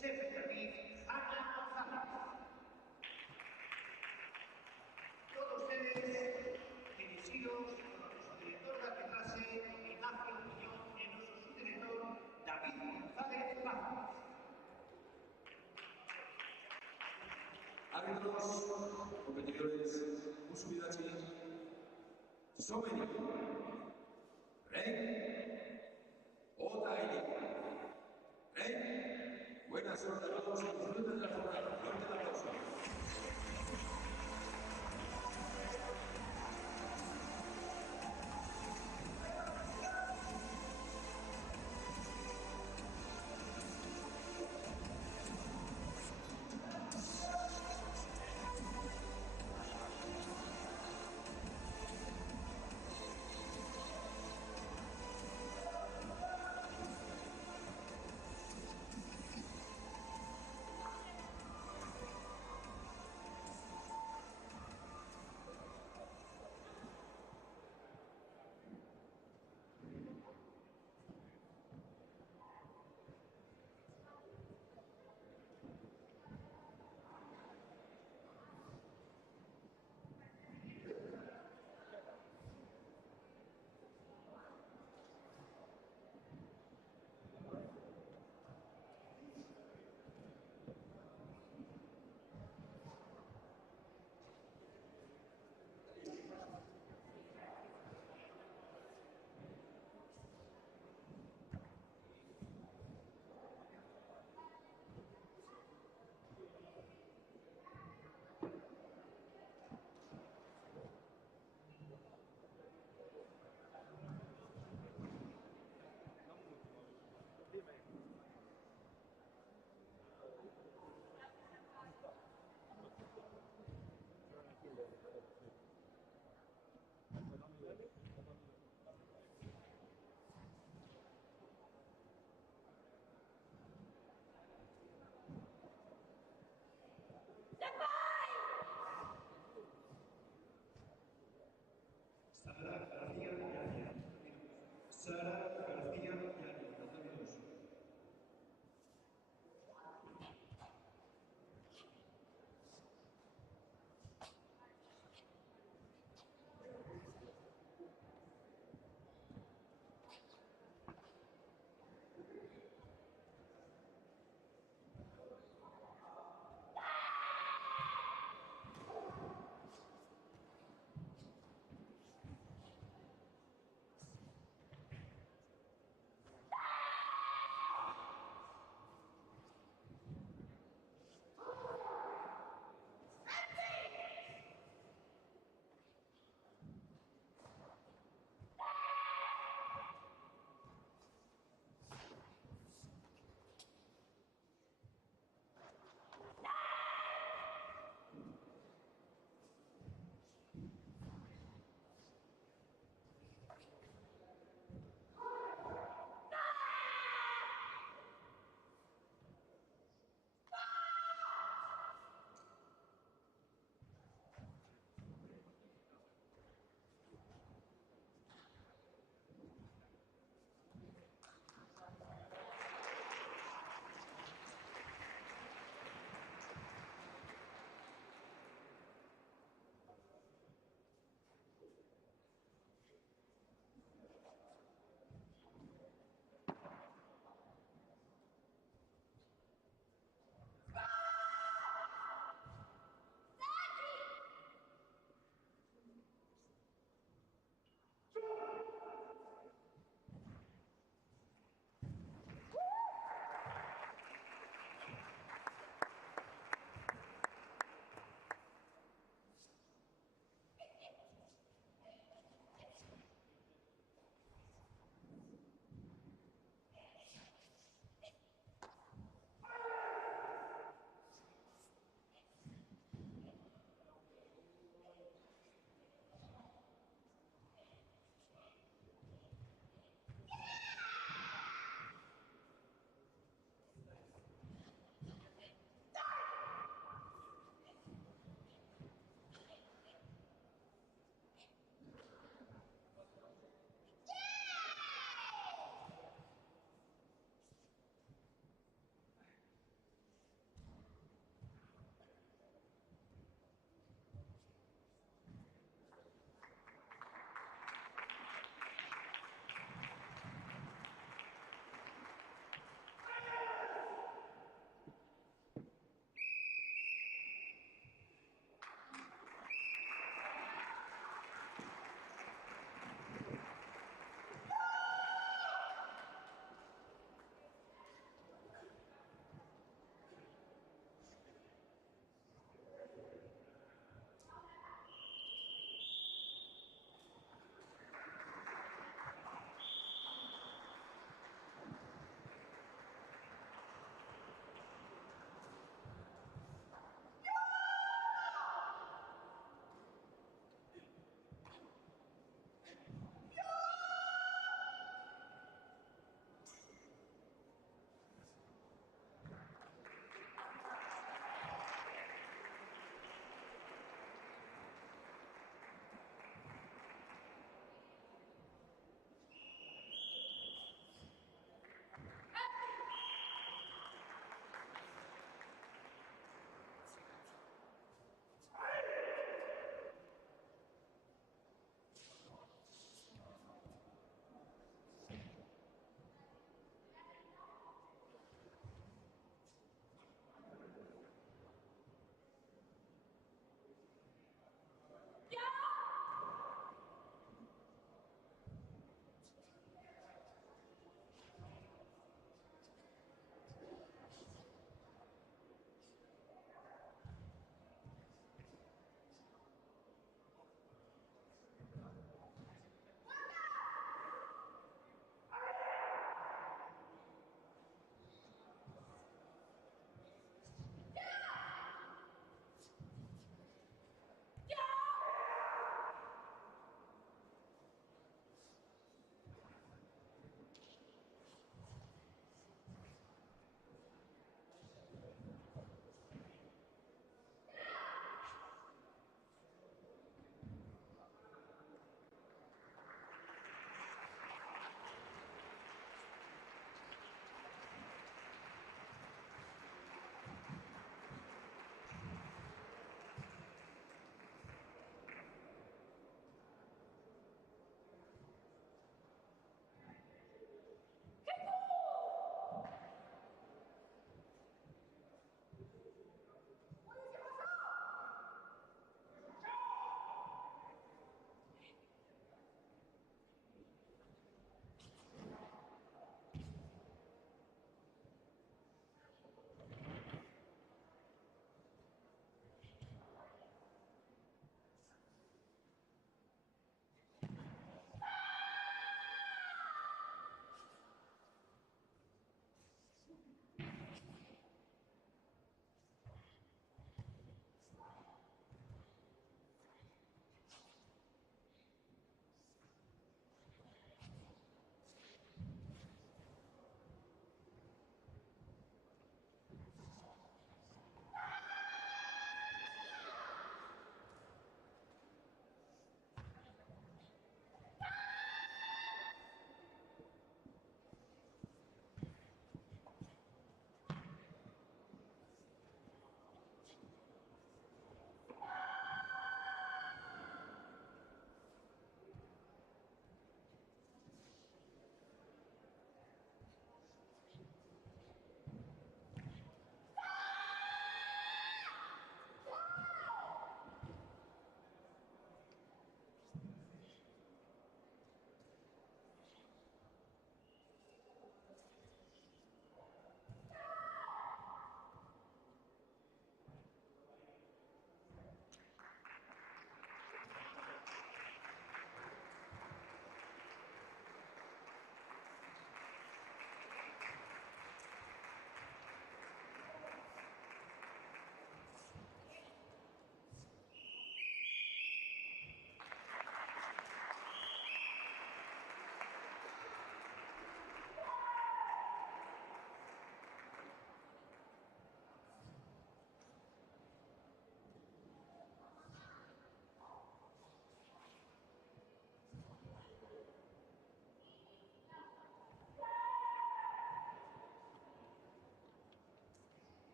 David, Ana González. Todos ustedes, dirigidos por nuestro director de clase, Ignacio Muñoz, y nuestro subdirector, David González Vázquez. Árbitros, competidores, Usubidachi, Someni, Rey, Otaili, Rey, buena suerte a todos, disfruten de la jornada, fuerte el aplauso.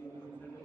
Mario Montero.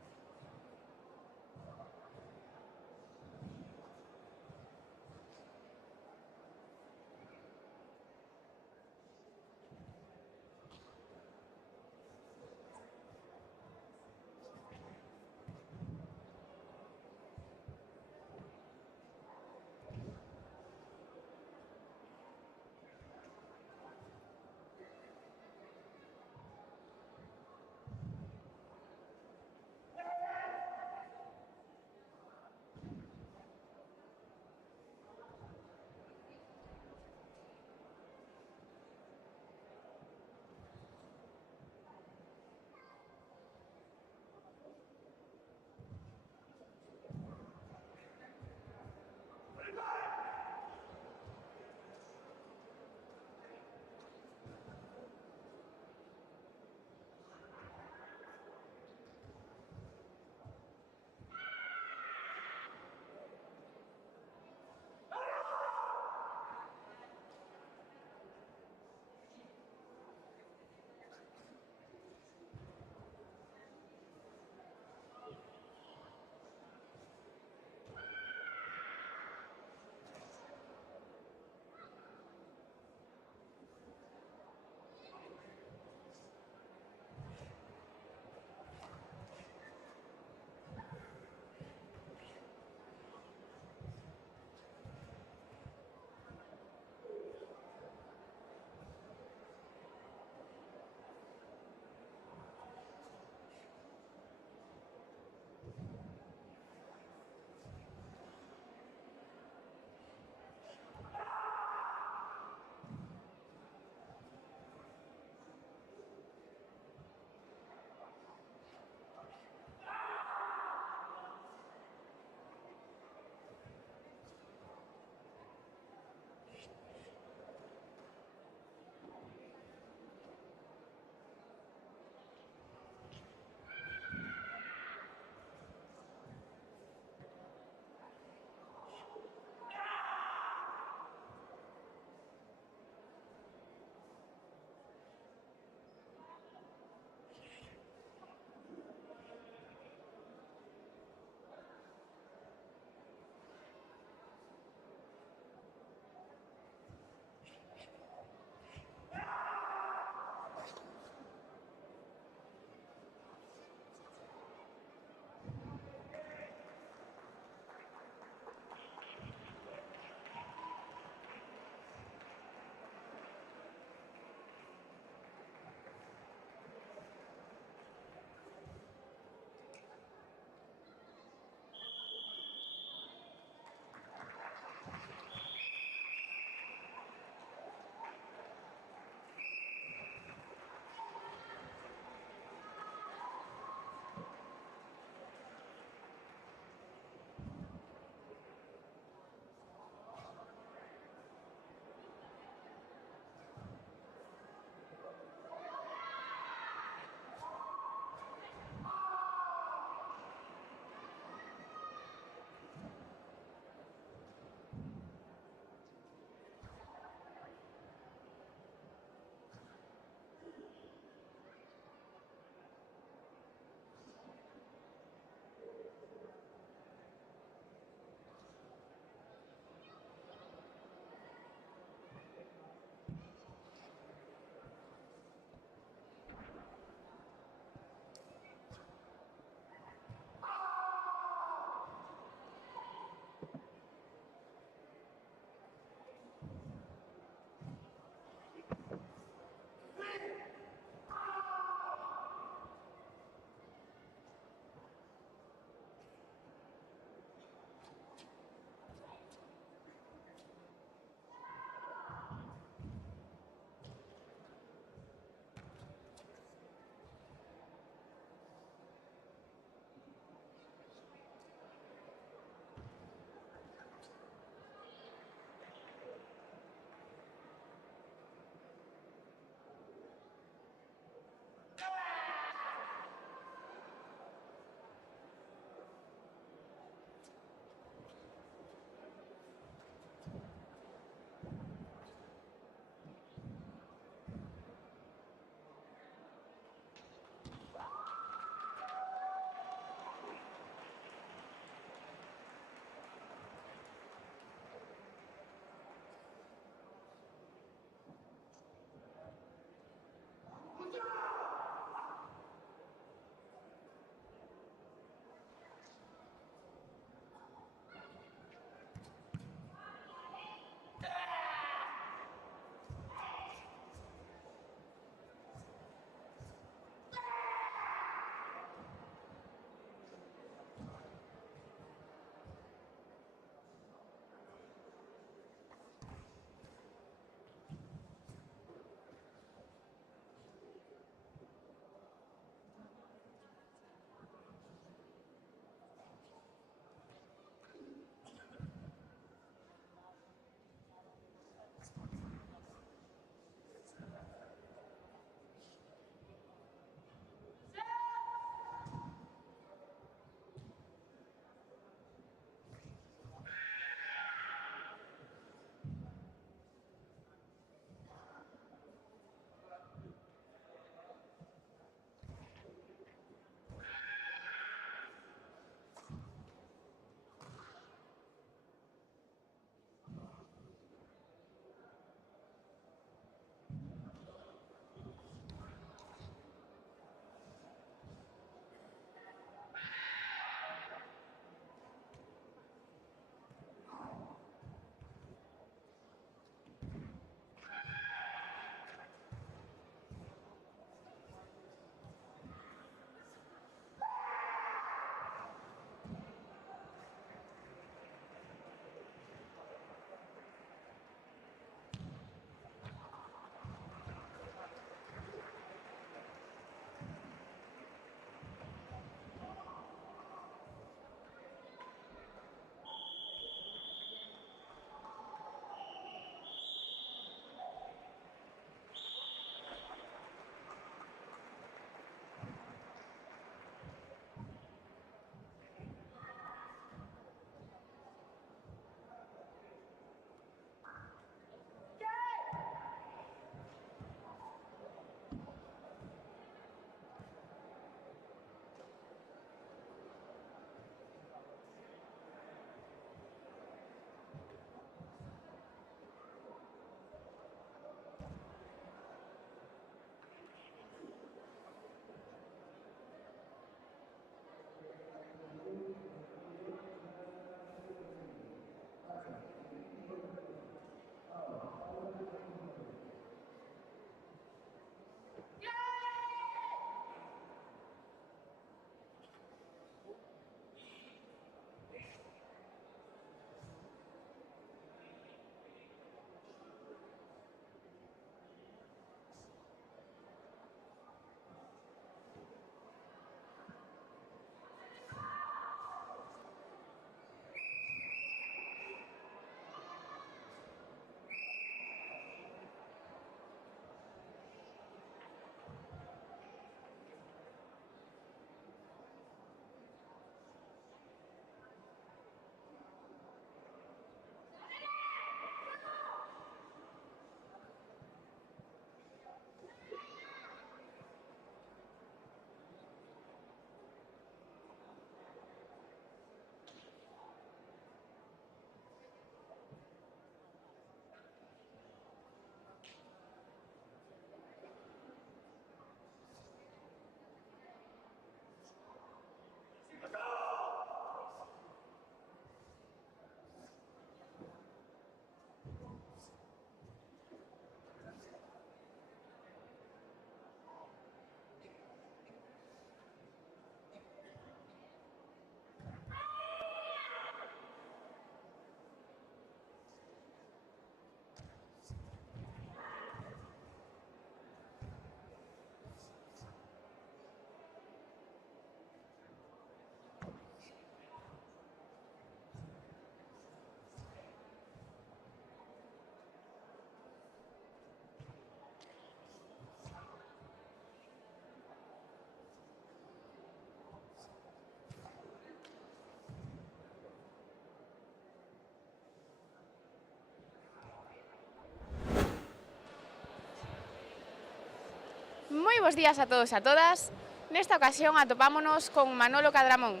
Moi bons días a todos e a todas. Nesta ocasión atopámonos con Manolo Cadramón,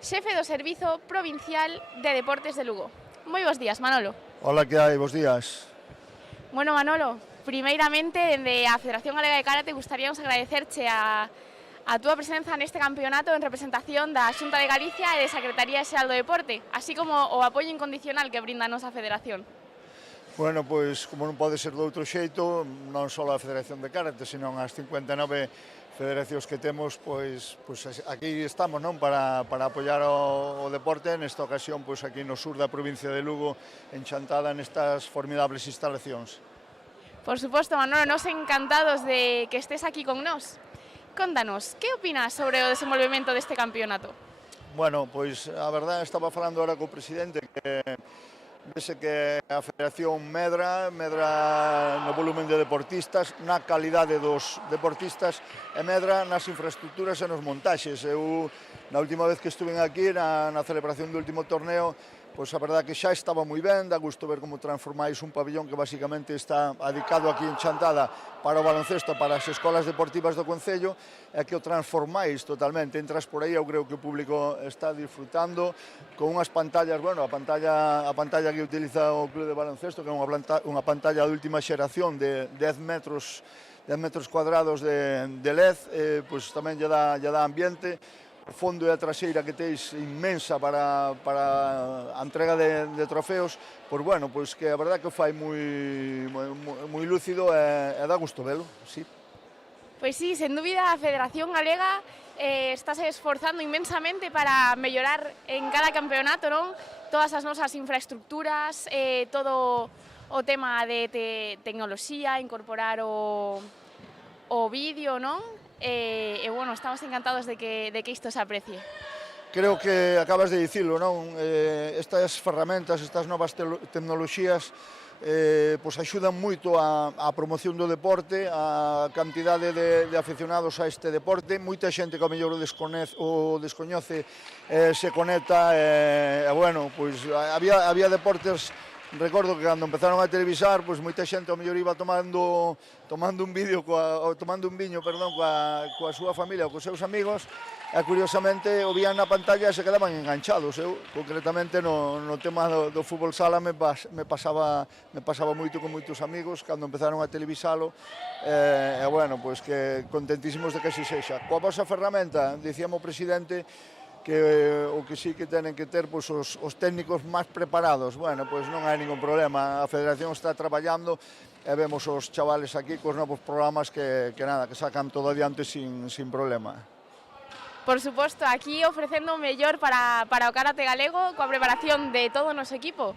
xefe do Servizo Provincial de Deportes de Lugo. Moi bons días, Manolo. Hola, que hai? Bos días. Bueno, Manolo, primeiramente, dende a Federación Galega de Karate, gustaríamos agradecerche a túa presenza neste campeonato en representación da Xunta de Galicia e de Secretaría Xeral do Deporte, así como o apoio incondicional que brinda a nosa federación. Bueno, pois, como non pode ser de outro xeito, non só a Federación de Karate, senón as 59 federacións que temos, pois aquí estamos, non, para apoiar o deporte, nesta ocasión, pois aquí no sur da provincia de Lugo, enchantada nestas formidables instalacións. Por suposto, Manolo, nos encantados de que estés aquí con nós. Contanos, que opinas sobre o desenvolvemento deste campeonato? Bueno, pois a verdade, estaba falando ahora co presidente que vese que a Federación medra no volumen de deportistas, na calidade dos deportistas e medra nas infraestructuras e nos montaxes. Eu, na última vez que estuve aquí, na celebración do último torneo, pois a verdade que xa estaba moi ben, dá gusto ver como transformáis un pabillón que basicamente está adicado aquí en Chantada para o baloncesto, para as escolas deportivas do Concello, e que o transformáis totalmente. Entras por aí, eu creo que o público está disfrutando con unhas pantallas, bueno, a pantalla que utiliza o Club de Baloncesto, que é unha pantalla de última xeración de 10 metros cuadrados de LED, pois tamén lle dá ambiente. O fondo e a traseira que teis inmensa para a entrega de trofeos, pois bueno, pois que a verdade que fai moi lúcido e dá gusto velo, sí. Pois sí, sen dúbida a Federación Galega estáse esforzando inmensamente para mellorar en cada campeonato, non? Todas as nosas infraestructuras, todo o tema de tecnoloxía, incorporar o vídeo, non? E bueno, estamos encantados de que isto se aprecie. Creo que acabas de dicilo, non? Estas ferramentas, estas novas tecnoloxías, pois axudan moito a promoción do deporte, a cantidade de aficionados a este deporte. Moita xente que ao mellor o descoñece se conecta e bueno, pois había deportes. Recordo que cando empezaron a televisar, pois moita xente ao mellor iba tomando un viño coa súa familia ou cos seus amigos, e curiosamente o vían na pantalla e se quedaban enganchados. Eu, concretamente, no tema do fútbol sala me pasaba moito con moitos amigos cando empezaron a televisalo, e bueno, pois que contentísimos de que se sexa. Coa vosa ferramenta, dicíamos o presidente, que o que sí que tenen que ter pois, os técnicos máis preparados. Bueno, pois non hai ningún problema, a Federación está traballando e vemos os chavales aquí cos novos programas que sacan todo adiante sin problema. Por suposto, aquí ofrecendo o mellor para o karate galego coa preparación de todo o noso equipo.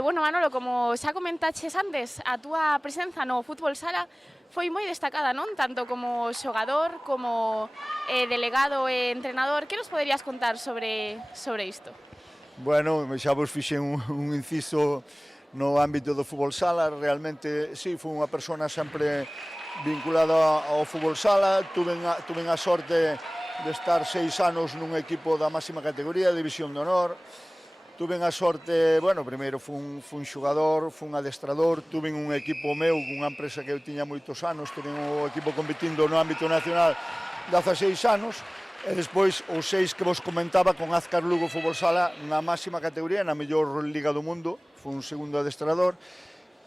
Bueno, Manolo, como xa comentaches antes, a túa presenza no fútbol sala foi moi destacada, non? Tanto como xogador, como delegado e entrenador. Que nos poderías contar sobre isto? Bueno, xa vos fixen un inciso no ámbito do fútbol sala. Realmente, sí, fui unha persona sempre vinculada ao fútbol sala. Tuven a sorte de estar 6 anos nun equipo da máxima categoría, División de Honor. Tuven a sorte, bueno, primeiro fun xogador, fun adestrador, tuven un equipo meu, unha empresa que eu tiña moitos anos, tuven o equipo competindo no ámbito nacional 16 anos, e despois os 6 que vos comentaba con Azcar Lugo Fútbol Sala na máxima categoría, na mellor liga do mundo, fun segundo adestrador,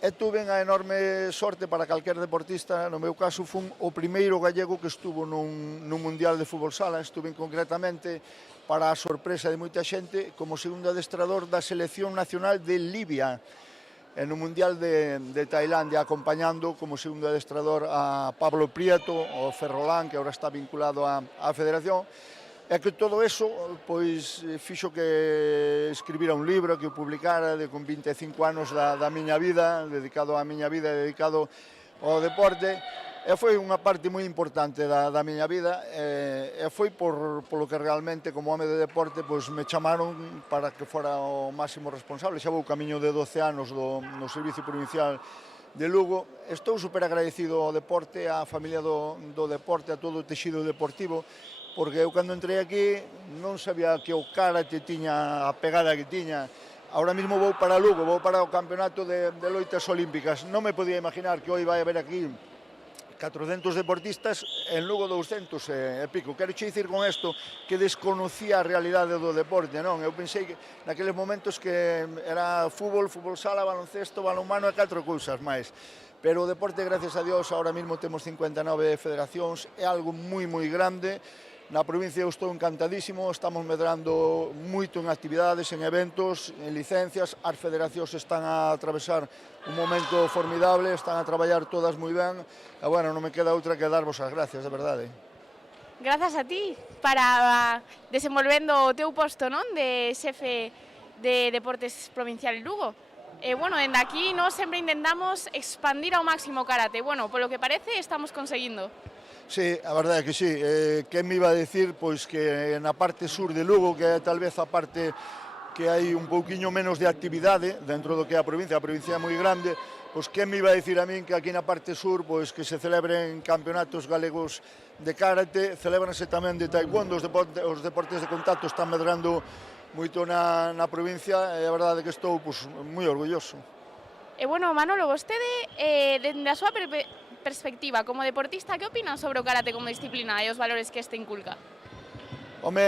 e tuven a enorme sorte para calquer deportista, no meu caso fun o primeiro gallego que estuvo nun mundial de fútbol sala, estuve concretamente, para a sorpresa de moita xente, como segundo adestrador da selección nacional de Libia, no mundial de Tailandia, acompañando como segundo adestrador a Pablo Prieto, o Ferrolán, que agora está vinculado á Federación, e que todo eso pois fixo que escribira un libro, que o publicara con 25 anos da miña vida, dedicado á miña vida e dedicado ao deporte, e foi unha parte moi importante da miña vida, e foi polo que realmente, como home de deporte, pois me chamaron para que fora o máximo responsable. Xa vou camiño de 12 anos no Servicio Provincial de Lugo. Estou super agradecido ao deporte, á familia do deporte, a todo o texido deportivo, porque eu cando entrei aquí non sabía que o karate tiña a pegada que tiña. Ahora mismo vou para Lugo, vou para o campeonato de loitas olímpicas. Non me podía imaginar que hoy vai haber aquí 400 deportistas, en Lugo 200 e pico. Quero che dicir con isto que desconocía a realidade do deporte, non? Eu pensei que naqueles momentos que era fútbol, fútbol sala, baloncesto, balonmano e 4 cousas máis. Pero o deporte, gracias a Dios, ahora mismo temos 59 federacións, é algo moi grande. Na provincia eu estou encantadísimo, estamos medrando moito en actividades, en eventos, en licencias, as federacións están a atravesar un momento formidable, están a traballar todas moi ben, e bueno, non me queda outra que darvos as gracias, de verdade. Grazas a ti para desenvolvendo o teu posto, non, de xefe de Deportes Provincial Lugo. Bueno, dende aquí nós sempre intentamos expandir ao máximo o karate. Bueno, polo que parece estamos conseguindo. Sí, a verdade é que sí. Quen me iba a decir pois que na parte sur de Lugo, que é tal vez a parte que hai un pouquiño menos de actividade dentro do que é a provincia é moi grande, pois quen me iba a decir a min que aquí na parte sur pois que se celebren campeonatos galegos de karate, celebranse tamén de taekwondo, os deportes de contacto están medrando moito na provincia e a verdade é que estou pois, moi orgulloso. E bueno, Manolo, vostede, dende a súa perspectiva como deportista, que opinan sobre o karate como disciplina e os valores que este inculca? Home,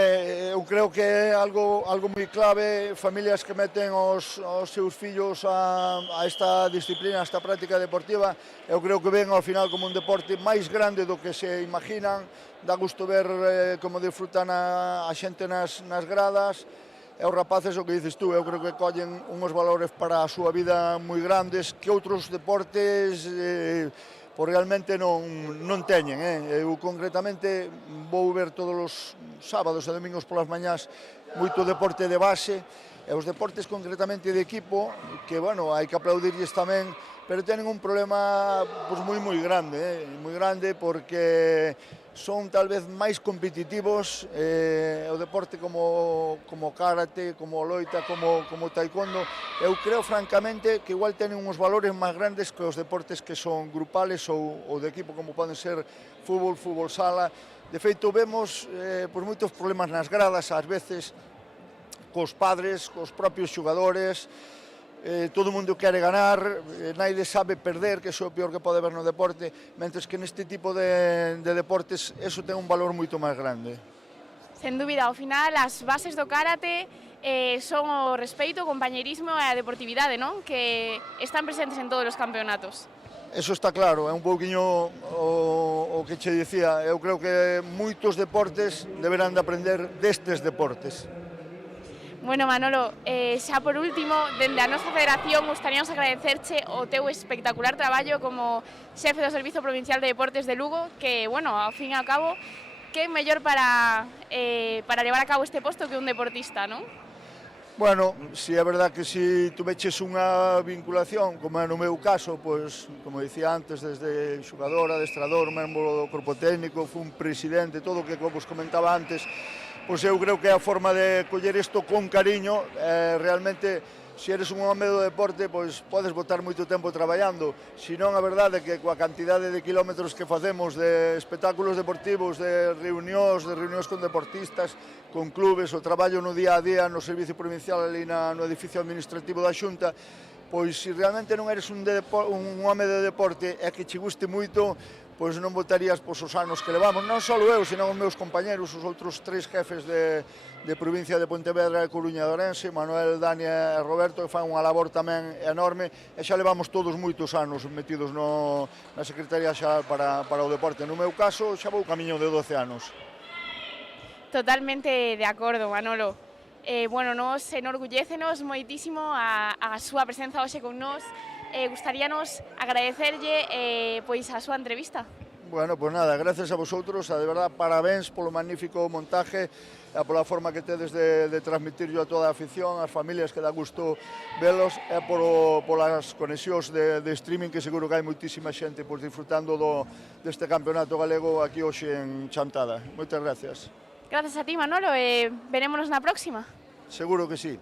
eu creo que é algo moi clave, familias que meten os seus fillos a esta disciplina, a esta práctica deportiva, eu creo que ven ao final como un deporte máis grande do que se imaginan, dá gusto ver como disfrutan a xente nas gradas, e os rapaces, o que dices tú, eu creo que collen uns valores para a súa vida moi grandes que outros deportes pois realmente non teñen. Eu concretamente vou ver todos os sábados e domingos polas mañás moito deporte de base e os deportes concretamente de equipo que, bueno, hai que aplaudirlles tamén, pero teñen un problema pois, moi grande porque son tal vez máis competitivos, o deporte como karate, como loita, como taekwondo, eu creo francamente que igual teñen uns valores máis grandes que os deportes que son grupales ou de equipo, como poden ser fútbol, fútbol sala. De feito, vemos pois, moitos problemas nas gradas, ás veces, cos padres, cos propios xogadores, todo o mundo quere ganar, naide sabe perder, que iso é o peor que pode haber no deporte, mentres que neste tipo de deportes eso ten un valor moito máis grande. Sen dúbida, ao final, as bases do karate son o respeito, o compañerismo e a deportividade, non? Que están presentes en todos os campeonatos. Eso está claro, é un pouquiño o que che dicía, eu creo que moitos deportes deberán de aprender destes deportes. Bueno, Manolo, xa por último, dende a nosa federación gustaríamos agradecerche o teu espectacular traballo como xefe do Servizo Provincial de Deportes de Lugo, que, bueno, ao fin e ao cabo, que é mellor para levar a cabo este posto que un deportista, non? Bueno, si é verdad que si tuveches unha vinculación, como é no meu caso, pois, como dicía antes, desde xogador, adestrador, membro do corpo técnico, fui un presidente, todo o que vos comentaba antes, pois eu creo que é a forma de coller isto con cariño, realmente, se eres un home do deporte, pois podes botar moito tempo traballando, senón a verdade é que coa cantidade de kilómetros que facemos de espectáculos deportivos, de reunións con deportistas, con clubes, o traballo no día a día no Servicio Provincial ali no edificio administrativo da Xunta, pois se realmente non eres un home de deporte e que che guste moito, pois non botarías os anos que levamos, non só eu, senón os meus compañeros, os outros 3 jefes de provincia de Pontevedra e Coruña de Ourense, Manuel, Dani e Roberto, que fan unha labor tamén enorme, e xa levamos todos moitos anos metidos na Secretaría Xeral para o deporte. No meu caso, xa vou camiño de 12 anos. Totalmente de acordo, Manolo. Bueno, nos enorgullécenos moitísimo a súa presenza hoxe con nós. Gustaríanos agradecerlle pois a súa entrevista. Bueno, pois nada, gracias a vosotros, de verdad, parabéns polo magnífico montaje e pola forma que tedes de transmitirlo a toda a afición, as familias que dá gusto velos e polas conexións de streaming que seguro que hai moitísima xente pois, disfrutando deste campeonato galego aquí hoxe en Chantada. Moitas gracias. Gracias a ti, Manolo, e verémonos na próxima. Seguro que sí.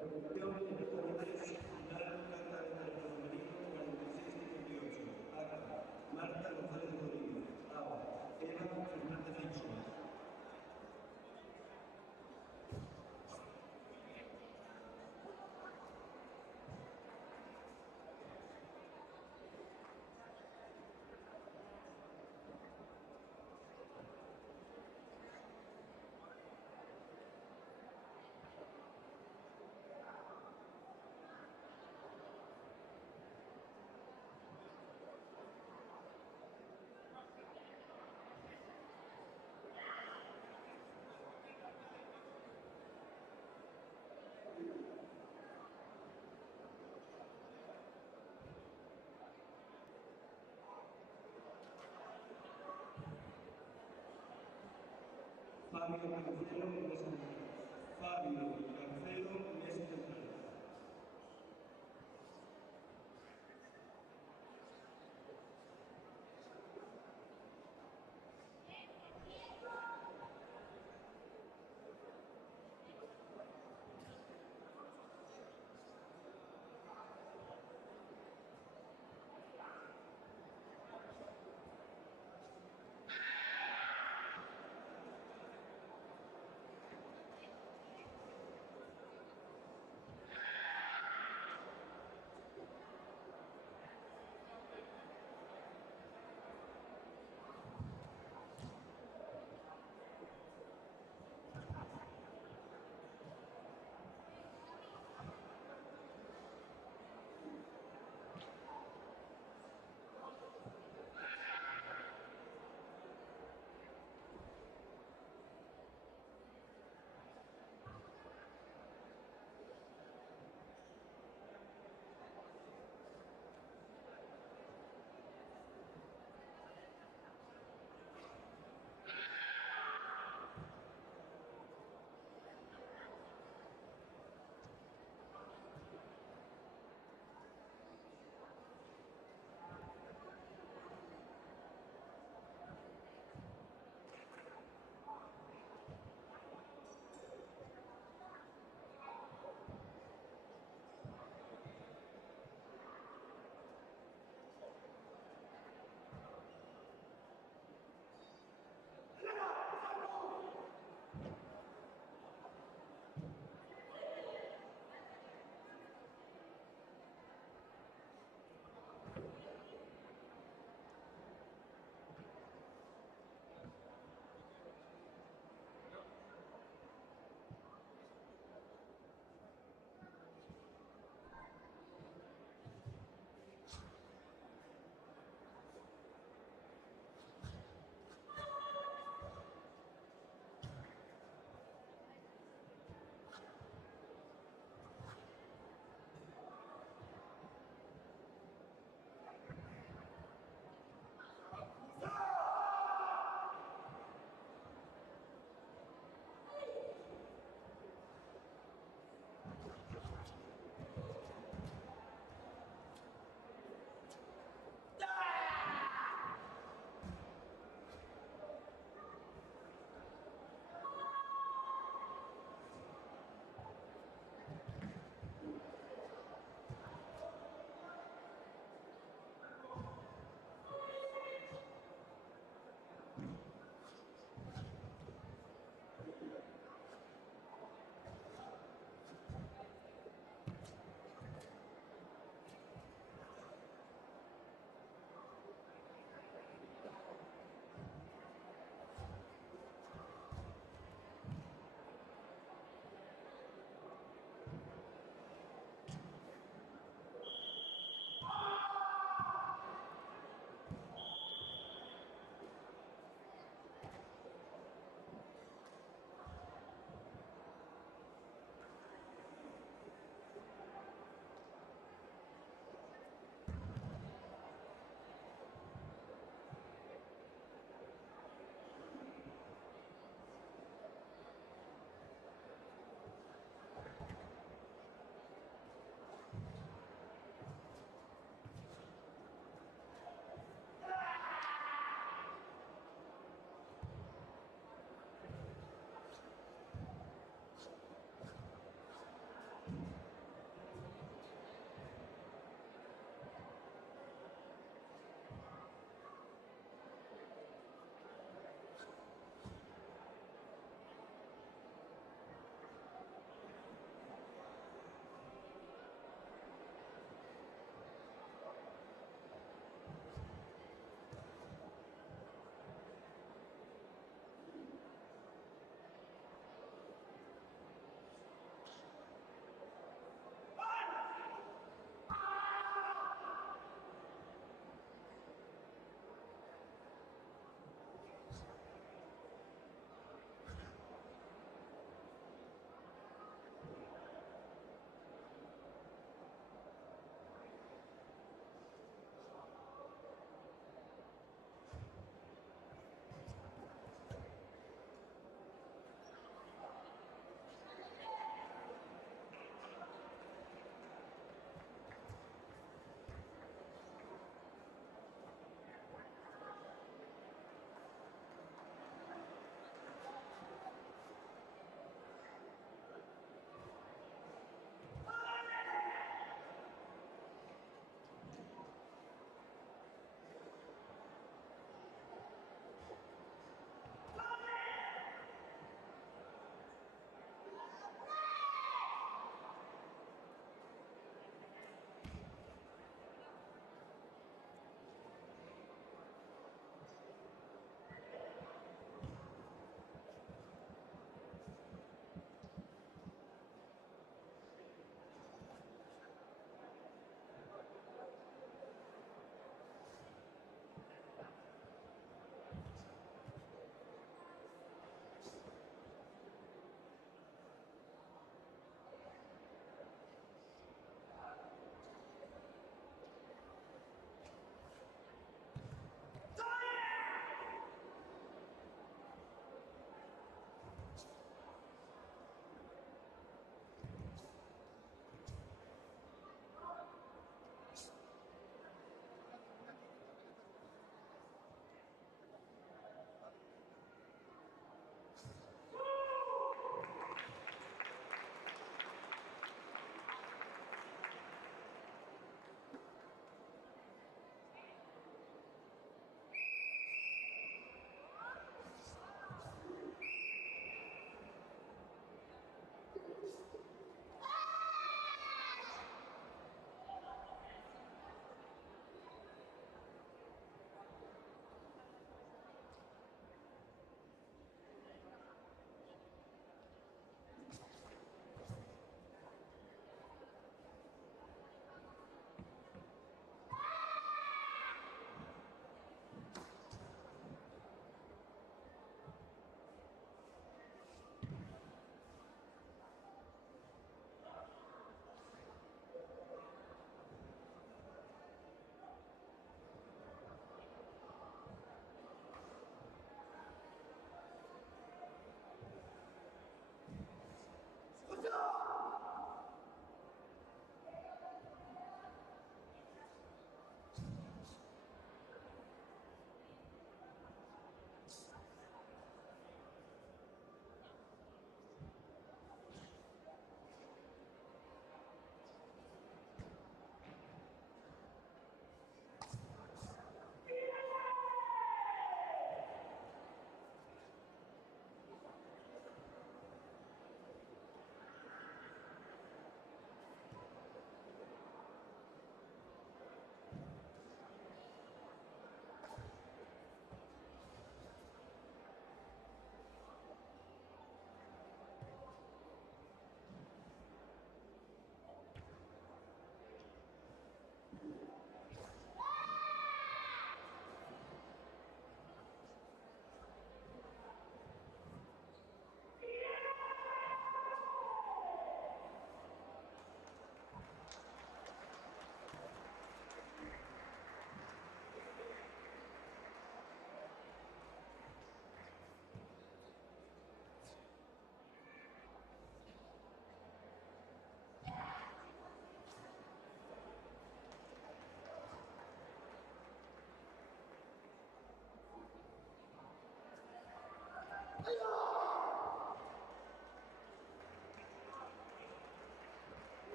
Producción y deportes, final Canta Femenino 46-58. Acta, Marta González Rodríguez. Ava, Eva Fernández Feixóa. Fabio Cancelo, Mesa Central. Fabio Cancelo, Mesa Central.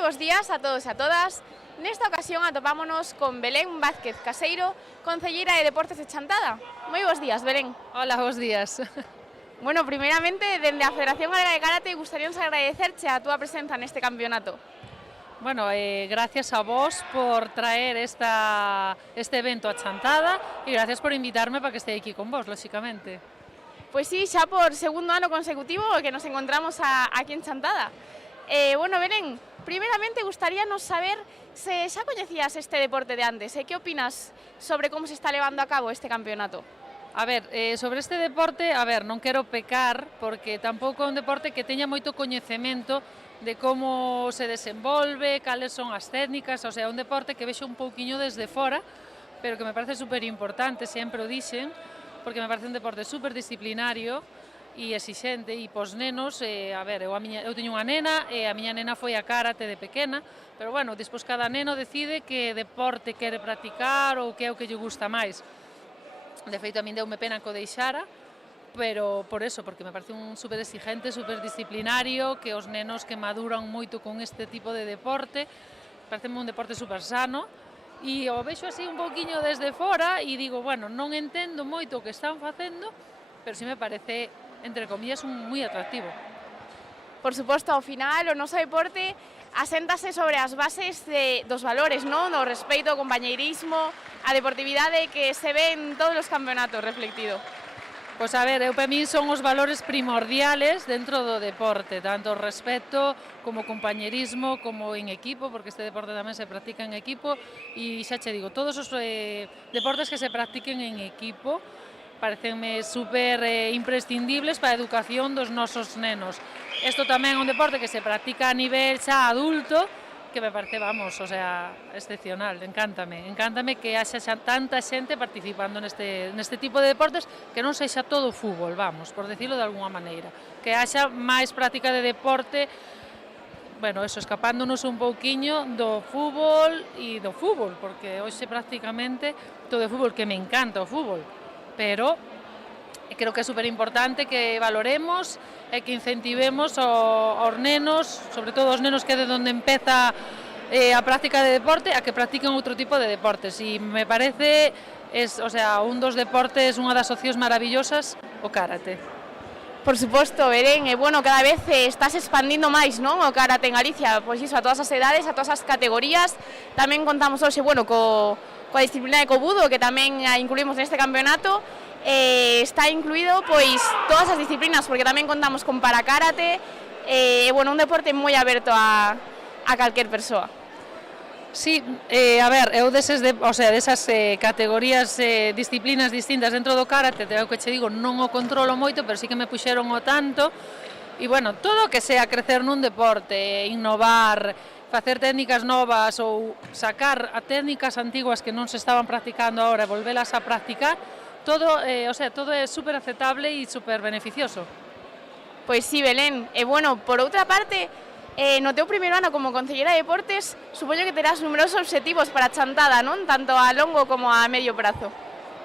Moi bons días a todos e a todas. Nesta ocasión atopámonos con Belén Vázquez Caseiro, concelleira de Deportes de Chantada. Moi bons días, Belén. Hola, bons días. Bueno, primeiramente, dende a Federación Galega de Karate, gustaríamos agradecerche a túa presenza neste campeonato. Bueno, gracias a vos por traer este evento a Chantada e gracias por invitarme para que esté aquí con vos, lógicamente. Pois sí, xa por segundo ano consecutivo que nos encontramos aquí en Chantada. Bueno, Belén, primeiramente gustaríanos saber se xa coñecías este deporte de antes e que opinas sobre como se está levando a cabo este campeonato? A ver, sobre este deporte, non quero pecar porque tampouco é un deporte que teña moito coñecemento de como se desenvolve, cales son as técnicas, o sea, un deporte que vexo un pouquiño desde fora, pero que me parece super importante, sempre o dixen, porque me parece un deporte super disciplinario e exixente, e pos nenos, eu teño unha nena, e a miña nena foi a karate de pequena, pero bueno, despois cada neno decide que deporte quere practicar ou que é o que lle gusta máis. De feito, a min deume pena que o deixara, pero por eso, porque me parece un super exigente, super disciplinario, que os nenos que maduran moito con este tipo de deporte, parece un deporte super sano, e o vexo así un pouquiño desde fora e digo, bueno, non entendo moito o que están facendo, pero si me parece, entre comillas, moi atractivo. Por suposto, ao final, o noso deporte aséntase sobre as bases dos valores, non? Do respeito, o compañeirismo, a deportividade que se ve en todos os campeonatos reflectido. Pois a ver, para min son os valores primordiales dentro do deporte, tanto o respeto como o compañerismo, como en equipo, porque este deporte tamén se practica en equipo, e xa che digo, todos os deportes que se practiquen en equipo parecenme super imprescindibles para a educación dos nosos nenos. Isto tamén é un deporte que se practica a nivel xa adulto, que me parece, vamos, o sea, excepcional, encántame que haxa tanta xente participando neste tipo de deportes, que non sexa todo fútbol, vamos, por decirlo de alguna maneira, que haxa máis práctica de deporte, bueno, eso, escapándonos un pouquiño do fútbol, porque hoxe prácticamente todo é fútbol, que me encanta o fútbol, pero creo que é super importante que valoremos e que incentivemos aos nenos, sobre todo os nenos que é de onde empeza a práctica de deporte, a que practiquen outro tipo de deportes. E me parece, un dos deportes, unha das opcións maravillosas, o karate. Por suposto, Belén, bueno, cada vez estás expandindo máis, non, o karate en Galicia, pois iso, a todas as edades, a todas as categorías. Tamén contamos hoxe, bueno, coa disciplina de Kobudo, que tamén a incluímos neste campeonato. Está incluído pois todas as disciplinas, porque tamén contamos con parakarate, bueno, un deporte moi aberto a calquer persoa. Sí, eu desas categorías, disciplinas distintas dentro do karate, o que che digo, non o controlo moito, pero sí que me puxeron o tanto, e bueno, todo o que sea crecer nun deporte, innovar, facer técnicas novas ou sacar a técnicas antiguas que non se estaban practicando agora e volvelas a practicar, todo é super aceptable e super beneficioso. Pois sí, Belén. Bueno, por outra parte, no teu primeiro ano como concellera de Deportes, supoño que terás numerosos obxectivos para a Chantada, non? Tanto a longo como a medio prazo.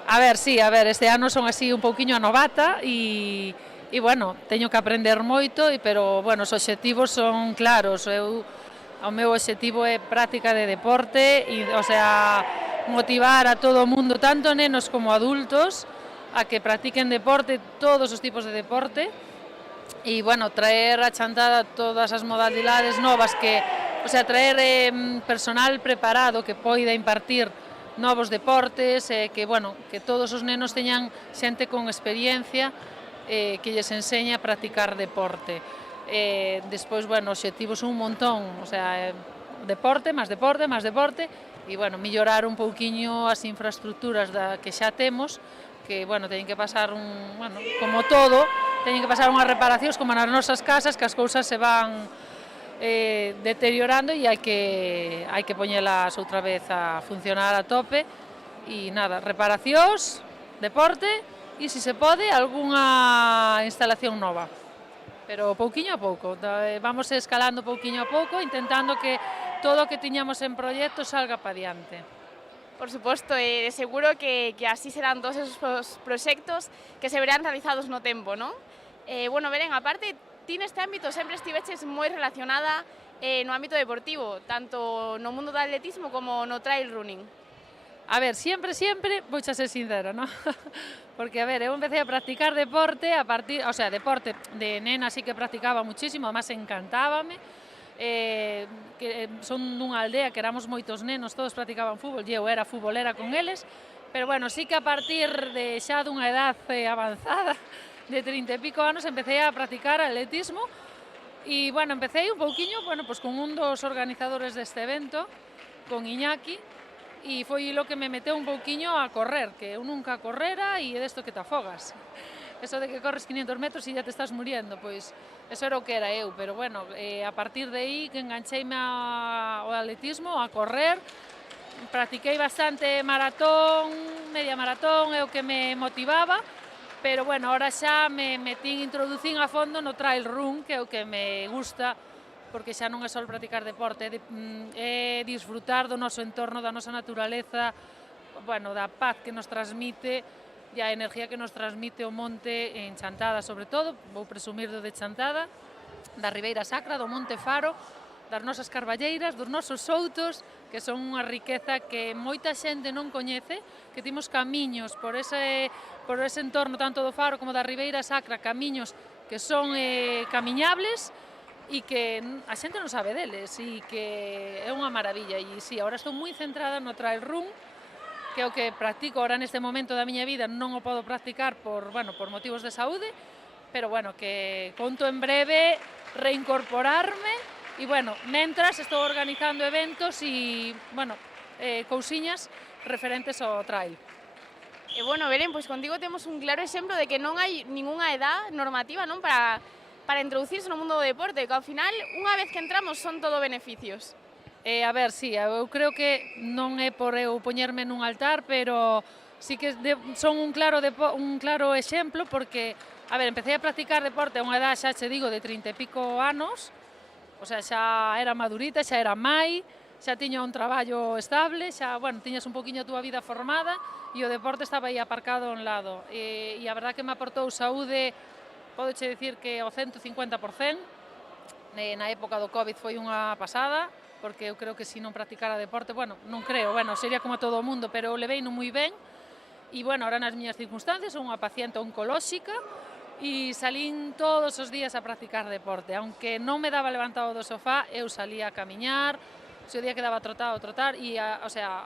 Este ano son así un pouquiño a novata e bueno, teño que aprender moito, pero bueno, os obxectivos son claros. O meu obxectivo é práctica de deporte e, motivar a todo o mundo, tanto nenos como adultos, a que practiquen deporte, todos os tipos de deporte, e, bueno, traer a Chantada todas as modalidades novas, traer personal preparado que poida impartir novos deportes, que todos os nenos teñan xente con experiencia que lles enseñe a practicar deporte. Despois, bueno, obxectivos un montón, deporte, máis deporte, e, bueno, mellorar un pouquiño as infraestructuras que xa temos, que, bueno, teñen que pasar como todo, teñen que pasar unhas reparacións como nas nosas casas, que as cousas se van deteriorando e hai que poñelas outra vez a funcionar a tope, e nada, reparacións, deporte, e, se se pode, algunha instalación nova. Pero pouquiño a pouco, vamos escalando pouquiño a pouco, intentando que todo o que tiñamos en proxecto salga para diante. Por suposto, seguro que así serán todos esos proxectos que se verán realizados no tempo, non? Bueno, Belén, aparte, ti neste ámbito sempre estiveches moi relacionada no ámbito deportivo, tanto no mundo do atletismo como no trail running? A ver, sempre, vou xa ser sincera, non? Porque, a ver, eu empecé a practicar deporte deporte de nena sí que practicaba muchísimo, además encantábame. Son dunha aldea que éramos moitos nenos, todos practicaban fútbol, e eu era futbolera con eles, pero, bueno, sí que a partir de xa dunha edad avanzada, de 30 e pico anos, empecé a practicar atletismo, e, bueno, empecé un pouquiño, bueno, pues con un dos organizadores deste evento, con Iñaki, e foi lo que me meteu un pouquiño a correr, que eu nunca correra e é desto que te afogas. Eso de que corres 500 metros e ya te estás muriendo, pois eso era o que era eu, pero bueno, a partir de aí que engancheime ao atletismo, a correr, practiquei bastante maratón, media maratón, é o que me motivaba, pero bueno, ahora xa me introducín a fondo no trail run, que é o que me gusta, porque xa non é só practicar deporte, é disfrutar do noso entorno, da nosa naturaleza, bueno, da paz que nos transmite e a energía que nos transmite o monte en Chantada, sobre todo, vou presumir do de Chantada, da Ribeira Sacra, do Monte Faro, das nosas carballeiras, dos nosos soutos, que son unha riqueza que moita xente non coñece, que temos camiños por ese entorno, tanto do Faro como da Ribeira Sacra, camiños que son camiñables, e que a xente non sabe deles, e que é unha maravilla. E sí, agora estou moi centrada no trail run, que é o que practico ahora neste momento da miña vida, non o podo practicar por motivos de saúde, pero bueno, que conto en breve reincorporarme, e bueno, mentras estou organizando eventos e, bueno, cousiñas referentes ao trail. E bueno, Belén, pois contigo temos un claro exemplo de que non hai ningunha edad normativa, non, para introducirse no mundo do deporte, que ao final, unha vez que entramos, son todo beneficios. A ver, sí, eu creo que non é por eu poñerme nun altar, pero sí que son un claro exemplo, porque, a ver, empecé a practicar deporte a unha edad, xa che digo, de 30 e pico anos, o sea, xa era madurita, xa era mai, xa tiña un traballo estable, xa, bueno, tiñas un poquinho a túa vida formada, e o deporte estaba aí aparcado a un lado. E a verdad que me aportou saúde, podoche dicir que o 150%, na época do COVID foi unha pasada, porque eu creo que se non practicara deporte, bueno, non creo, bueno, sería como todo o mundo, pero eu levei non moi ben, e bueno, ahora nas miñas circunstancias, son unha paciente oncolóxica, e salín todos os días a practicar deporte, aunque non me daba levantado do sofá, eu salía a camiñar, se o día que daba trotar, e, o sea,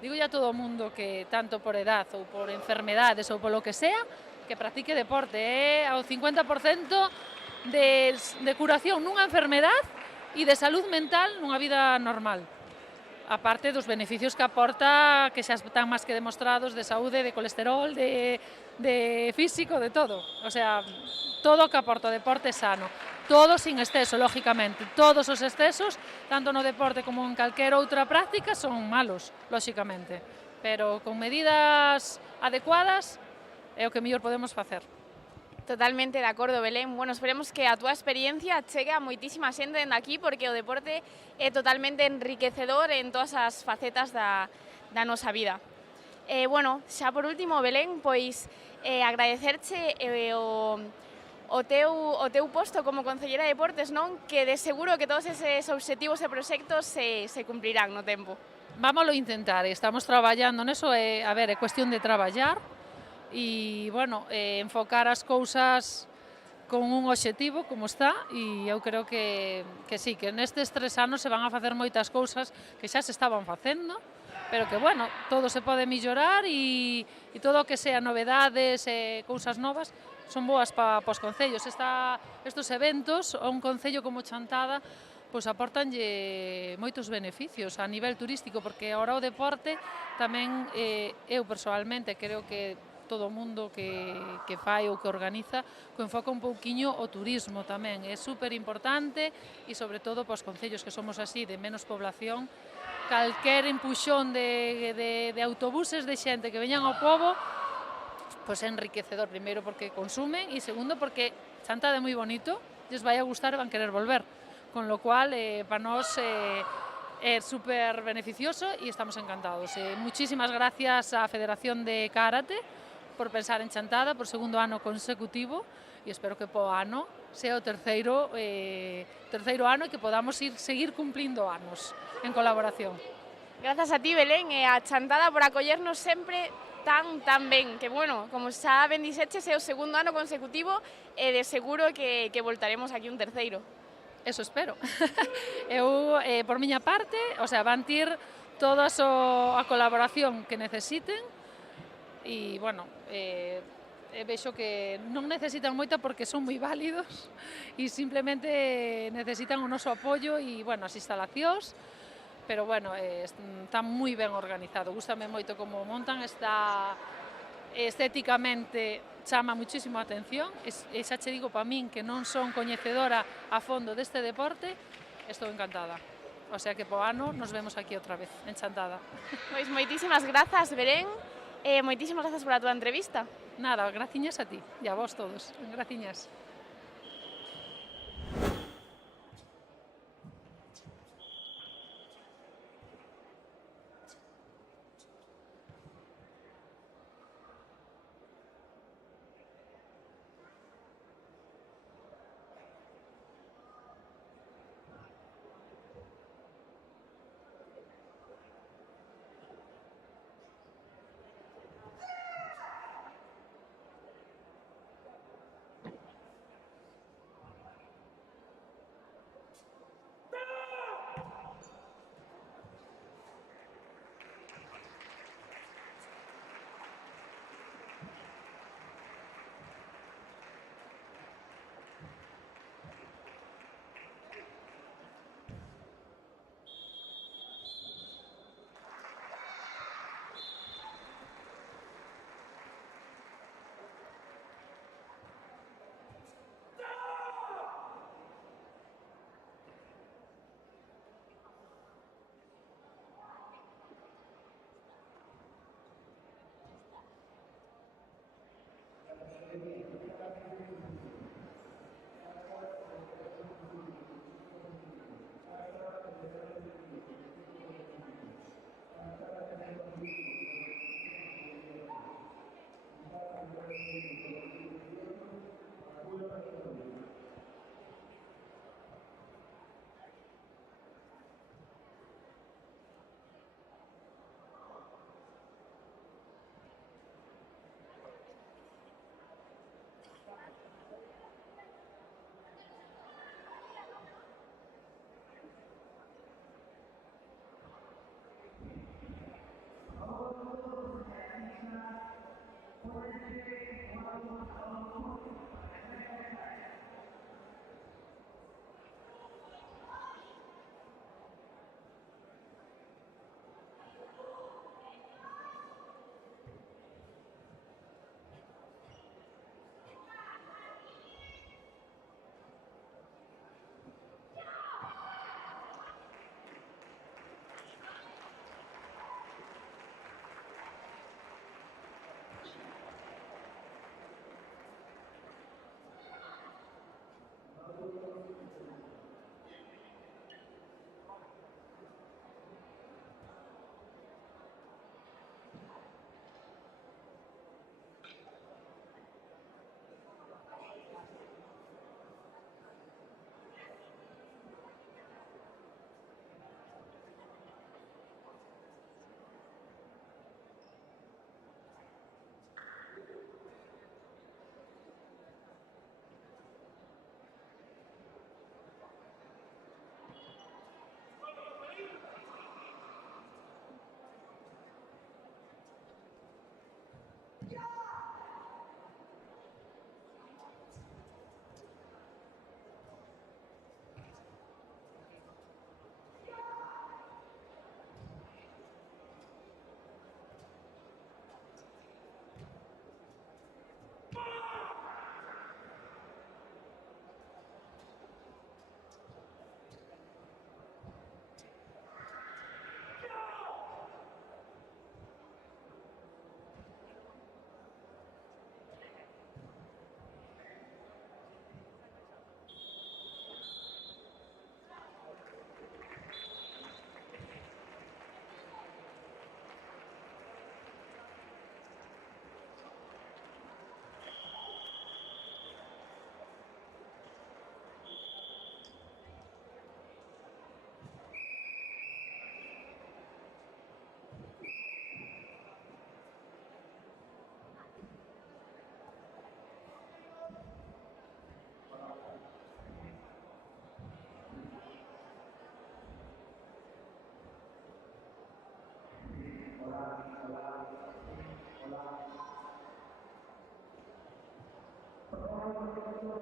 digo ya a todo o mundo que tanto por edad ou por enfermedades ou polo que sea, que practique deporte, ao 50% de curación nunha enfermedad e de salud mental nunha vida normal. Aparte dos beneficios que aporta, que xa están máis que demostrados, de saúde, de colesterol, de físico, de todo. O sea, todo o que aporta o deporte sano. Todo sin exceso, lógicamente. Todos os excesos, tanto no deporte como en calquera outra práctica, son malos, lógicamente. Pero con medidas adecuadas, é o que mellor podemos facer. Totalmente de acordo, Belén. Bueno, esperemos que a túa experiencia chegue a moitísima xente dende aquí, porque o deporte é totalmente enriquecedor en todas as facetas da nosa vida. Bueno, xa por último, Belén, pois agradecerche o teu posto como Concellera de Deportes, non? Que de seguro que todos eses obxectivos e proxectos se cumplirán no tempo. Vámoslo intentar, estamos traballando neso, a ver, é cuestión de traballar, e, bueno, enfocar as cousas con un obxectivo como está, e eu creo que sí, que nestes 3 anos se van a facer moitas cousas que xa se estaban facendo, pero que, bueno, todo se pode mellorar e todo o que sea novedades e cousas novas son boas para os concellos. Estos eventos, a un concello como Chantada, pois aportanlle moitos beneficios a nivel turístico, porque agora o deporte tamén, eu personalmente creo que todo o mundo que fai ou que organiza, que enfoca un pouquiño o turismo tamén. É super importante e sobre todo para os concellos que somos así, de menos población, calquer empuxón de autobuses de xente que veñan ao pobo, pois é enriquecedor, primeiro porque consumen e segundo porque Chantada é moi bonito, lles vai a gustar e van querer volver. Con lo cual, para nós é super beneficioso e estamos encantados. Muchísimas gracias á Federación de Karate por pensar en Chantada por segundo ano consecutivo e espero que po ano sea o terceiro ano e que podamos seguir cumplindo anos en colaboración. Grazas a ti, Belén, e a Chantada por acollernos sempre tan ben, que bueno, como xa ben dixeches, é o segundo ano consecutivo e de seguro que voltaremos aquí un terceiro. Eso espero. Eu, por miña parte, o sea, van ter toda a colaboración que necesiten e, bueno, vexo que non necesitan moita porque son moi válidos e simplemente necesitan o noso apoio e, bueno, as instalacións, pero, bueno, está moi ben organizado. Gústame moito como montan, está estéticamente chama muchísimo a atención e xa che digo, para min, que non son coñecedora a fondo deste deporte, estou encantada. O sea que po ano nos vemos aquí outra vez, en Chantada. Pois moitísimas grazas, Belén, e moitísimas grazas pola túa entrevista. Nada, graciñas a ti e a vos todos. Graciñas.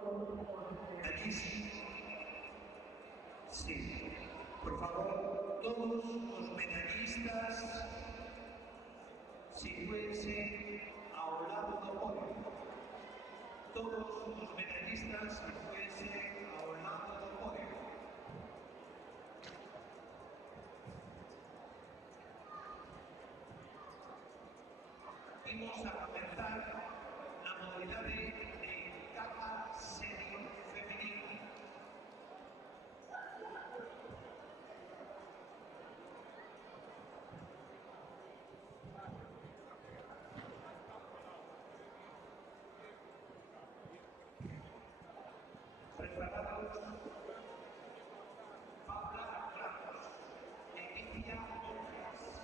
Allí sí. Sí. Por favor, todos los medallistas sitúense ao lado do podio. Todos os medallistas sitúense ao lado do podio. Imos a comenzar na modalidade de capa senior femenina. Preparados, Paula Ramos, Emilia Montes,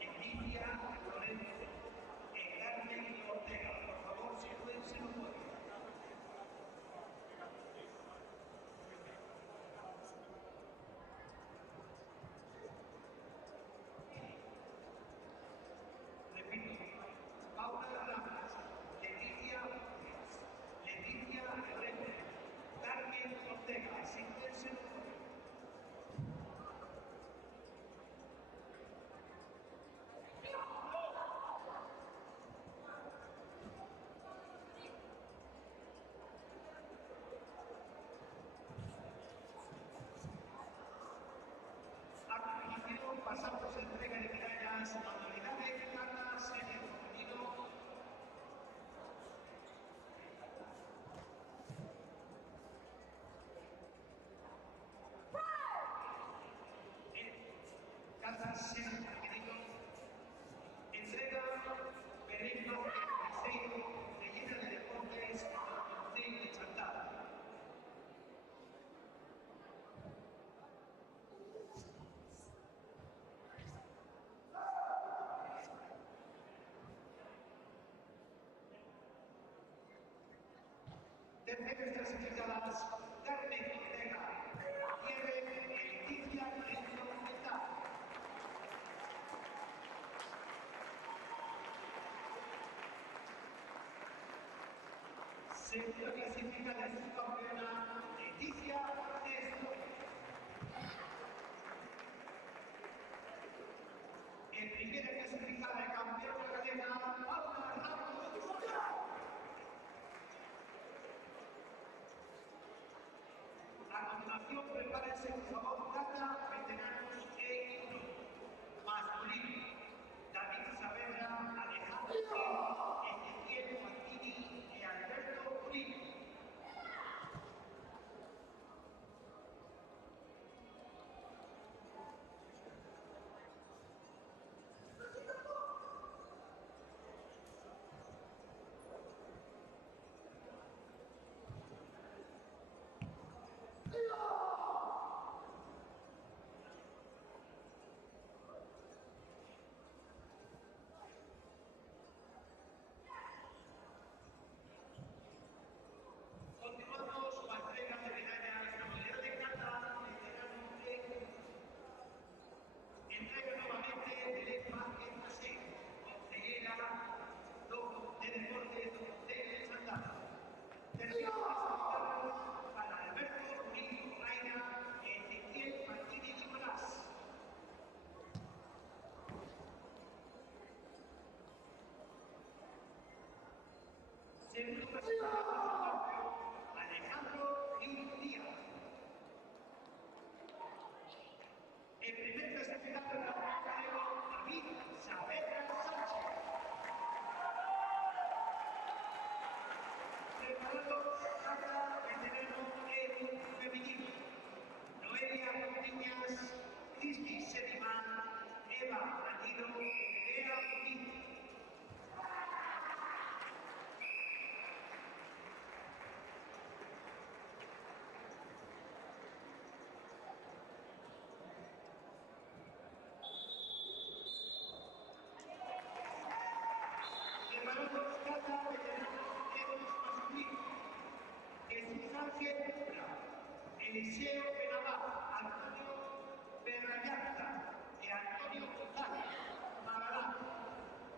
Emilia Lorenzo, Carmen Ortega. Por favor, sitúense no podio. Repito, Paula Ramos, Emilia Montes, Emilia Lorenzo, Carmen Ortega. Sitúense no podio. A continuación pasamos a entrega de medallas, modalidade de cata senior femenino. Cata senior femenino. Entrega Benito Terceiro de Lleida de Deportes do Concello de Chantada. Terceras clasificadas, Carmen Ortega, Nieve e Leticia Renzo Mental. Segunda clasificada y subcampeona, Leticia Renzo. En primera clasificada y campeona galega, Paula Ramos. A continuación, prepárense, por favor, cata veteranos E1. Masculino, David Saavedra, Alejandro Gil, Ezequiel Martini y Alberto Purín. Continuamos con la entrega de medallas de modalidad de cata veterano E1. Entrega nuevamente de Lefa José, consellera de Deportes do Concello de Chantada. Tercero clasificado para Alberto Purín Raina e Ezequiel Martínez Nicolás. Segundo clasificado Alejandro Gil Díaz. El primer clasificado en la carrera, David Saavedra Sánchez. Preparados, cata veterano E1 femenino. Noelia Cortiñas, Cristi Sedimán, Eva Añido y Bea Pinto. Preparados, cata veterano E2 masculino. Jesús Ángel Cubra, Eliseo Benabá, Antonio Berrayarta y Antonio González, Magalán.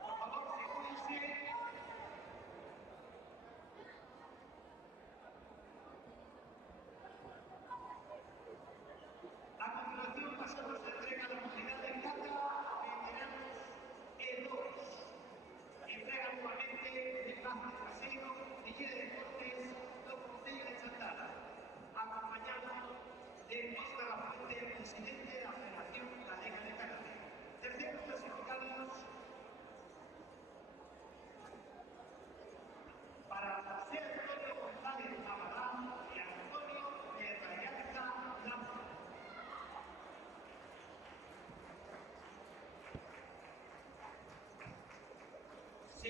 Por favor, sitúense.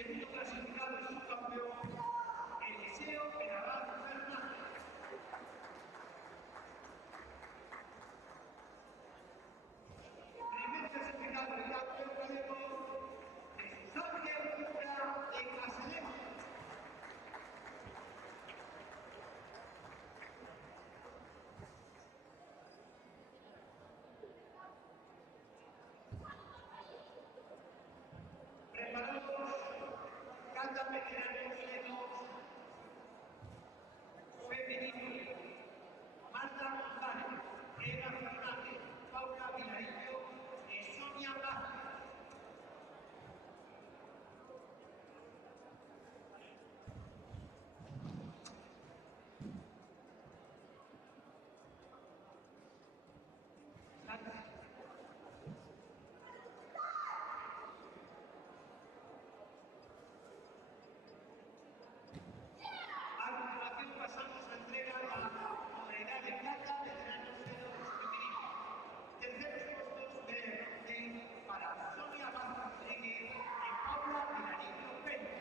segundo clasificado y subcampeón, Eliseo Penabal Fernández. Primer clasificado y campeón gallego, Jesús Ángel Cura de Casalén. Preparados, Cata Veteranos Lemos, femenino, Marta González, Eva Fernández, Paula Vilarillo y Sonia Vázquez. A continuación pasamos a entrega la modalidad de plata, veteranos Lemos femenino. Terceros puestos de bronce para Sonia Vázquez Rodríguez y Paula Vilarillo Peña.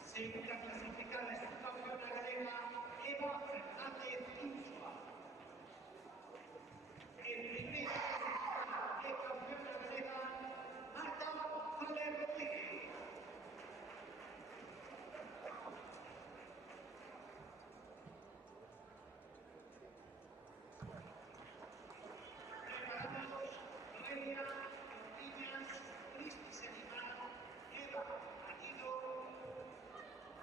Segunda clasificada es subcampeona galega Eva Fernández Insua. En primera clasificada es campeona galega Marta González Rodríguez. Preparados, Noelia, Cortiñas, Cristi Senimano, Eva Anido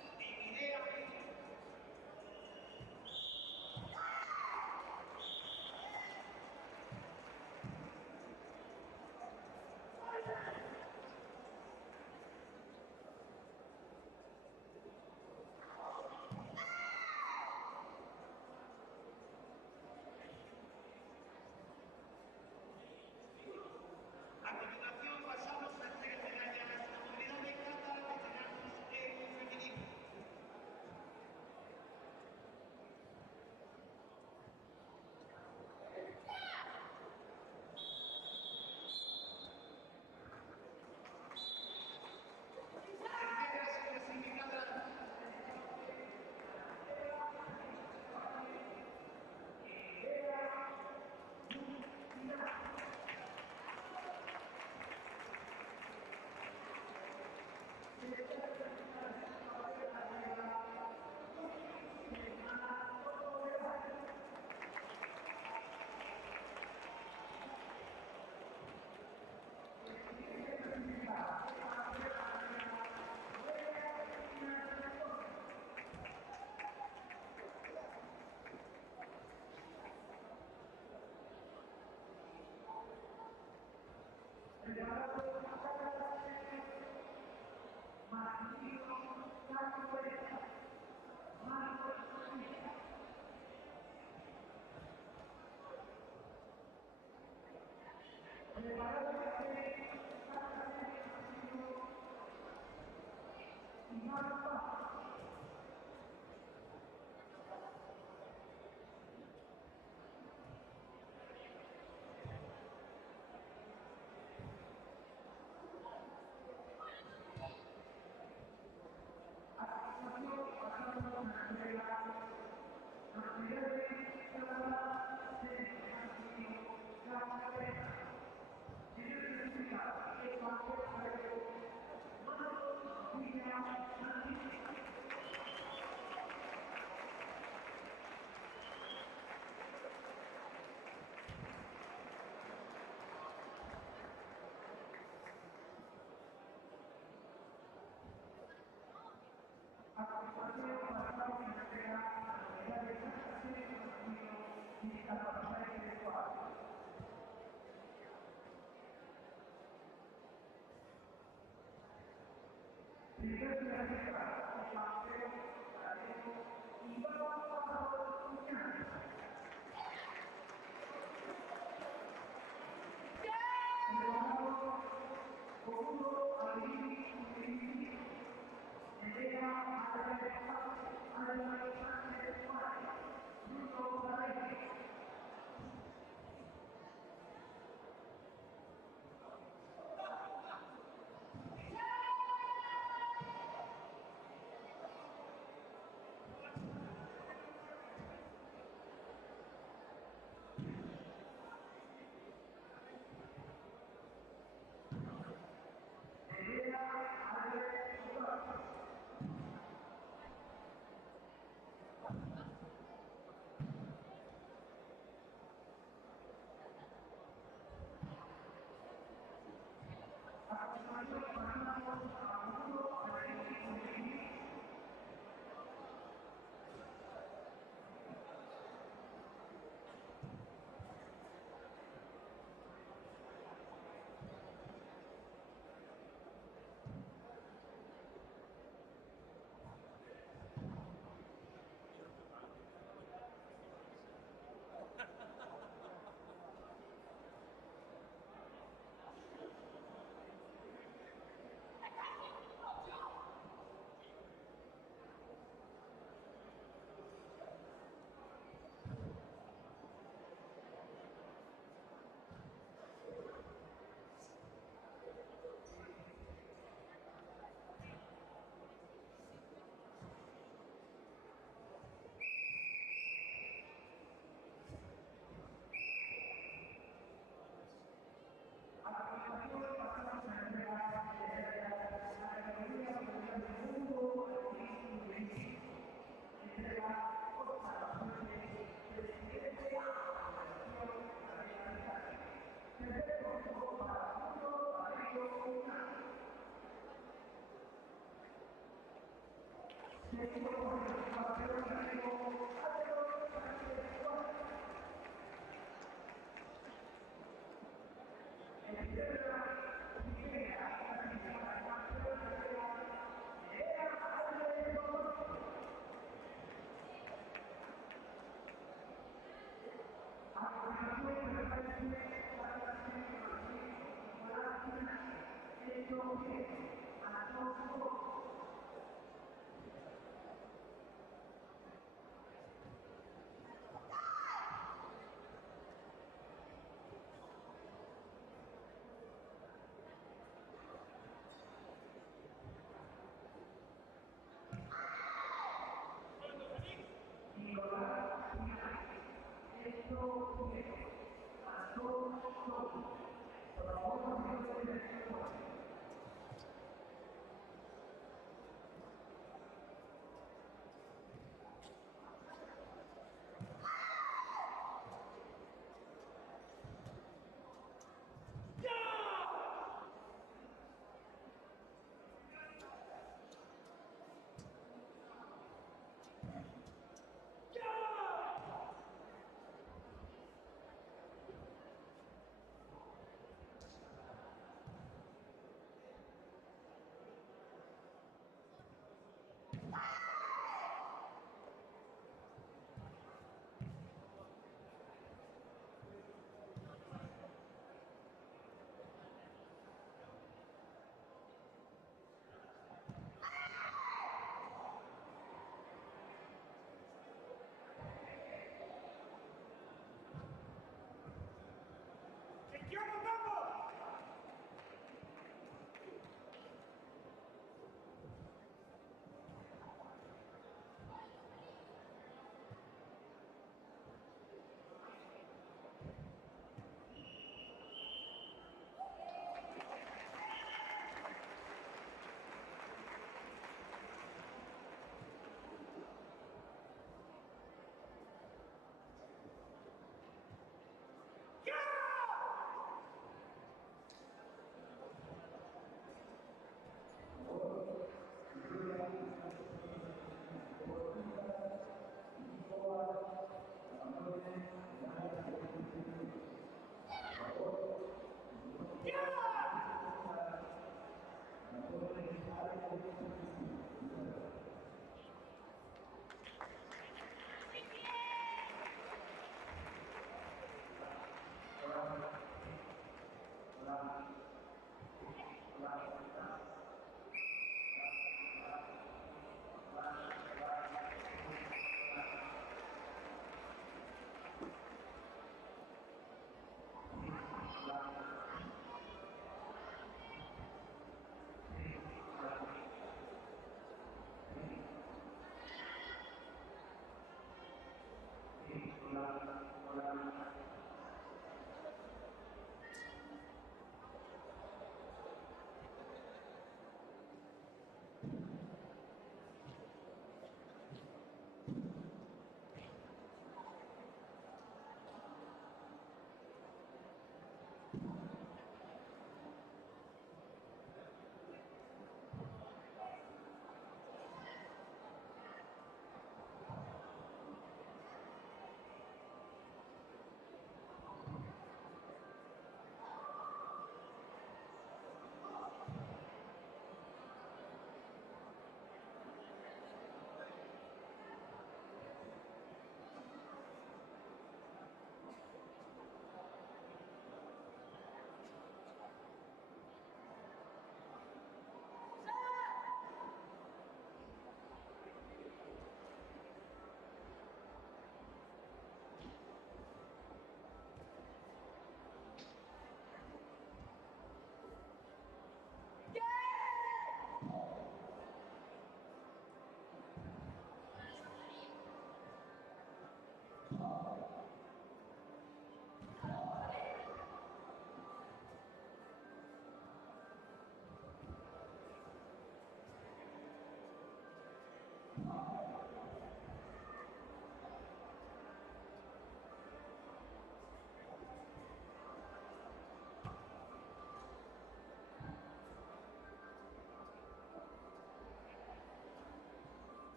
y Mirea Pinto. A continuación pasamos a entrega de medallas a la modalidad de plata, veteranos femenino. Terceras clasificadas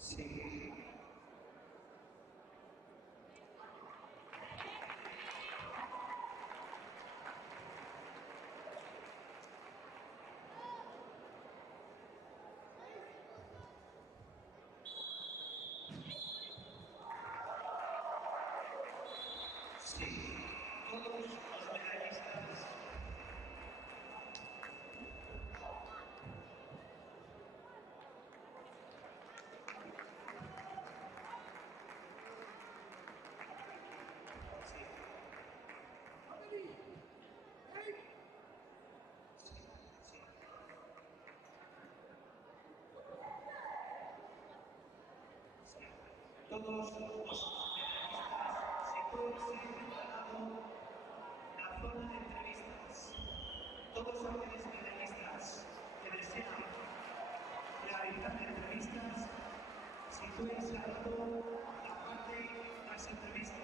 Sí. Sí, todos los medallistas. Sí, sí. Todos los medallistas se pueden seguir preparando la zona de entrevistas. Todos aquellos medallistas que desean realizar entrevistas, sitúense al lado la parte de las entrevistas.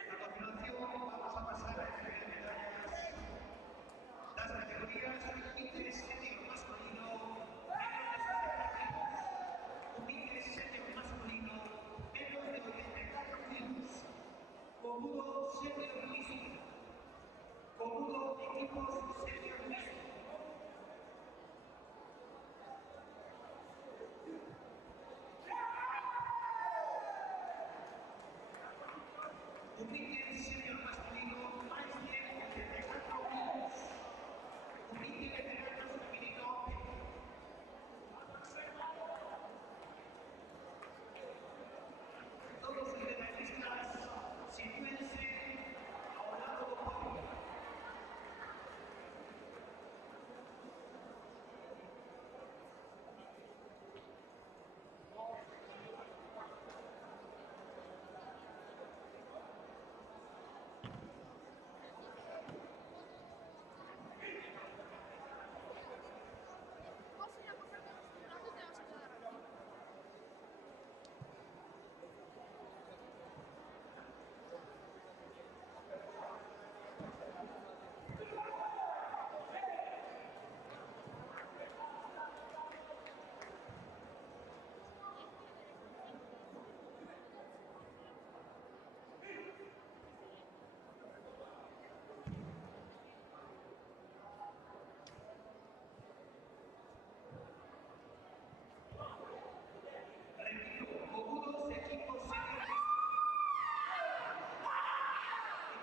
A continuación vamos a pasar a entregar medallas. Las categorías Inter Senior masculino, menores de 70 kilos. Inter Senior masculino, menos de 84 kilos. Comudo Senior mixto. Comudo equipos Senior mixto. Inter Senior masculino, más de 84 kilos. Inter veterano femenino, todos los medallistas sitúense a un lado del podio. Repito, comudos equipos senior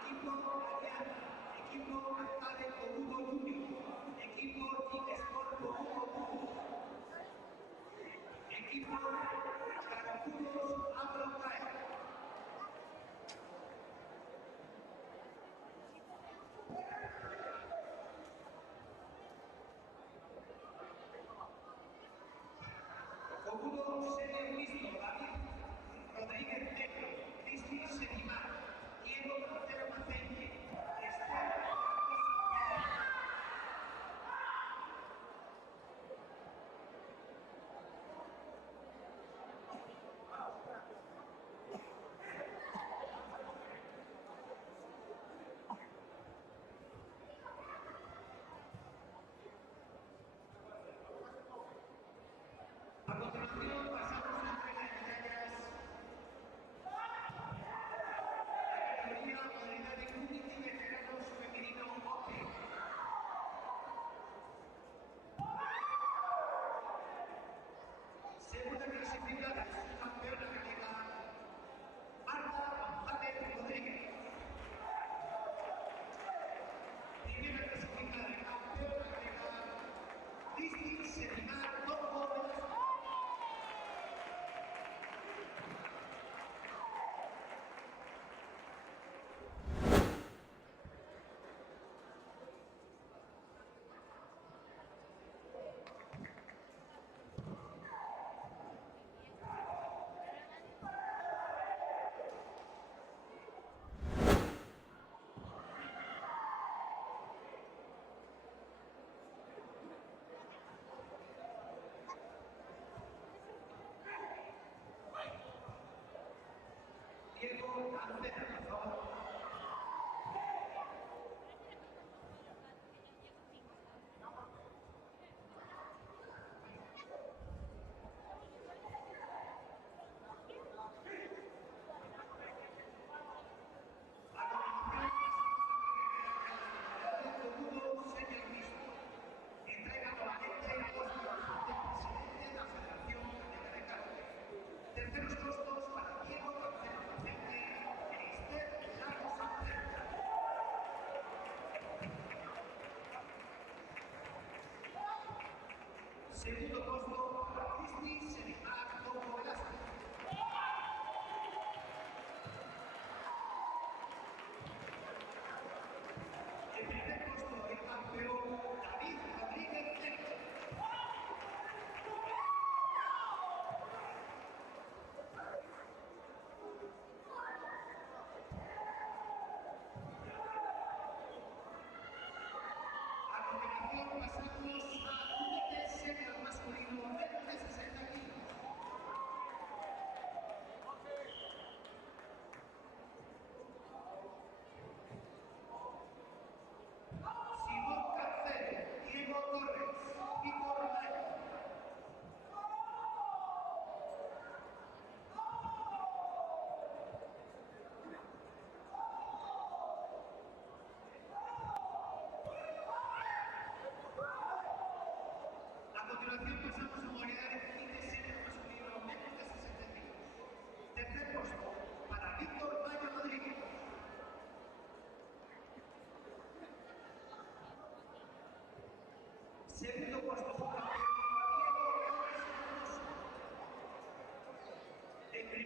equipo Ariana, equipo Arcade Comudo Junior, equipo Team Sport Comudo Junior, equipo Caracudos Abrocae. Comudo Senior Mixto, David Rodríguez Negro, Cristina Seguimar, Diego Montero Macente, Esther Rosa.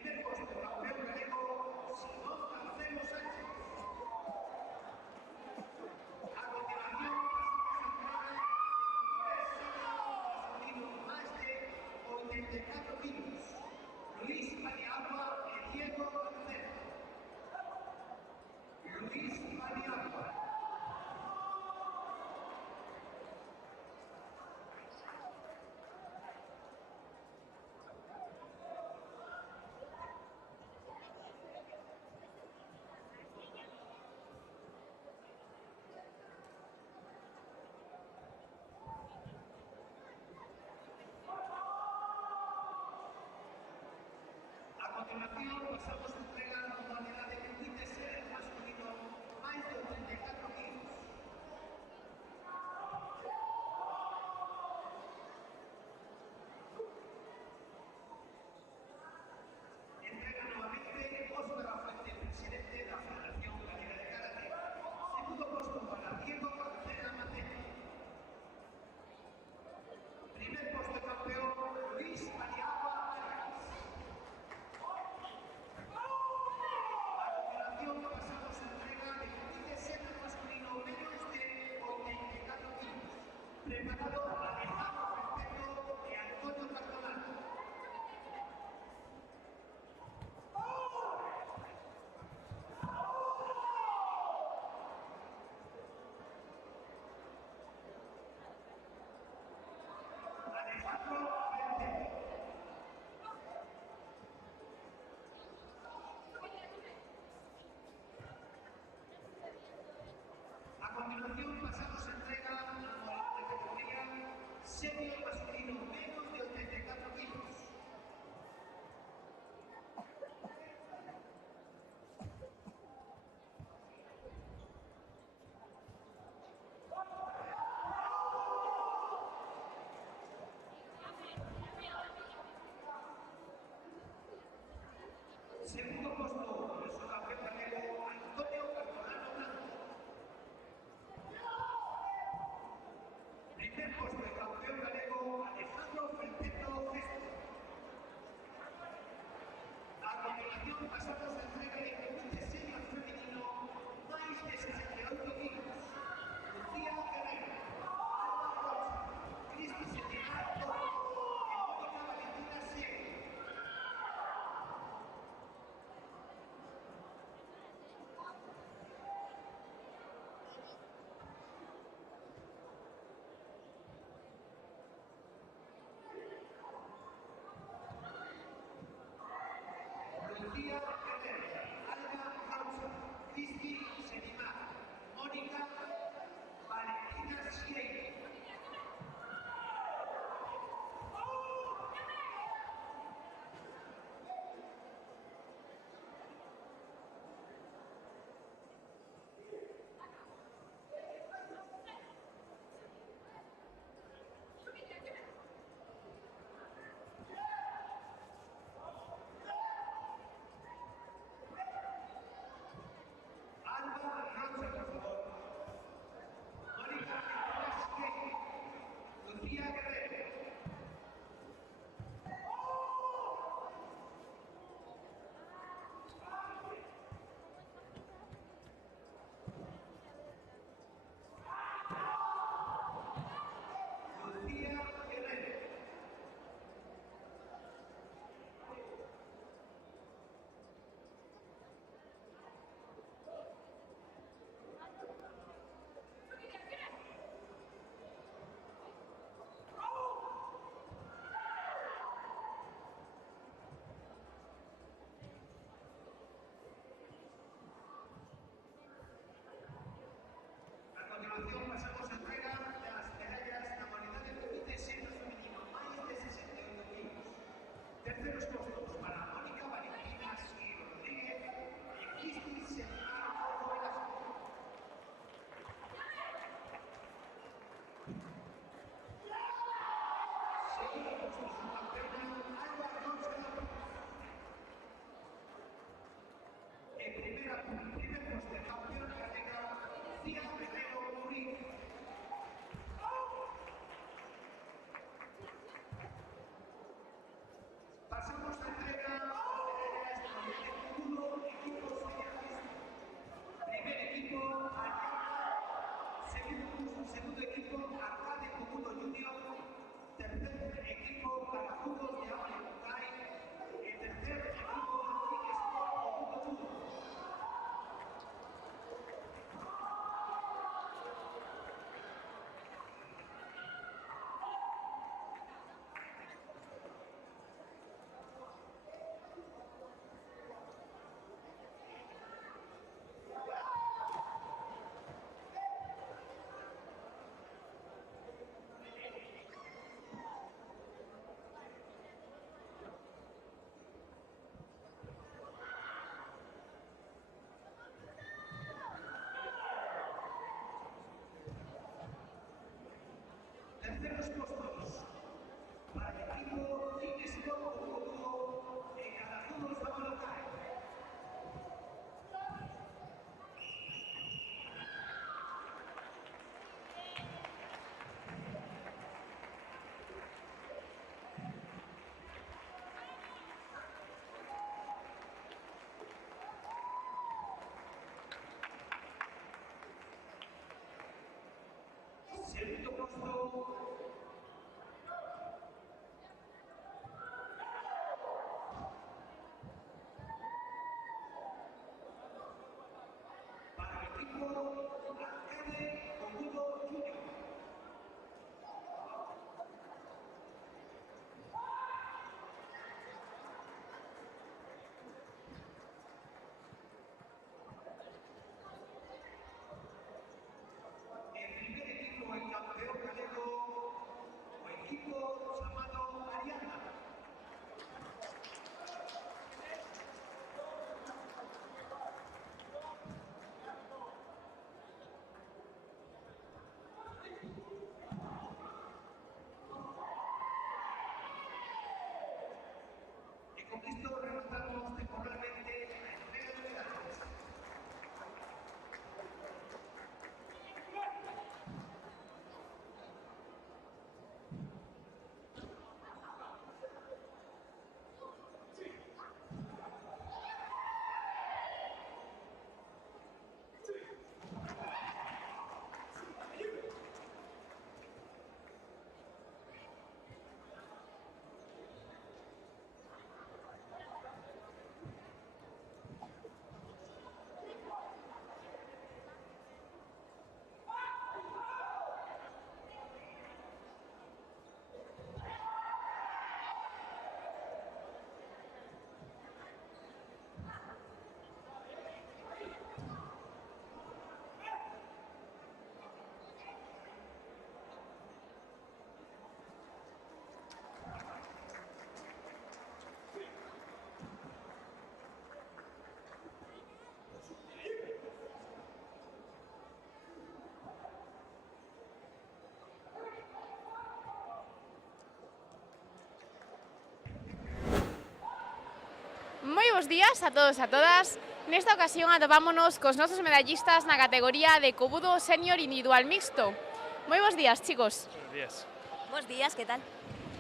Primer puesto, campeón galego, Simón Marcelo Sánchez. A continuación, pasamos más de 84 kilos. Luis Paniagua y Diego Cancela. Luis Paniagua. A continuación, pasamos a entregar la modalidad de compite ser masculino más de 84 kilos. Entrega nuevamente Óscar Afrente, presidente de la Federación Galega de Karate. Segundo puesto para Diego Cancela Mateo. Primer puesto de campeón, Luis Paniagua Arias. A continuación pasamos a entrega de compite senior masculino menos de 84 kilos. Preparado Alejandro Ferpeto y Antonio Cardonal. Alejandro Ferpeto. A continuación pasamos a entrega a la categoría senior masculino menos de 84 kilos. Segundo puesto, nuestro campeón galego Antonio Cardonal Blanco. Primer puesto de campeón galego Alejandro Ferpeto Gesto. A continuación pasamos a entrega de compite senior femenino más de 68 kilos. Lucía Guerrero, Alba Rocha, Cristi Setinar Torres, Mónica Valentina Siegel. Lucía Guerrero, Alba Rocha, Cristi Setinar, Mónica Valentina Siegel. Alba Rocha, por favor. Mónica Valentina Siegel. Lucía Guerrero. Lucía Guerrero. A continuación pasamos a entrega de las medallas de la modalidad de compite senior femenino más de 68 kilos. Terceros puestos para Mónica Valentina y Rodríguez y Cristi Setinar Velasco. Segundo puesto subcampeona Alba Rocha López. En primer puesto de campeona galega Lucía Guerrero Murillo. Pasamos a terceros puestos para el equipo Cinesport Cobudo en Calazón Zabalocay. Segundo puesto para el equipo Arcade Cobudo Junior. El primer equipo en campeón galego o equipo llamado Ariana. Y con esto rematamos temporalmente la entrega de medallas. Moi bons días a todos e a todas. Nesta ocasión atopámonos cos nosos medallistas na categoría de Cobudo Senior Individual Mixto. Moi bons días, chicos. Buenos días. Buenos días, ¿qué tal?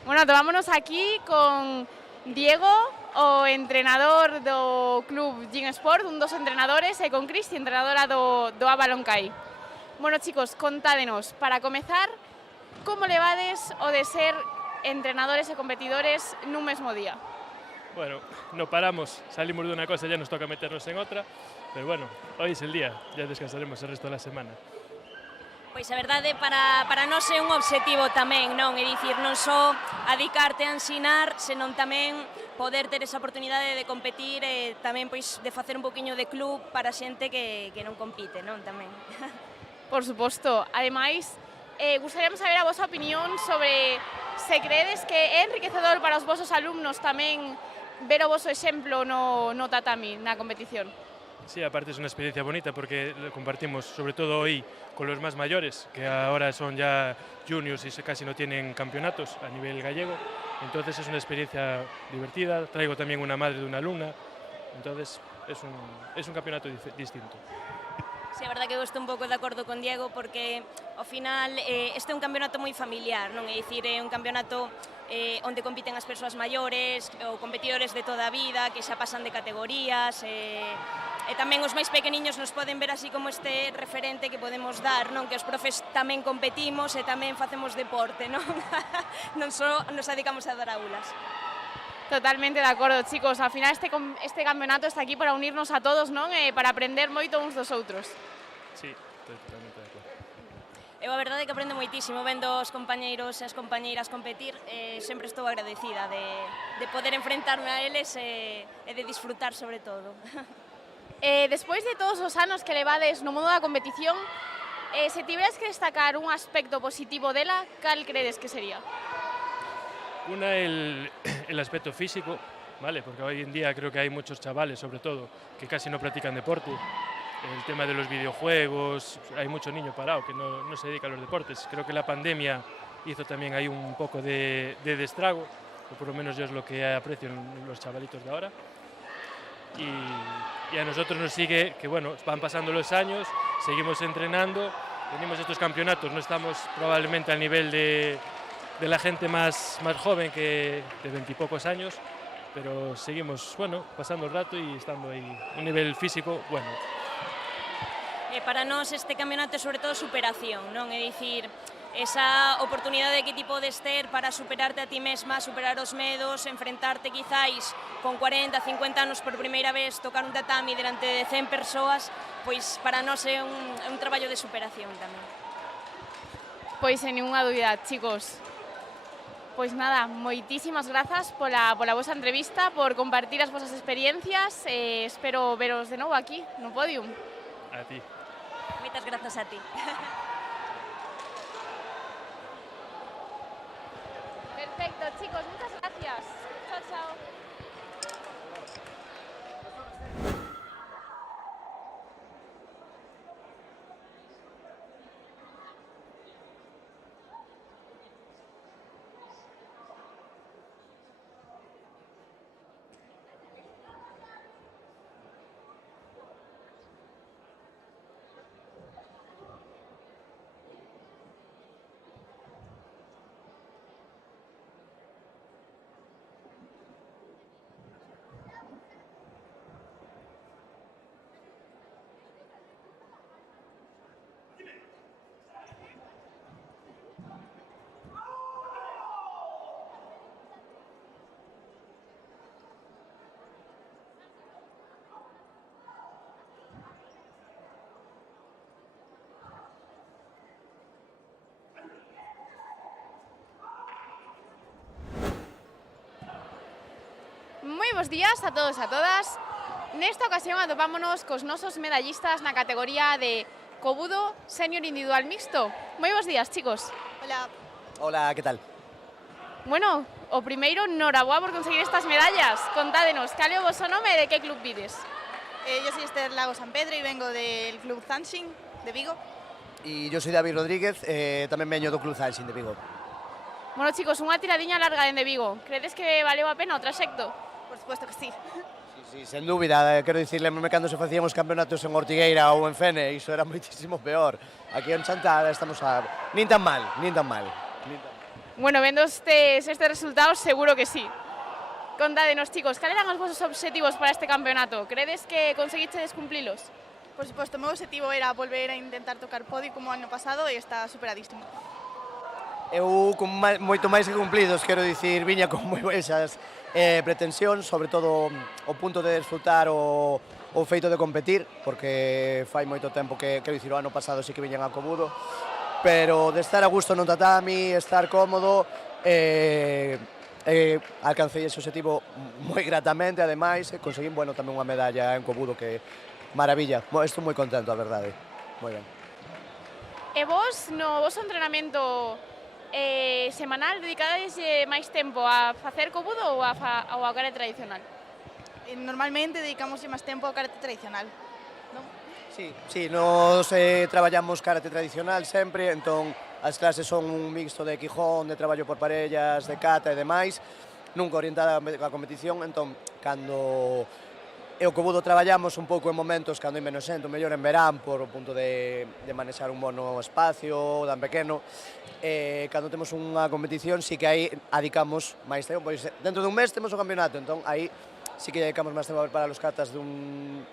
Bueno, atopámonos aquí con Diego, o entrenador do Club Gin Sport, un dos entrenadores, e con Cristi, entrenadora do Avaloncai. Bueno, chicos, contádenos, para comezar, como levades o de ser entrenadores e competidores nun mesmo día? Bueno, no paramos, salimos de una cosa, ya nos toca meternos en otra, pero bueno, hoy es el día, ya descansaremos el resto de la semana. Pois a verdade, para nós é un obxectivo tamén, non? É dicir, non só adicarte a ensinar, senón tamén poder ter esa oportunidade de competir e tamén pois de facer un poquinho de club para xente que non compite, non? Tamén. Por suposto. Ademais, gustaríamos saber a vosa opinión sobre se credes que é enriquecedor para os vosos alumnos tamén ver o voso exemplo no tatami, na competición. Sí, aparte es una experiencia bonita porque lo compartimos sobre todo hoy con los más mayores, que ahora son ya juniors y casi no tienen campeonatos a nivel gallego. Entonces es una experiencia divertida, traigo también una madre de una alumna, entonces es un campeonato distinto. Sí, a verdade que eu estou un pouco de acordo con Diego porque ao final este é un campeonato moi familiar, non? É dicir, é un campeonato onde compiten as persoas maiores ou competidores de toda a vida que xa pasan de categorías e tamén os máis pequeniños nos poden ver así como este referente que podemos dar, non? Que os profes tamén competimos e tamén facemos deporte, non? Non só nos dedicamos a dar aulas. Totalmente de acordo, chicos. Ao final este campeonato está aquí para unirnos a todos, non? Para aprender moito uns dos outros. Sí, estoy totalmente de acuerdo. Eu a verdade é que aprendo moitísimo vendo os compañeiros e as compañeiras competir, sempre estou agradecida de poder enfrentarme a eles e de disfrutar sobre todo. Despois de todos os anos que levades no mundo da competición, se tiveras que destacar un aspecto positivo dela, cal credes que sería? Una, el aspecto físico, ¿vale? Porque hoy en día creo que hay muchos chavales, sobre todo, que casi no practican deporte. El tema de los videojuegos, hay mucho niño parado que no se dedica a los deportes. Creo que la pandemia hizo también ahí un poco de destrago, o por lo menos yo es lo que aprecio en los chavalitos de ahora. Y a nosotros nos sigue que, bueno, van pasando los años, seguimos entrenando, venimos a estos campeonatos, no estamos probablemente al nivel de la gente más joven, que de 20 y pocos años, pero seguimos, bueno, pasando el rato y estando ahí un nivel físico bueno. Para nós este campeonato é sobre todo superación, non? É dicir, esa oportunidade que ti podes ter para superarte a ti mesma, superar os medos, enfrentarte quizáis con 40, 50 anos por primeira vez, tocar un tatami delante de 100 persoas, pois para nós é un traballo de superación tamén. Pois sen ninguna dúbida, chicos. Pois nada, moitísimas grazas pola vosa entrevista, por compartir as vosas experiencias, espero veros de novo aquí no podium. A ti. Moitas grazas a ti. Perfecto, chicos, muchas gracias. Chao, chao. Moi bons días a todos e a todas. Nesta ocasión atopámonos cos nosos medallistas na categoría de Kobudo Senior Individual Mixto. Moi bons días, chicos. Hola. Hola, ¿qué tal? Bueno, o primeiro, noraboa por conseguir estas medallas. Contádenos, cal é o voso nome e de que club vides? Yo soy Esther Lago San Pedro y vengo del Club Zanshin de Vigo. Y yo soy David Rodríguez, tamén veño do Club Zanshin de Vigo. Bueno, chicos, unha tiradiña larga dende Vigo. Credes que valeu a pena o traxecto? Por supuesto que sí. Sí, sen dúbida, quero dicir, lembrome cando se facían os campeonatos en Ortigueira ou en Fene, iso era moitísimo peor. Aquí en Chantada estamos a... nin tan mal, nin tan mal. Bueno, vendo estes resultados, seguro que sí. Contádenos, chicos, cal eran os vosos obxectivos para este campeonato? Credes que conseguistedes cumplilos? Por supuesto, o meu objetivo era volver a intentar tocar podio como ano pasado e está superadísimo. Eu, con moito máis que cumplidos, quero dicir, viña con moi esas pretensións, sobre todo o punto de desfrutar o feito de competir, porque fai moito tempo que, quero dicir, o ano pasado sí que viñan a Kobudo, pero de estar a gusto no tatami, estar cómodo, alcancei ese objetivo moi gratamente, ademais, e conseguín, bueno, tamén unha medalla en Kobudo que maravilla. Estou moi contento, a verdade. Moi ben. E vos, no voso entrenamento semanal, dedicades máis tempo a facer Kobudo ou ao karate tradicional? Normalmente dedicamos máis tempo ao karate tradicional, non? Sí, nos traballamos karate tradicional sempre, entón as clases son un mixto de Quijón, de traballo por parellas, de kata e demais, nunca orientada á competición, entón, cando o Kobudo traballamos un pouco en momentos cando hai menos xente, mellor en verán, por o punto de manexar un bono espacio, tan pequeno, cando temos unha competición, sí que aí adicamos máis tempo, pois dentro dun mes temos o campeonato, entón aí sí que dedicamos máis tempo a preparar os katas dun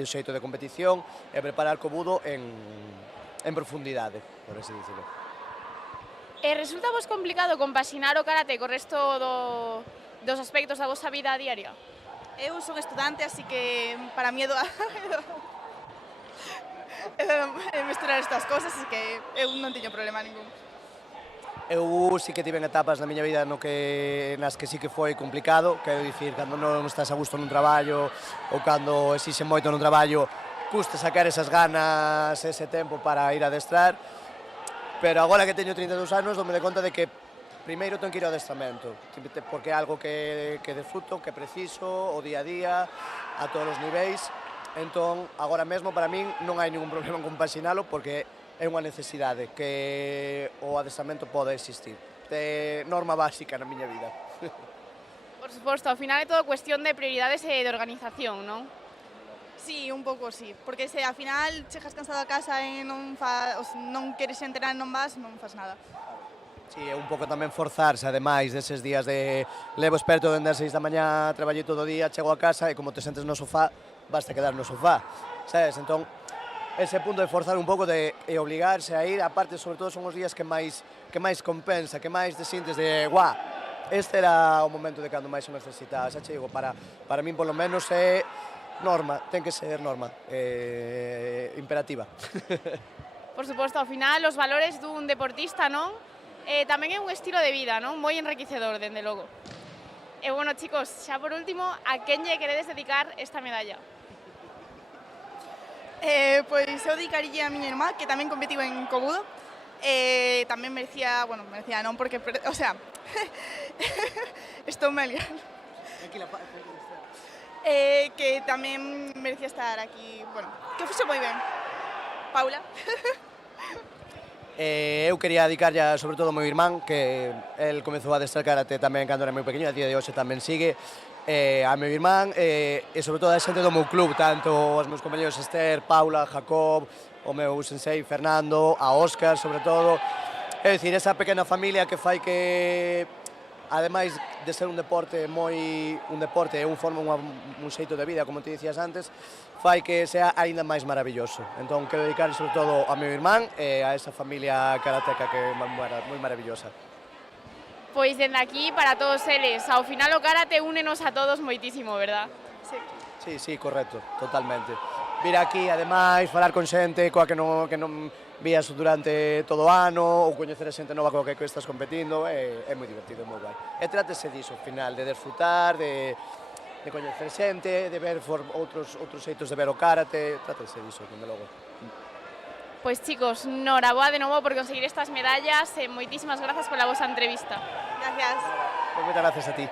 xeito de competición e a preparar Kobudo en profundidade, por así dicirlo. E resulta vos complicado compaxinar o karate co resto dos aspectos da vosa vida diaria? Eu son estudante, así que para mí é mesturar estas cosas, así que eu non teño problema ningún. Eu sí que tiven etapas na miña vida nas que sí que foi complicado, quero dicir, cando non estás a gusto nun traballo ou cando exixe moito nun traballo, custa sacar esas ganas, ese tempo para ir a adestrar, pero agora que teño 32 anos, dome de conta de que primeiro tenho que ir ao adestramento, porque é algo que disfruto, que preciso, o día a día, a todos os niveis, entón, agora mesmo, para min, non hai ningún problema en compaxinalo, porque é unha necesidade que o adestramento pode existir. É norma básica na miña vida. Por suposto, ao final é todo cuestión de prioridades e de organización, non? Sí, un pouco sí, porque se ao final chegas cansado a casa e non queres entrenar, non vas, non fas nada. Sí, é un pouco tamén forzarse, ademais deses días de levo esperto dende as 6 da mañá, traballei todo o día, chego a casa e como te sentes no sofá, basta quedar no sofá, sabes? Entón, ese punto de forzar un pouco e obligarse a ir, aparte, sobre todo, son os días que máis compensa, que máis te sintes de, guau, este era o momento de cando máis o necesitaba, xa che digo, para min polo menos é norma, ten que ser norma, imperativa. Por suposto, ao final, os valores dun deportista, non? Tamén é un estilo de vida, non? Moi enriquecedor, dende logo. E, bueno, chicos, xa por último, a quen lle queredes dedicar esta medalla? Pois eu dedicaría a miña irmá, que tamén competiu en Cobudo. Tamén merecía non, porque, o sea, estou me a liar. Que tamén merecía estar aquí, bueno, que fixo moi ben. Paula. Eu quería dedicarlle sobre todo ao meu irmán, que el comezou a adestrar karate tamén cando era moi pequeno, a día de hoxe tamén sigue, a meu irmán e sobre todo a xente do meu club, tanto os meus compañeros Esther, Paula, Jacob, o meu sensei Fernando, a Óscar sobre todo, é dicir, esa pequena familia que fai que, ademais de ser un deporte é un xeito de vida, como te dicías antes, fai que sea aínda máis maravilloso. Entón, quero dedicar sobre todo ao meu irmán e a esa familia karateca que é moi maravillosa. Pois dende aquí, para todos eles, ao final o karate únenos a todos moitísimo, verdad? Sí, correcto, totalmente. Vir aquí, ademais, falar con xente coa que non vías durante todo o ano, ou coñecer a xente nova coa que estás competindo, é moi divertido, é moi guai. E trátese diso, ao final, de desfrutar, de coñecer xente, de ver outros xeitos de ver o karate, trátese diso, dende logo. Pois chicos, noraboa de novo por conseguir estas medallas e moitísimas grazas pola vosa entrevista. Gracias. Pois moitas gracias a ti.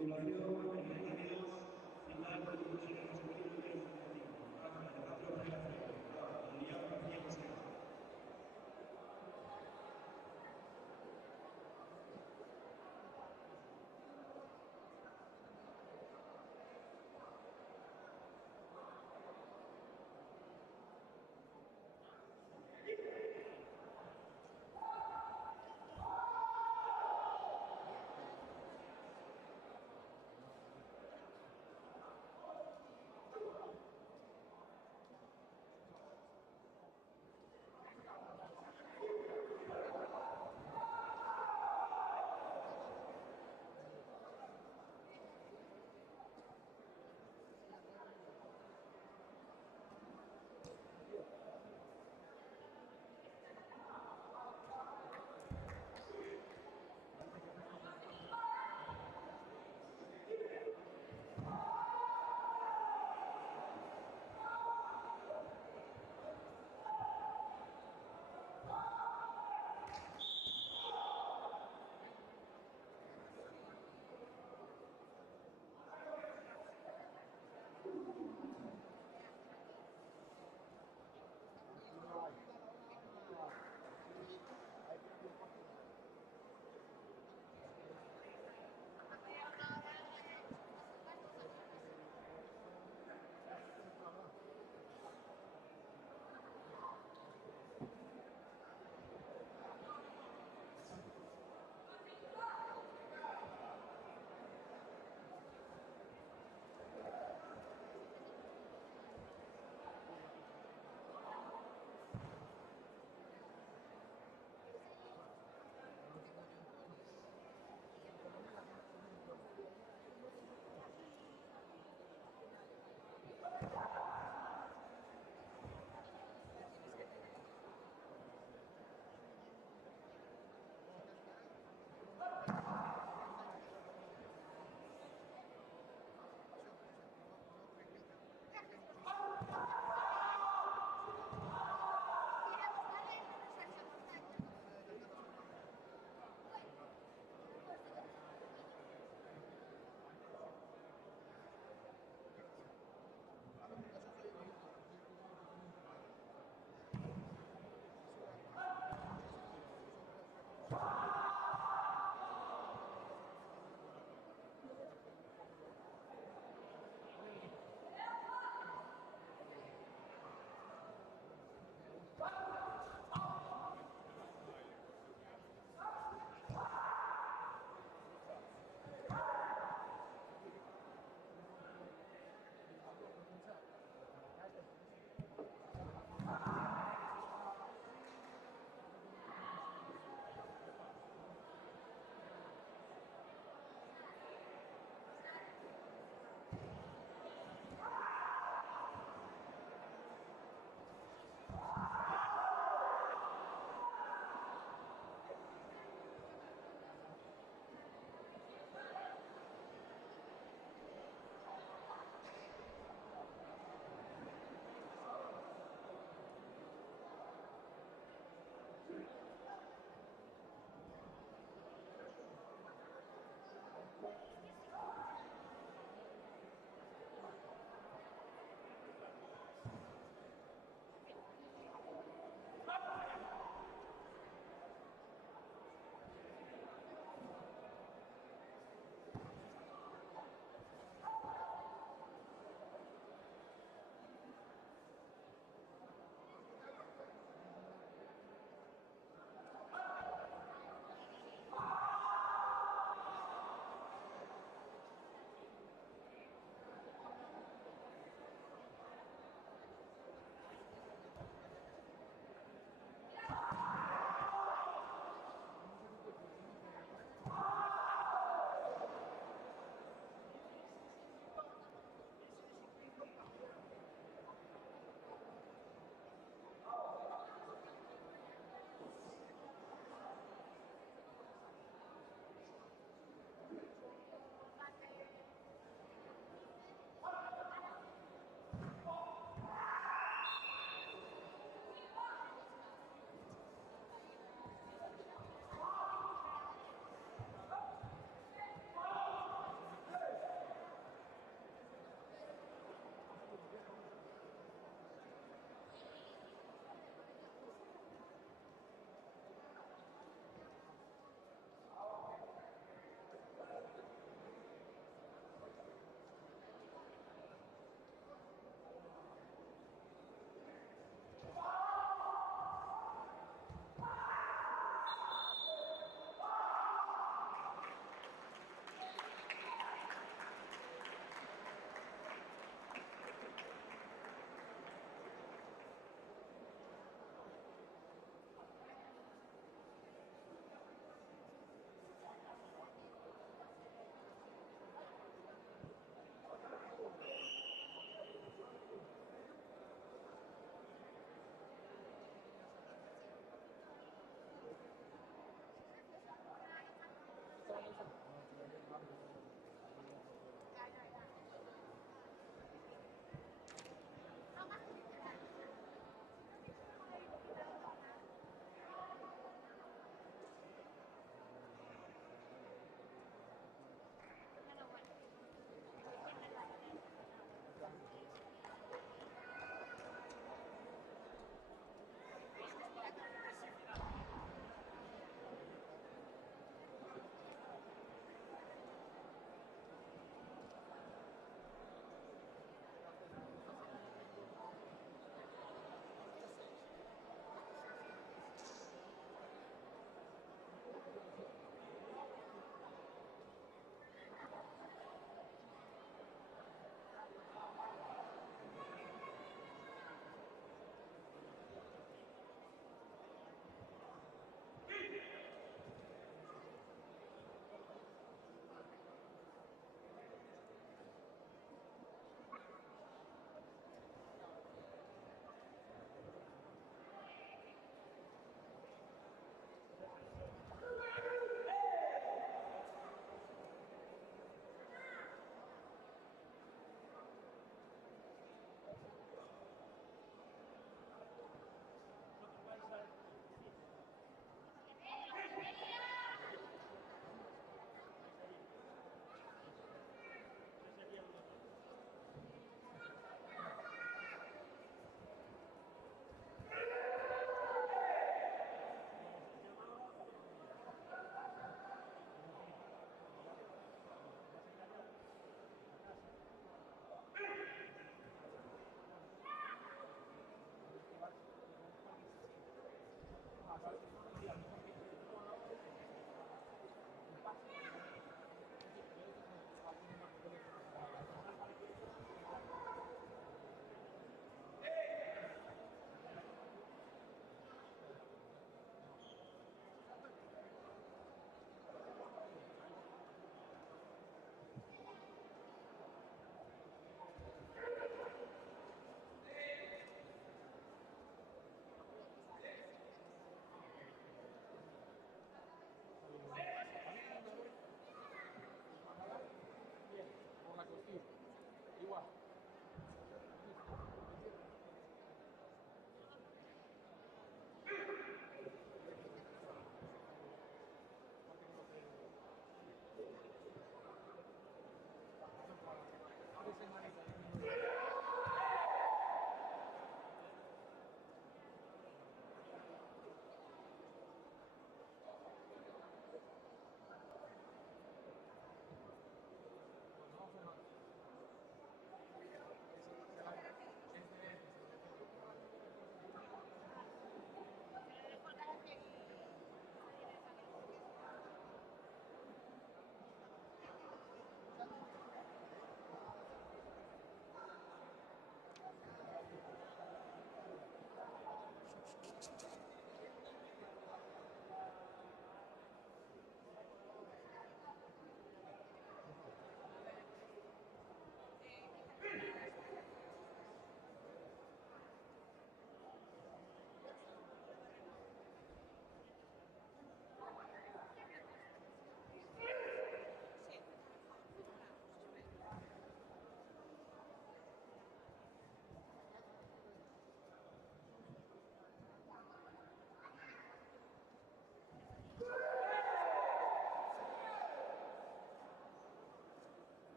continuación, en 22, final del grupo de los equipos hasta la 4 generación. Aliado García José.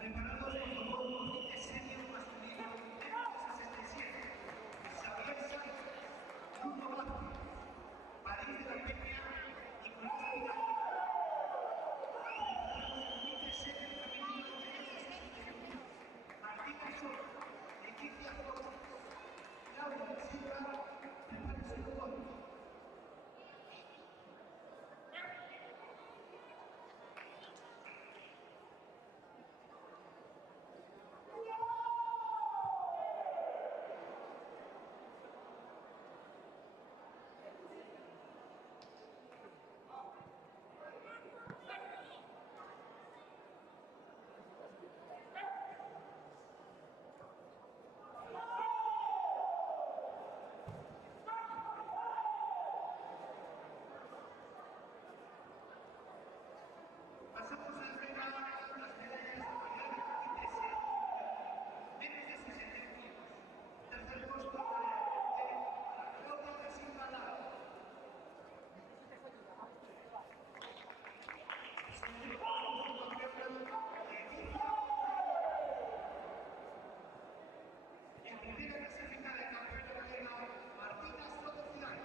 Preparados con el comité senior masculino menos de 67. Xavier Sanz, Bruno Vázquez, París de la Peña, Nicolás Vidal. Preparados el comité senior femenino menos de 61. Martina Soto, Leticia Costa, Laura Silva, prepárense los goles. Pasamos a entregar las medallas de unidad y deseo menos de 60 kilos. Tercer puesto para la Claudia da Silva Lara. Segundo puesto campeona Leticia. En primera clasificada de campeona galega Martina Soto Vidal.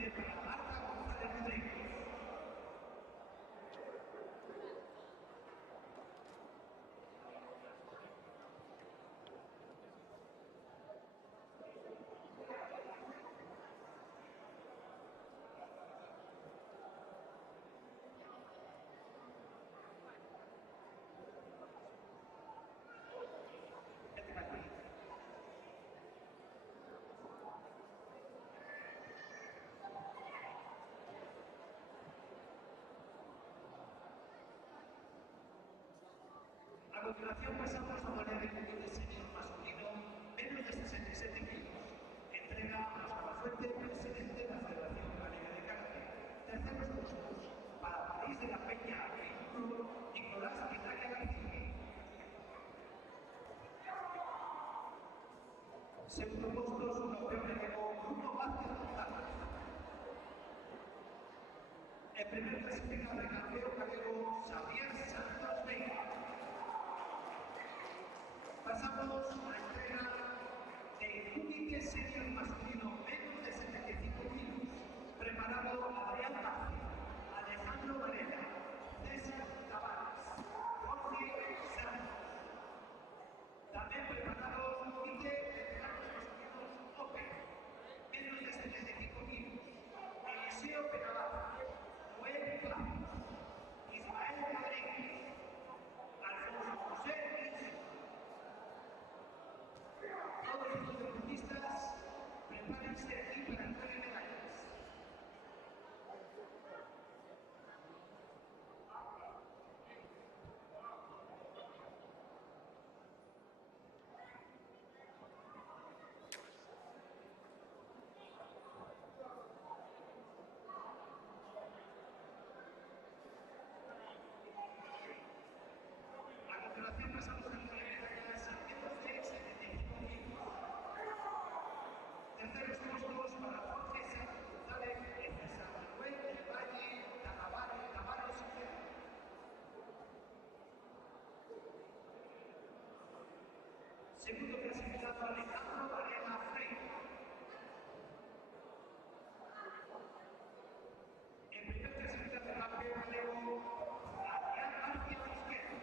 Para Marta González Rodríguez. A continuación pasamos a manera de comité senior masculino menos de 67 kilos. Entrega a Oscar Fuente, presidente de la Federación Galega de Karate. Terceros puestos para París de la Peña y Nicolás Vidal García. Segundo puesto, su campeón gallego Bruno Vázquez González. El primer clasificado de campeón gallego Xavier Santos Veiga. Pasamos a la entrega del comité senior masculino menos de 75 kilos, preparado Adrián Vázquez, Alejandro Varela, César Tavares, Jorge Santos. También preparados comité de veteranos masculinos Open, menos de 75 kilos, Eliseo Penabal, Noel Pla, Segundo clasificado Alejandro Varela Freire. En primer clasificado campeón Leo Adrián García Izquierdo.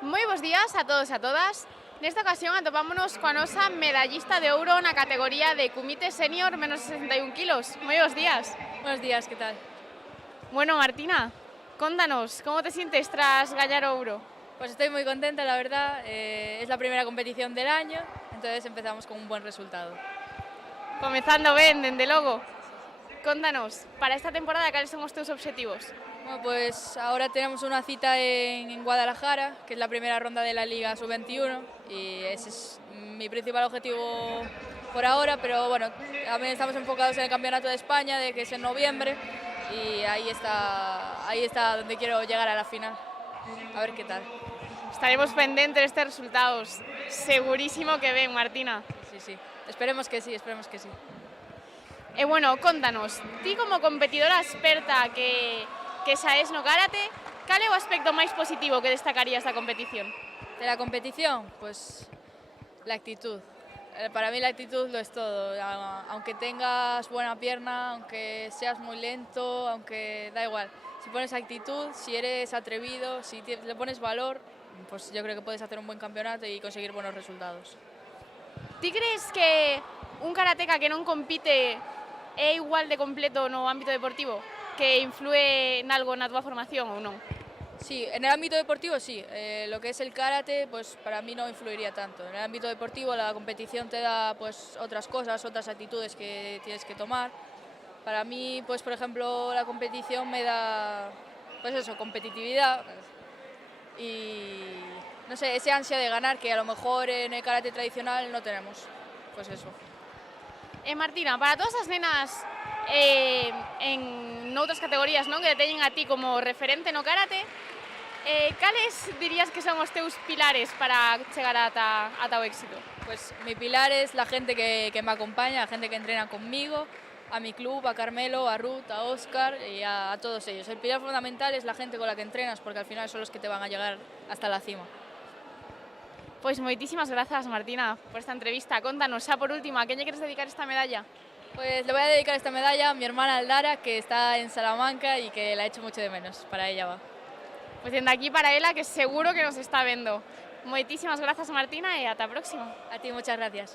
Moi bons días a todos e a todas. Nesta ocasión atopámonos coa nosa medallista de ouro na categoría de Kumite Senior menos 61 kilos. Moi bons días. Buenos días, ¿qué tal? Bueno, Martina, contanos, ¿cómo te sientes tras ganar ouro? Pues estoy muy contenta, la verdad. Es la primera competición del año, entonces empezamos con un buen resultado. Comezando ben, dende logo. Contanos, para esta temporada, cales son os teus obxectivos? Bueno, pues ahora tenemos una cita en Guadalajara, que es la primera ronda de la Liga Sub-21, y ese es mi principal objetivo por ahora, pero bueno, también estamos enfocados en el Campeonato de España, que es en noviembre, y ahí está donde quiero llegar a la final. A ver qué tal. Estaremos pendentes de estos resultados. Segurísimo que ven, Martina. Sí, sí. Esperemos que sí, esperemos que sí. E bueno, contanos, ti como competidora experta que saes no karate, cal é o aspecto máis positivo que destacarías da competición? De la competición, pues la actitud. Para mí la actitud lo es todo. Aunque tengas buena pierna, aunque seas muy lento, aunque da igual. Si pones actitud, si eres atrevido, si le pones valor, pues yo creo que puedes hacer un buen campeonato y conseguir buenos resultados. Ti crees que un karateca que non compite é igual de completo no ámbito deportivo? Que inflúe en algo na túa formación ou non? Sí, en el ámbito deportivo sí. Lo que es el karate, pues para mí no influiría tanto. En el ámbito deportivo la competición te da pues otras cosas, otras actitudes que tienes que tomar. Para mí, pues por ejemplo, la competición me da, pues eso, competitividad y no sé, ese ansia de ganar que a lo mejor en el karate tradicional no tenemos. Pues eso. Martina, para todas as nenas en outras categorías, non, que te teñen a ti como referente no karate, cales dirías que son os teus pilares para chegar ata o éxito? Pues mi pilar es la gente que me acompaña, la gente que entrena conmigo, a mi club, a Carmelo, a Ruth, a Óscar y a todos ellos. El pilar fundamental es la gente con la que entrenas, porque al final son los que te van a llegar hasta la cima. Pois moitísimas grazas, Martina, por esta entrevista. Contanos, xa por último, a quen lle queres dedicar esta medalla? Pues le voy a dedicar esta medalla a mi hermana Aldara, que está en Salamanca y que la echo mucho de menos. Para ella va. Pues dende aquí para ela, que seguro que nos está vendo. Moitísimas grazas, Martina, e ata a próxima. A ti muchas gracias.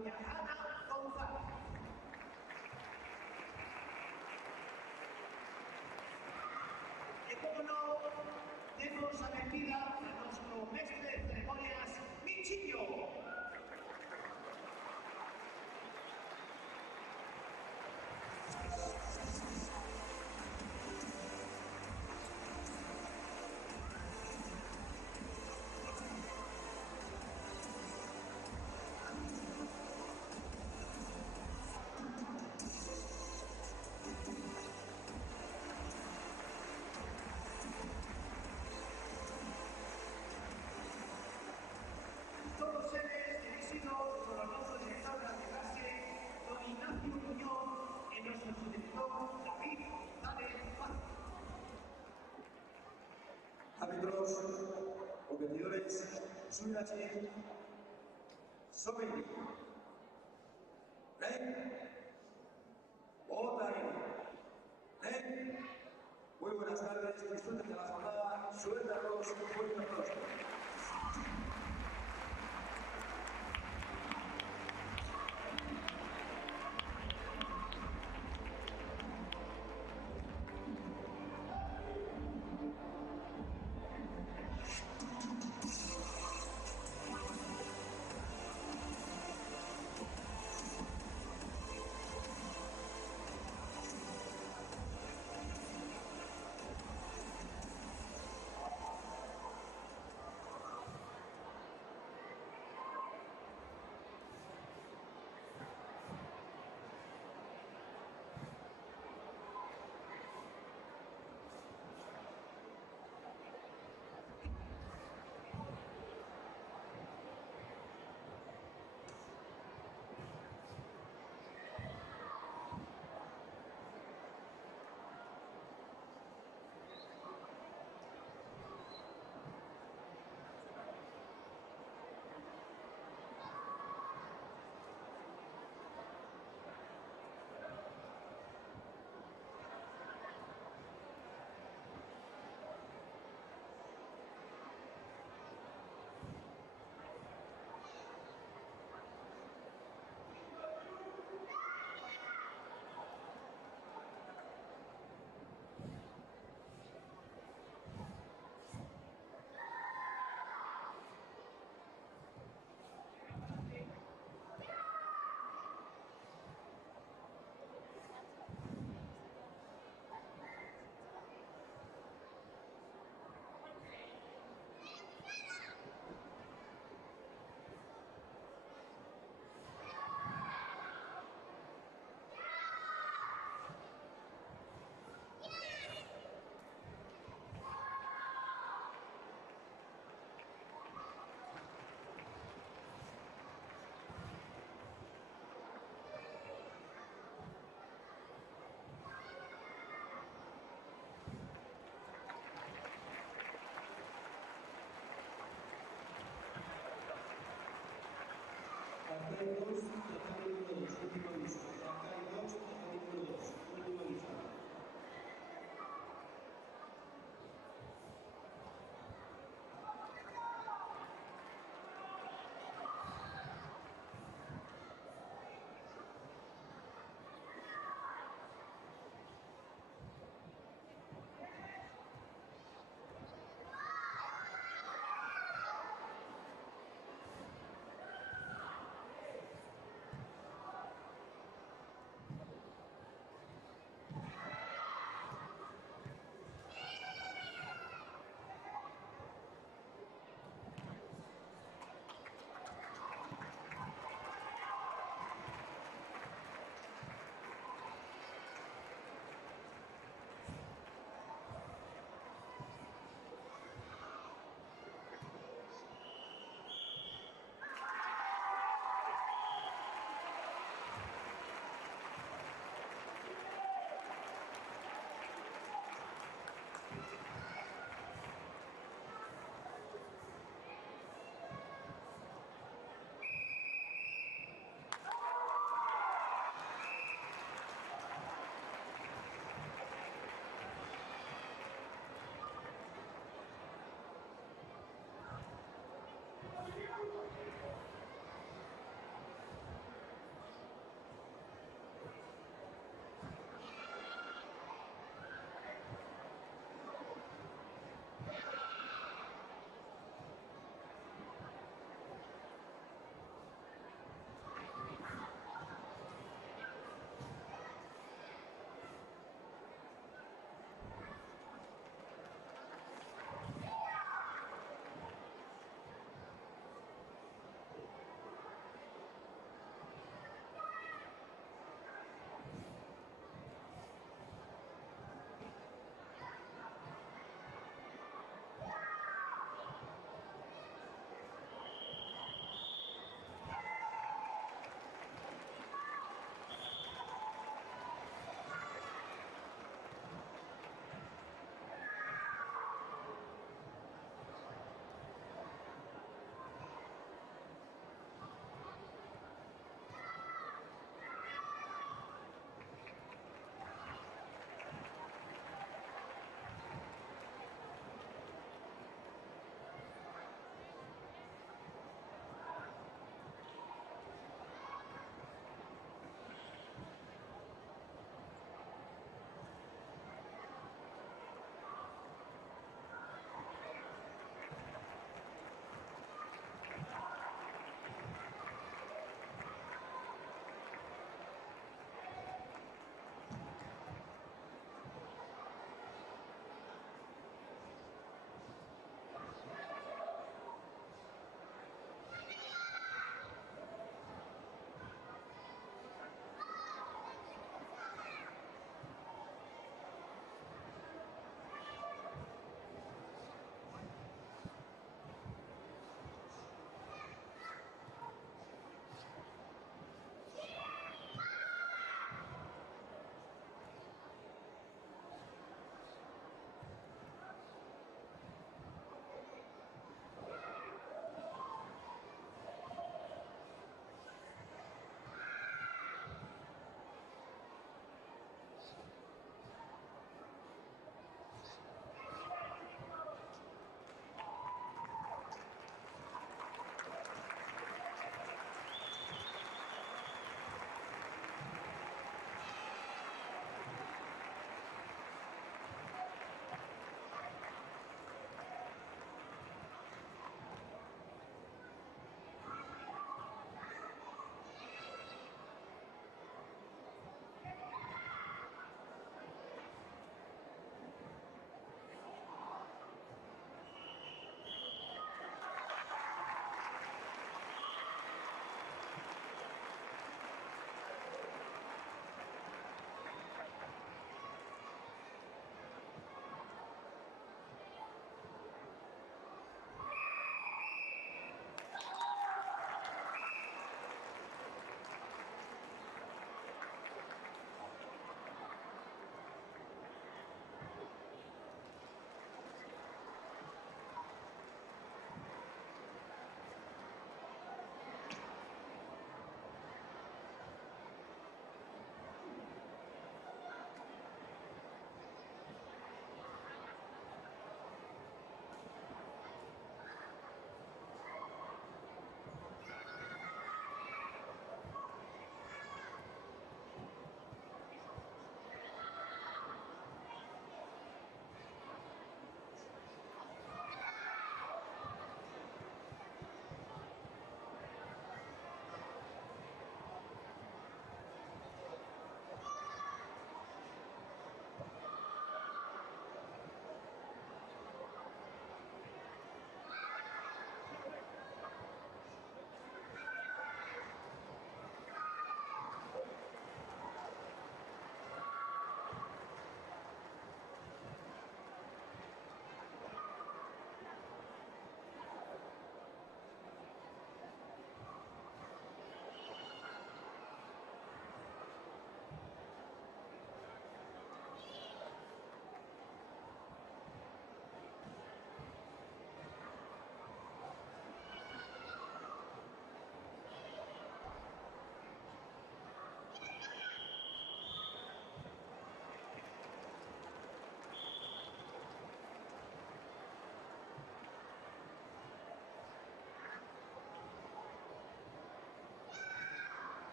doña Ana González. E como no, demos a benvida a nuestro mestre de ceremonias, Michiño. Todos ellos dirigidos por el nuevo director de la clase, don Ignacio Muñoz, y nuestro director David González Paz. Árbitros, competidores, Suyachi, Sobri, Ren, Otay, Ren. Muy buenas tardes, disfruten de la jornada, suéltalos, suéltalos.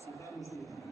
Sigamos mirando.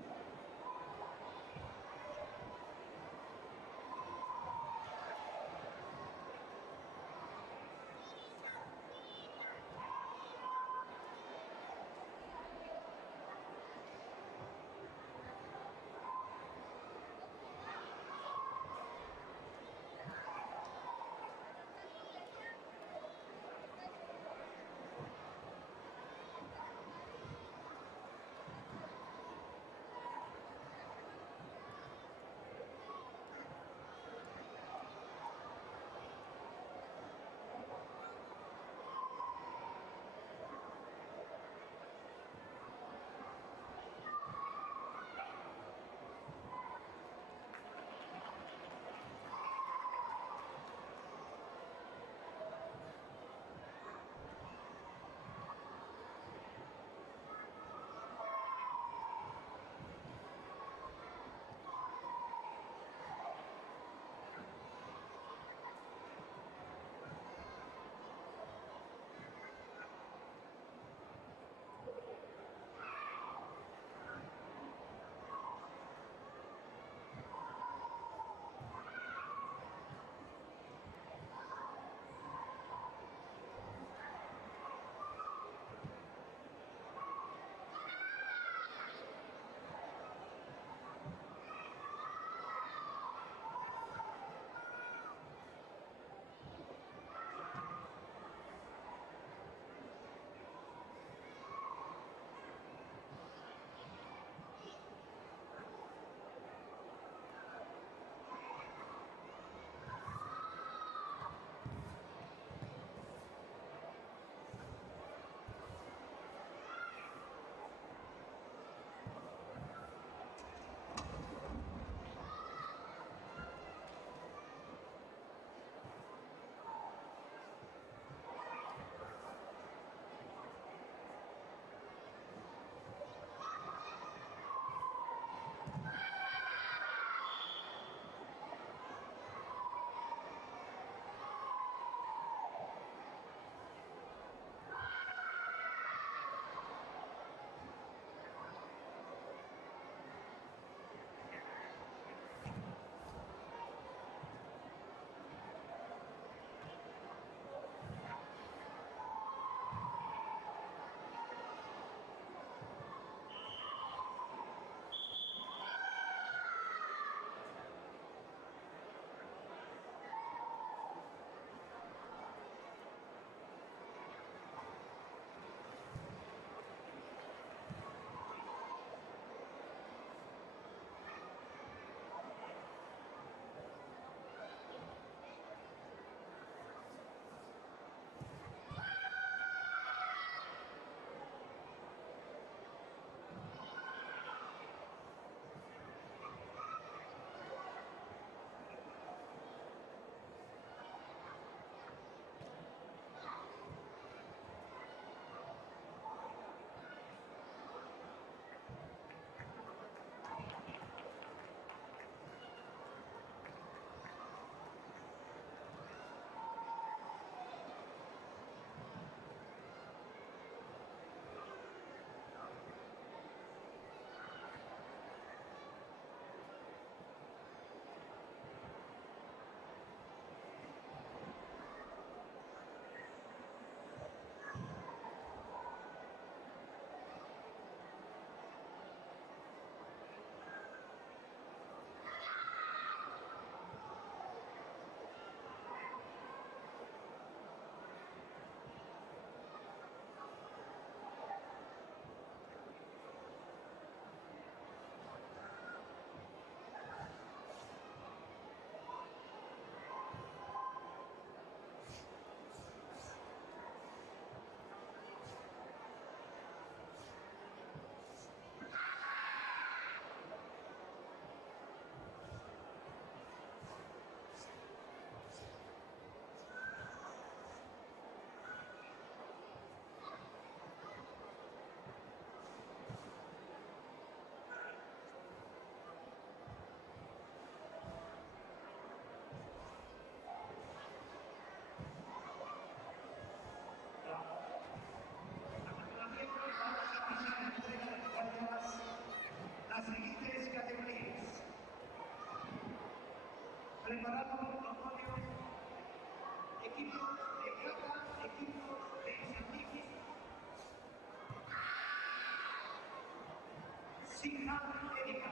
Sihan Erika,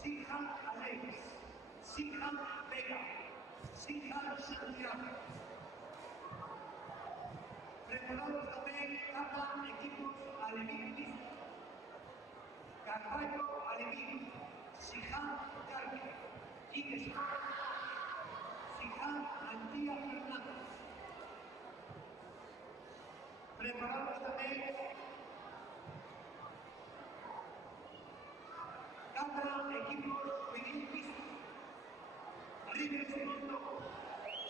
Sihan Alex, Sihan Vega, Sihan Santiago. Preparados tamén cada equipos alevín, Carvalho Alevín, Sihan Carmen, Quique Sihan Antía Fernández. Preparados tamén cada equipos Feliz River Segundo,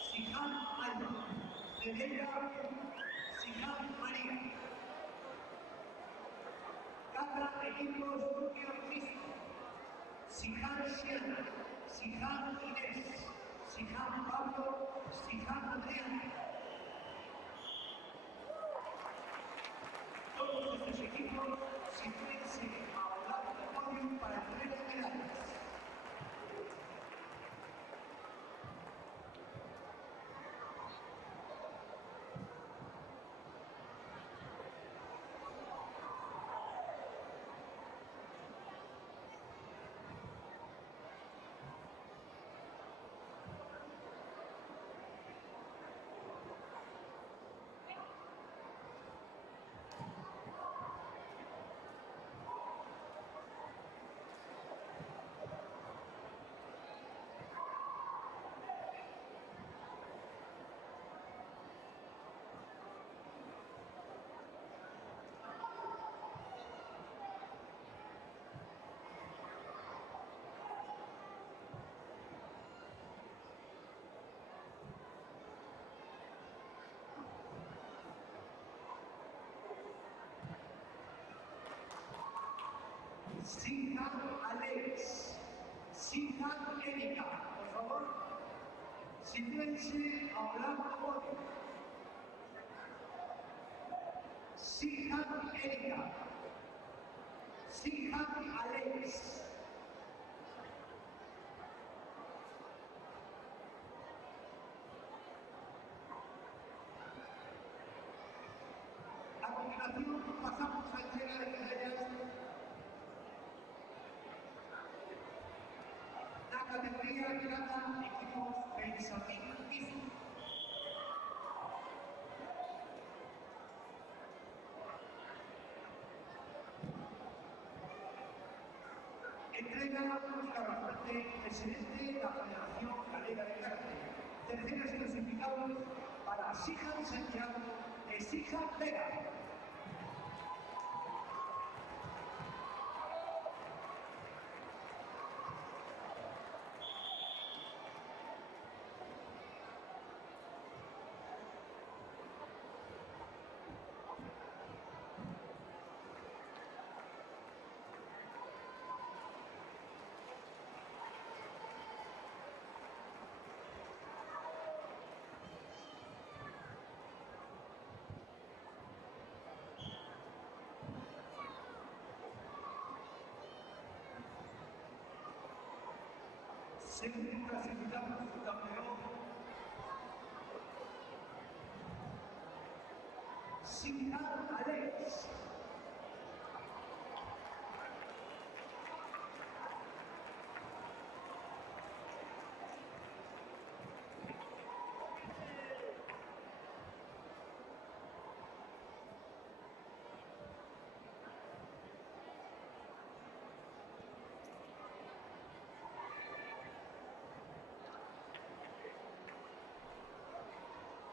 Sihan Alba, Cedeira, Sihan María. Cada equipos Junior Mixto, Sihan Siana, Sihan Inés, Sihan Pablo, Sihan Adrián. Todos estos equipos sitúense a un lado del podio para entrega de medallas. Sihan Alex, Sihan Erika, por favor, sitúense a un lado del podio. Sihan Erika, Sihan Alex. A continuación pasamos a entrega de medallas la categoría de cada equipos Benjamín Mixto. Entrega Óscar Bastante, presidente de la Federación Galega de Karate. Terceros clasificados para Sihan Santiago e Sihan Vega. Segundo clasificado su campeón, Sihan Alex.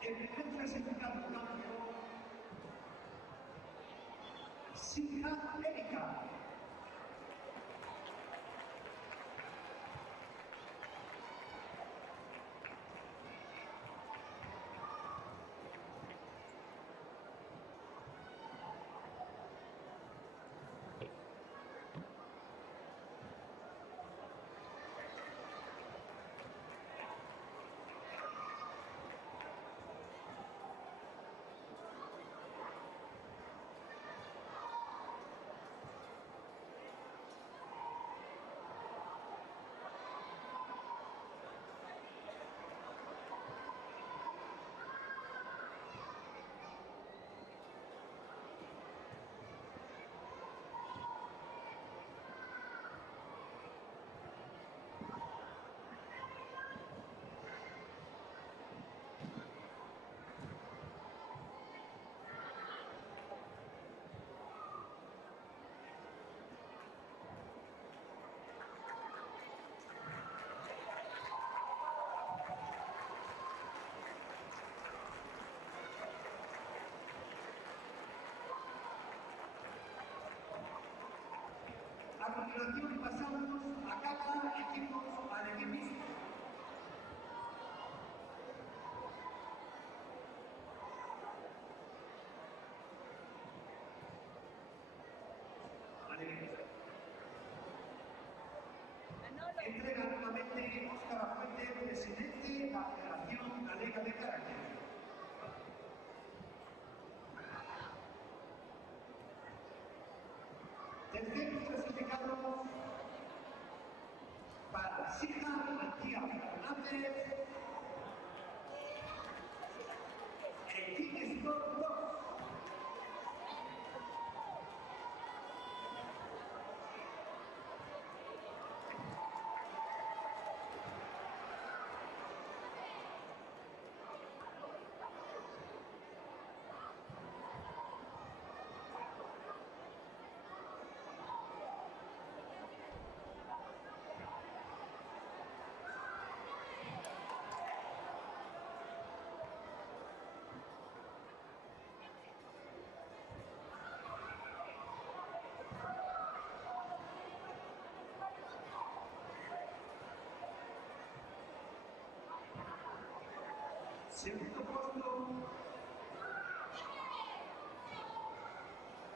El primer clasificado campeón, Sihan Erika. Sija García Fernández. El Team Sport 2. Segundo puesto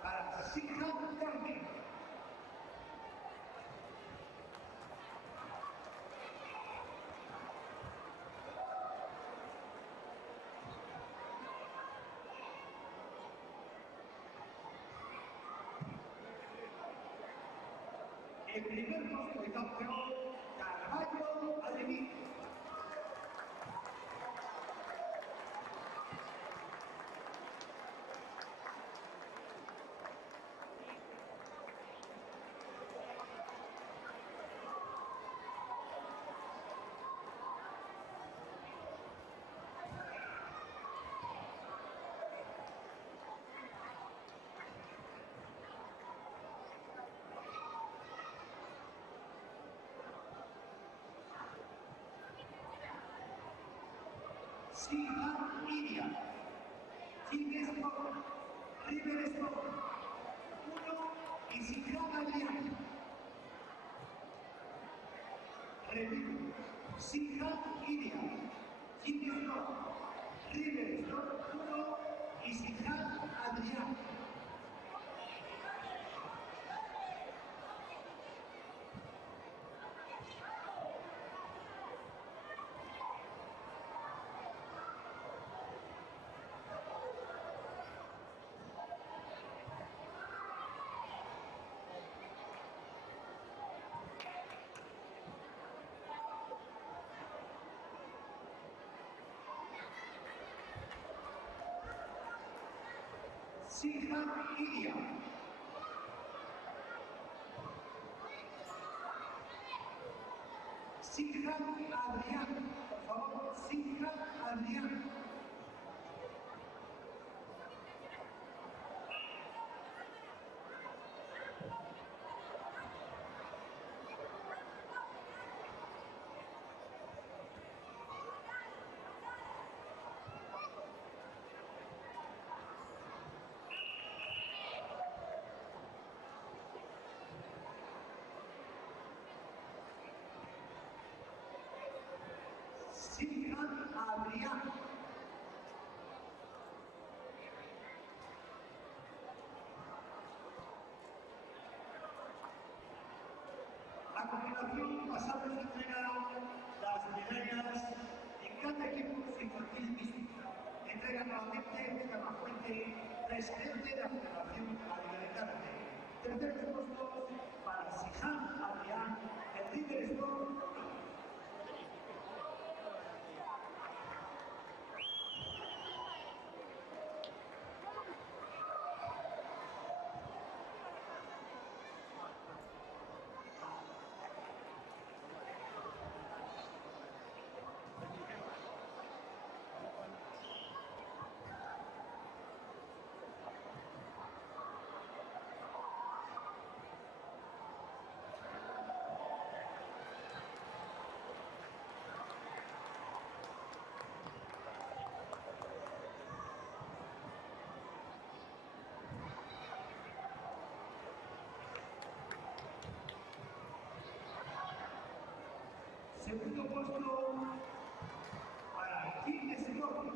para Sija Carmen. El primer puesto de campeón, Carvalho Ademir. Sija Iria, Team Sport, River Sport 1 y Sija Adrián. Repito, Sija Iria, Team Sport, River Sport 1 y Sija Adrián. Sija Iria. Sija Adrián, por favor, Sija Adrián. Sija Adrián. A continuación pasamos a entregar las medallas en cada equipo infantil distinta. Entrega nuevamente Carlos Fuente, presidente de la Federación Galega de Karate. Terceros puestos para Sija Adrián, el River Sport. Segundo puesto para Team Sport.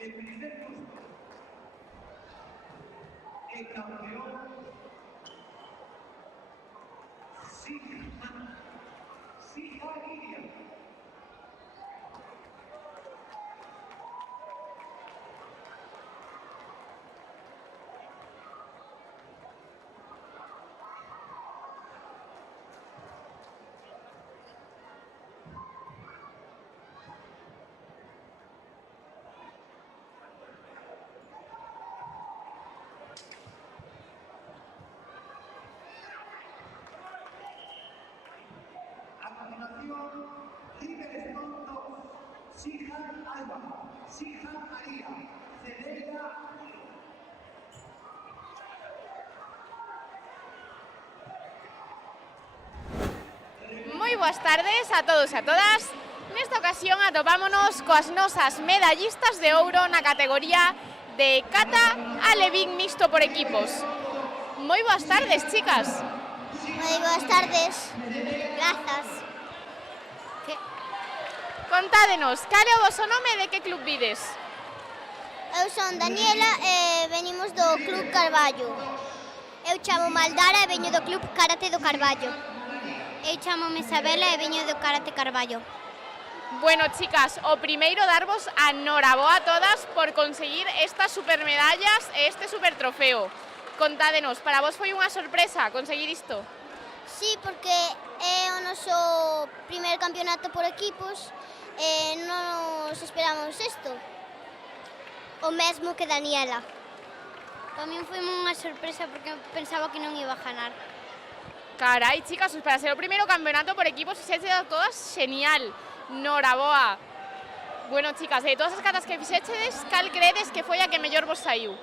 El primer puesto, el campeón A continuación, River 2, Sihan Alba, Sihan María, Cedeira 1. Moi boas tardes a todos e a todas. Nesta ocasión atopámonos coas nosas medallistas de ouro na categoría de kata alevín mixto por equipos. Moi boas tardes, chicas. Moi boas tardes. Grazas. Contádenos, cal é o voso nome e de que club vides? Eu son Daniela e venimos do Club Carballo. Eu chamo Maldara e veño do Club Karate do Carballo. Eu chamo Isabela e veño do Karate Carballo. Bueno, chicas, o primeiro darvos a noraboa a todas por conseguir estas supermedallas e este super trofeo. Contádenos, para vos foi unha sorpresa conseguir isto? Sí, porque é o noso primer campeonato por equipos e non nos esperamos isto. O mesmo que Daniela. Para min foi unha sorpresa porque pensaba que non iba a ganar. Carai, chicas, para ser o primeiro campeonato por equipos fixeches a todas xenial. Noraboa. Bueno, chicas, de todas as catas que fixeches, cal credes que foi a que mellor vos saiu?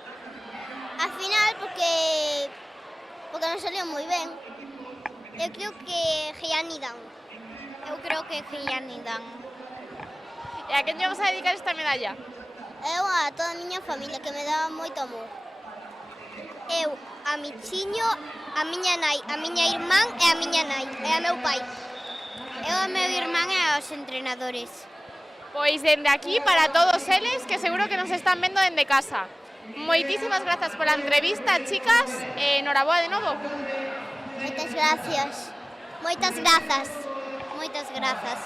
A final, porque non salió moi ben. Eu creo que Giannidan. Eu creo que Giannidan. E a quen lle vamos a dedicar esta medalla? Eu a toda a miña familia, que me dá moito amor. Eu, a mi chiño, a miña nai, a miña irmán e a miña nai, e a meu pai. Eu, a meu irmán e aos entrenadores. Pois dende aquí para todos eles, que seguro que nos están vendo dende casa. Moitísimas grazas pola entrevista, chicas, e noraboa de novo. Moitas gracias. Moitas grazas. Moitas grazas.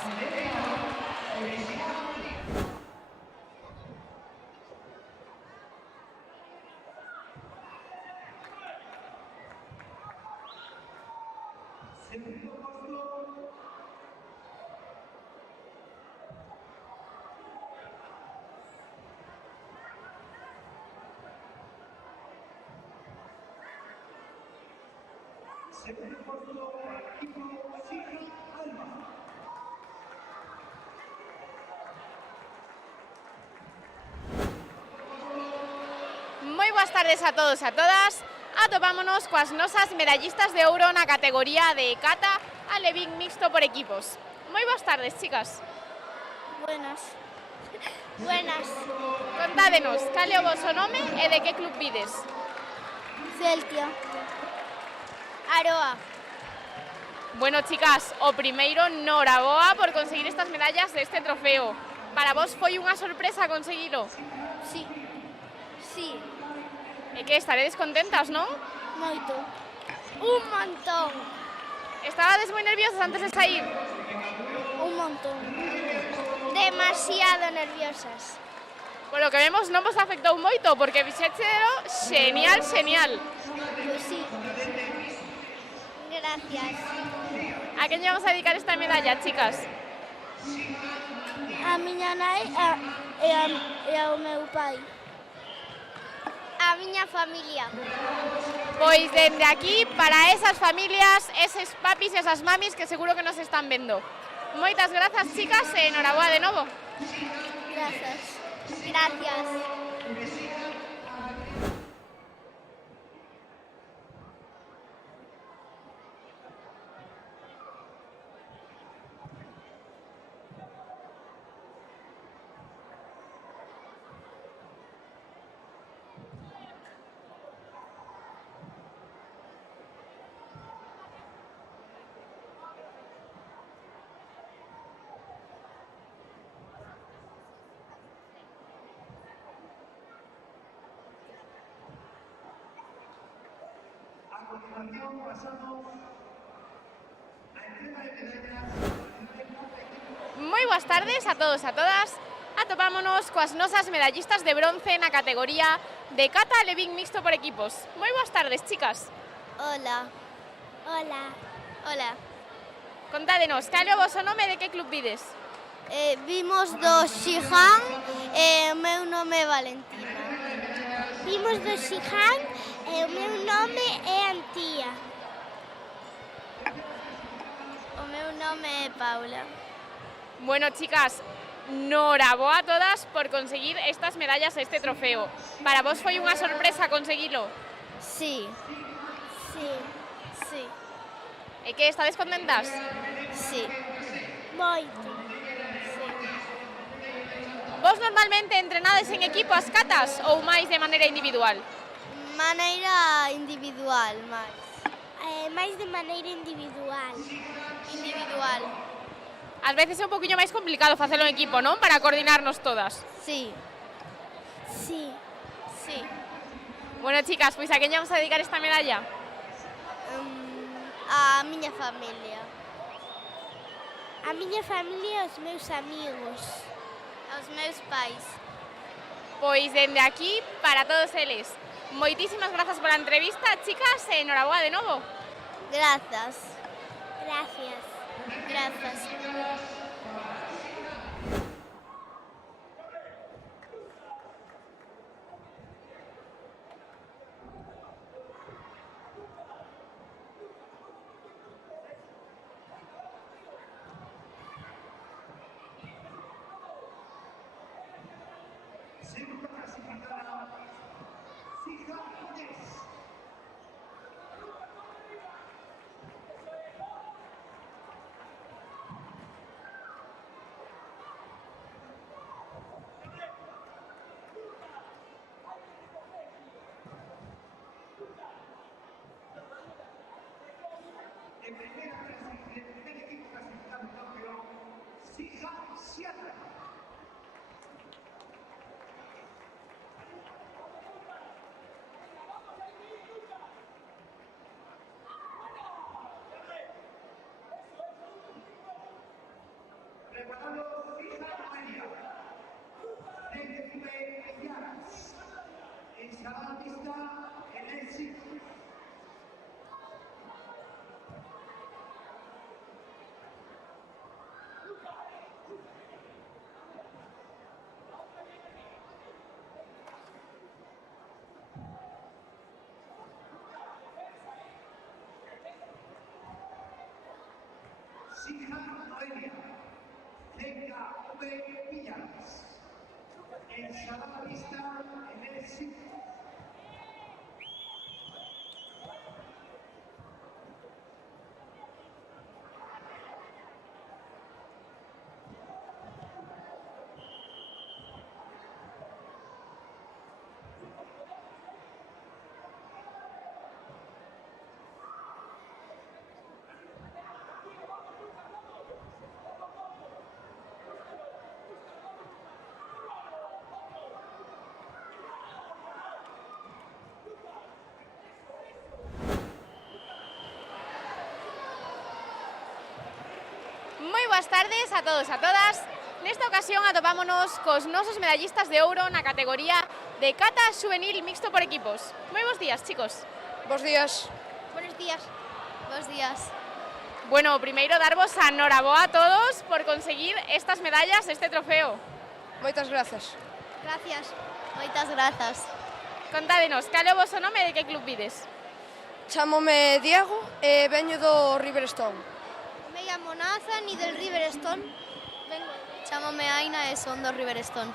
Segundo puesto para el equipo Sihan Alba. Moi boas tardes a todos e a todas. Atopámonos coas nosas medallistas de ouro na categoría de kata alevín mixto por equipos. Moi boas tardes, chicas. Buenas. Buenas. Contádenos, cal é o voso nome e de que club vides? Celtia. Aroa. Bueno, chicas, o primeiro noraboa por conseguir estas medallas deste trofeo. Para vos foi unha sorpresa conseguilo? Sí. Sí. E que estaredes contentas, non? Moito. Un montón. Estabades moi nerviosas antes de sair? Un montón. Demasiado nerviosas. Polo que vemos non vos afectou moito, porque fixéchelo xenial, xenial. Pois sí. Gracias. A quen lle vamos a dedicar esta medalla, chicas? A miña nai e ao meu pai. A miña familia. Pois dende aquí, para esas familias, eses papis e esas mamis que seguro que nos están vendo. Moitas grazas, chicas, e enhoraboa de novo. Grazas. Gracias. A continuación pasamos Moi boas tardes a todos e a todas. Atopámonos coas nosas medallistas de bronce na categoría de cata levín mixto por equipos. Moi boas tardes, chicas. Hola. Hola. Hola. Contádenos, cal é o voso nome e de que club vides? Vimos do Xihan e o meu nome é Valentina. Vimos do Xihan e o meu nome é Antía. O meu nome é Paula. Bueno, chicas, noraboa a todas por conseguir estas medallas e este trofeo. Para vos foi unha sorpresa conseguilo? Sí. Sí. Sí. E que estades contentas? Sí. Moito. Vos normalmente entrenades en equipo as catas ou máis de maneira individual? Maneira individual, máis. Máis de maneira individual. Individual. Ás veces é un poquinho máis complicado facelo en equipo, non? Para coordinarnos todas. Sí. Sí. Sí. Bueno, chicas, pois a quen vamos a dedicar esta medalla? A miña familia. A miña familia e os meus amigos. Aos meus pais. Pois dende aquí, para todos eles. Moitísimas grazas pola entrevista, chicas, e enhoraboa de novo. Grazas. Gracias. Grazas. Segunda clasificada, Fija Inés. El primer equipo clasificado campeón, Fija Sierra. Preparando Fija María. Desde Pillaras. Ensalada mixta en el sitio. Fija María. Venga, Pillaras. Ensalada mixta en el sitio. Moi boas tardes a todos e a todas. Nesta ocasión atopámonos cos nosos medallistas de ouro na categoría de cata juvenil mixto por equipos. Moi bons días, chicos. Bos días. Buenos días. Bos días. Bueno, primeiro darvos a noraboa a todos por conseguir estas medallas, este trofeo. Moitas grazas. Gracias. Moitas grazas. Contádenos, cal é o voso nome e de que club vides? Chámome Diego e veño do Riverstone. Me llamo Nathan y del Riverstone. Vengo. Chámame Aina e son do Riverstone.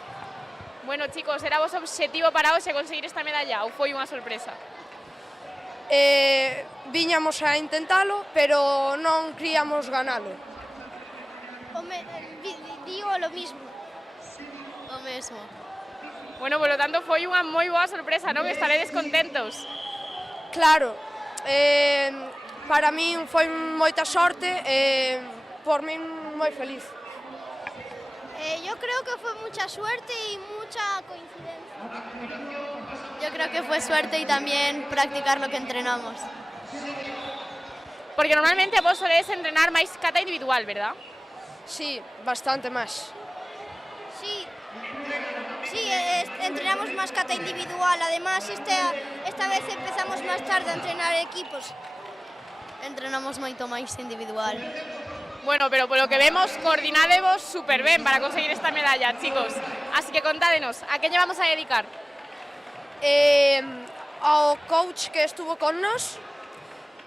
Bueno, chicos, era vos obxectivo para hoxe conseguir esta medalla ou foi unha sorpresa? Viñamos a intentalo, pero non queríamos ganalo. Digo lo mismo. O mesmo. Bueno, polo tanto, foi unha moi boa sorpresa, non? Estaredes contentos. Claro, para min foi moita sorte e por min moi feliz. Yo creo que fue mucha suerte y mucha coincidencia. Yo creo que fue suerte y también practicar lo que entrenamos. Porque normalmente vos soléis entrenar máis cata individual, verdad? Sí, bastante máis. Sí, entrenamos más cata individual. Además, esta vez empezamos más tarde a entrenar equipos. Entrenamos moito máis individual. Bueno, pero polo que vemos, coordinádevos super ben para conseguir esta medalla, chicos. Así que contádenos, a que lle vamos a dedicar? Ao coach que estuvo con nós,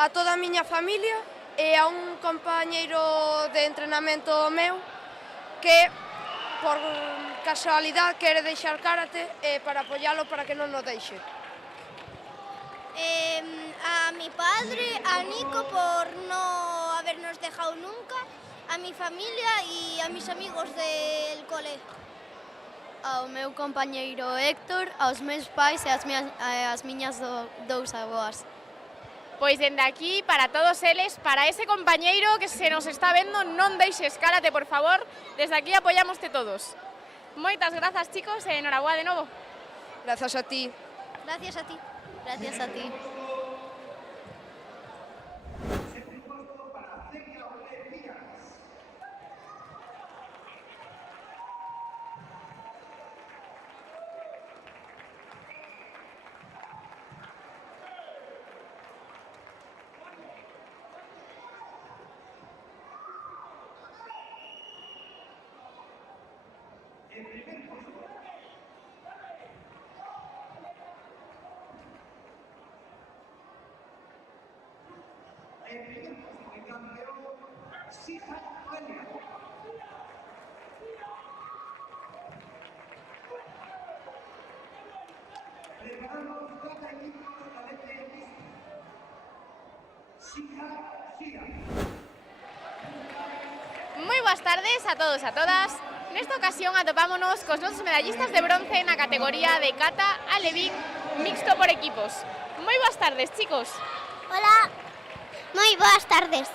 a toda a miña familia e a un compañeiro de entrenamento meu que, por casualidade, quere deixar karate para apoialo para que non o deixe. A mi padre, a Nico por no habernos dejado nunca, a mi familia y a mis amigos del cole. Ao meu compañeiro Héctor, aos meus pais e as miñas dous avoas. Pois dende aquí, para todos eles, para ese compañeiro que se nos está vendo, non deixes karate, por favor. Desde aquí apoyámoste todos. Moitas grazas, chicos, e enhorabuá de novo. Grazas a ti. Gracias a ti. Gracias a ti. Moi boas tardes a todos e a todas. Nesta ocasión atopámonos cos nosos medallistas de bronce na categoría de kata alevín mixto por equipos. Moi boas tardes, chicos. Hola. Moi boas tardes.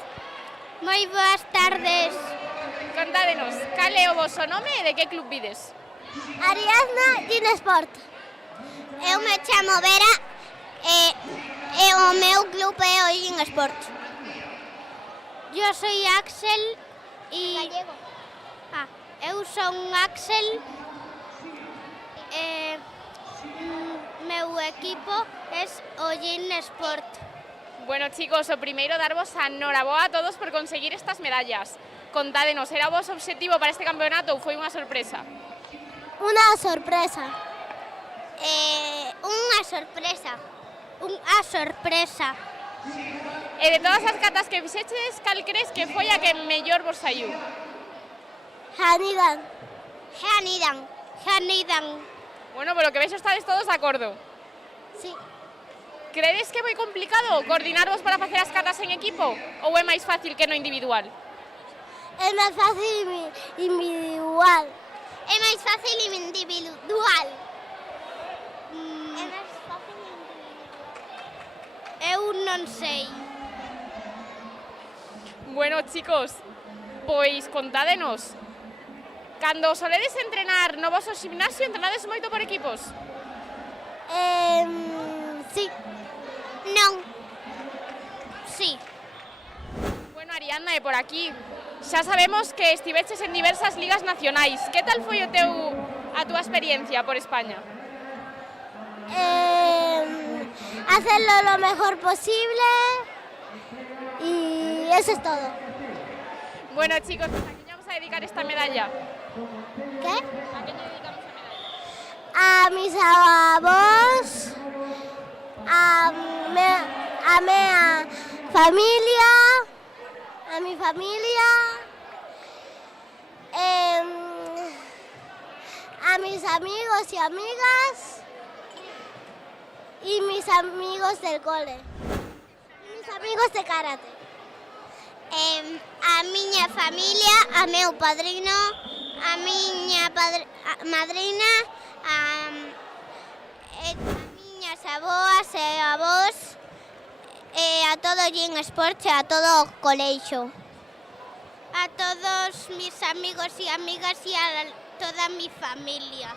Moi boas tardes. Contádenos, cal é o voso nome e de que club vides? Ariadna Ginesport. Eu me chamo Vera e o meu club é o Ginesport. Eu soy Axel e... Gallego. Eu son Axel e meu equipo é o Ginesport. Bueno, chicos, o primeiro darvos a enhoraboa a todos por conseguir estas medallas. Contádenos, era o vosso obxectivo para este campeonato ou foi unha sorpresa? Unha sorpresa. Unha sorpresa. Unha sorpresa. E de todas as catas que fixeches, cal crees que foi a que mellor vos saiu? Hanidan. Hanidan. Hanidan. Bueno, polo que vexo estades todos de acordo. Sí. Credes que é moi complicado coordinarvos para facer as catas en equipo ou é máis fácil que no individual? É máis fácil individual. É máis fácil individual. É máis fácil individual. Eu non sei. Bueno, chicos, pois contádenos. Cando soledes entrenar no voso gimnasio, entrenades moito por equipos? Sí. Non. Sí. Bueno, Ariadna, e por aquí, xa sabemos que estiveches en diversas ligas nacionais. Que tal foi a túa experiencia por España? Hacerlo lo mejor posible y eso es todo. Bueno, chicos, ¿a quién vamos a dedicar esta medalla? ¿Qué? ¿A quién le dedicamos la medalla? A mis abuelos, a mi familia, a mis amigos y amigas y mis amigos del cole, mis amigos de karate. A miña familia, a meu padrino, a miña madrina, a miñas aboas e avós, a todo o Ginesport e a todo o colexo. A todos mis amigos y amigas y a toda mi familia.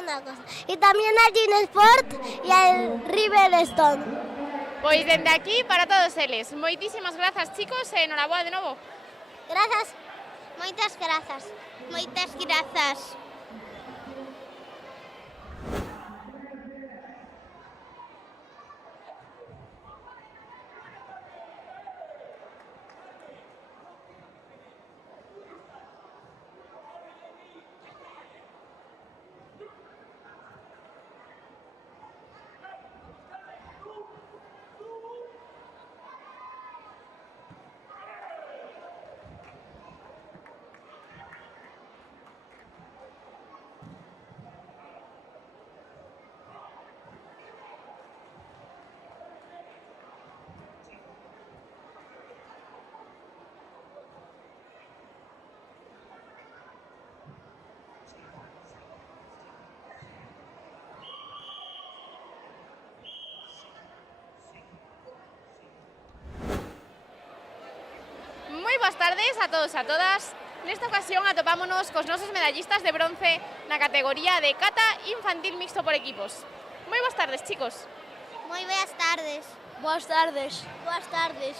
Una cosa. Y también al Ginesport y al Riverstone. Pois dende aquí para todos eles. Moitísimas grazas, chicos, e enhoraboa de novo. Grazas. Moitas grazas. Moitas grazas. Moi boas tardes a todos e a todas. Nesta ocasión atopámonos cos nosos medallistas de bronce na categoría de kata infantil mixto por equipos. Moi boas tardes, chicos. Moi boas tardes. Boas tardes. Boas tardes.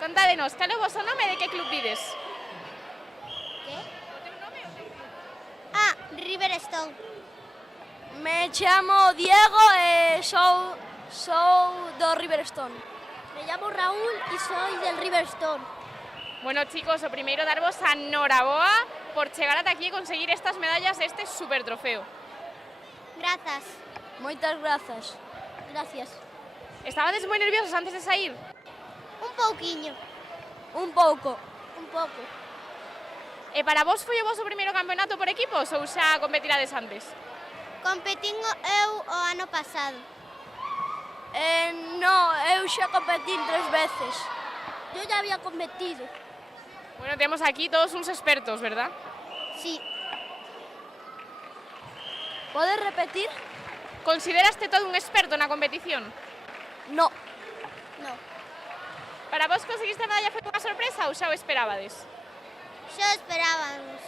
Contádenos, cal é o vosso nome e de que club vides? Que? Ah, Riverstone. Me chamo Diego e sou do Riverstone. Me llamo Raúl y soy del Riverstone. Bueno, chicos, o primeiro darvos a enhoraboa por chegar ata aquí e conseguir estas medallas e este super trofeo. Grazas. Moitas grazas. Gracias. Estabades moi nerviosos antes de sair? Un pouquiño. Un pouco. Un pouco. E para vos foi o vosso primeiro campeonato por equipos ou xa competirades antes? Competín eu o ano pasado. No, eu xa competín 3 veces. Yo ya había competido. Bueno, temos aquí todos uns expertos, verdad? Sí. Podes repetir? Consideraste todo un experto na competición? No. No. Para vos conseguiste a medalla foi unha sorpresa ou xa o esperabades? Xa esperábamos.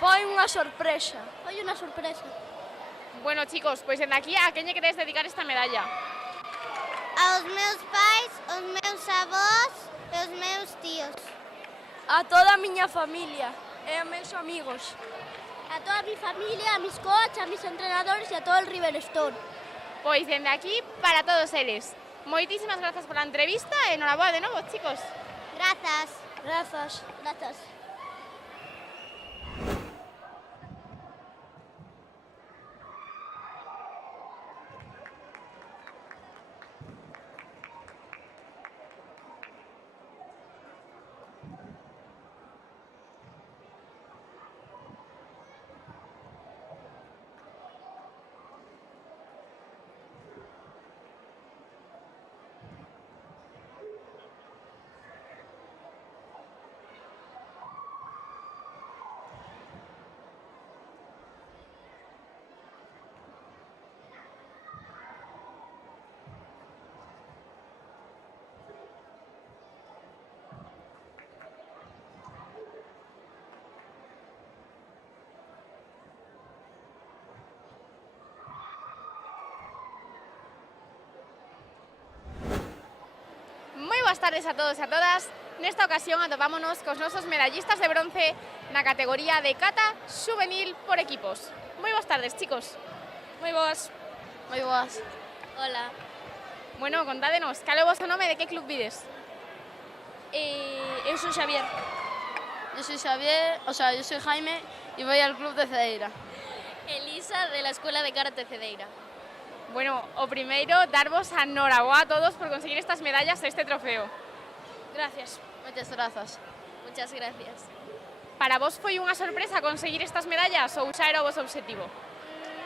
Foi unha sorpresa. Foi unha sorpresa. Bueno, chicos, pois dende aquí a quen lle queredes dedicar esta medalla? Aos meus pais, aos meus avós e aos meus tíos. A toda a miña familia e a meus amigos. A toda mi familia, a mis coaches, a mis entrenadores e a todo el Riverstone. Pois dende aquí para todos eles. Moitísimas grazas pola entrevista e enhoraboa de novo, chicos. Grazas. Grazas. Grazas. Boas tardes a todos e a todas. Nesta ocasión atopámonos cos nosos medallistas de bronce na categoría de kata juvenil por equipos. Moi boas tardes, chicos. Moi boas. Moi boas. Hola. Bueno, contádenos, cal é o vosso nome e de que club vides? Eu sou Xavier. Yo soy Xavier, yo soy Jaime y voy al club de Cedeira. Elisa, de la Escuela de Karate Cedeira. Bueno, o primeiro, darvos a enhoraboa a todos por conseguir estas medallas e este trofeo. Gracias. Muchas gracias. Muchas gracias. Para vos foi unha sorpresa conseguir estas medallas ou xa era o vosso obxectivo?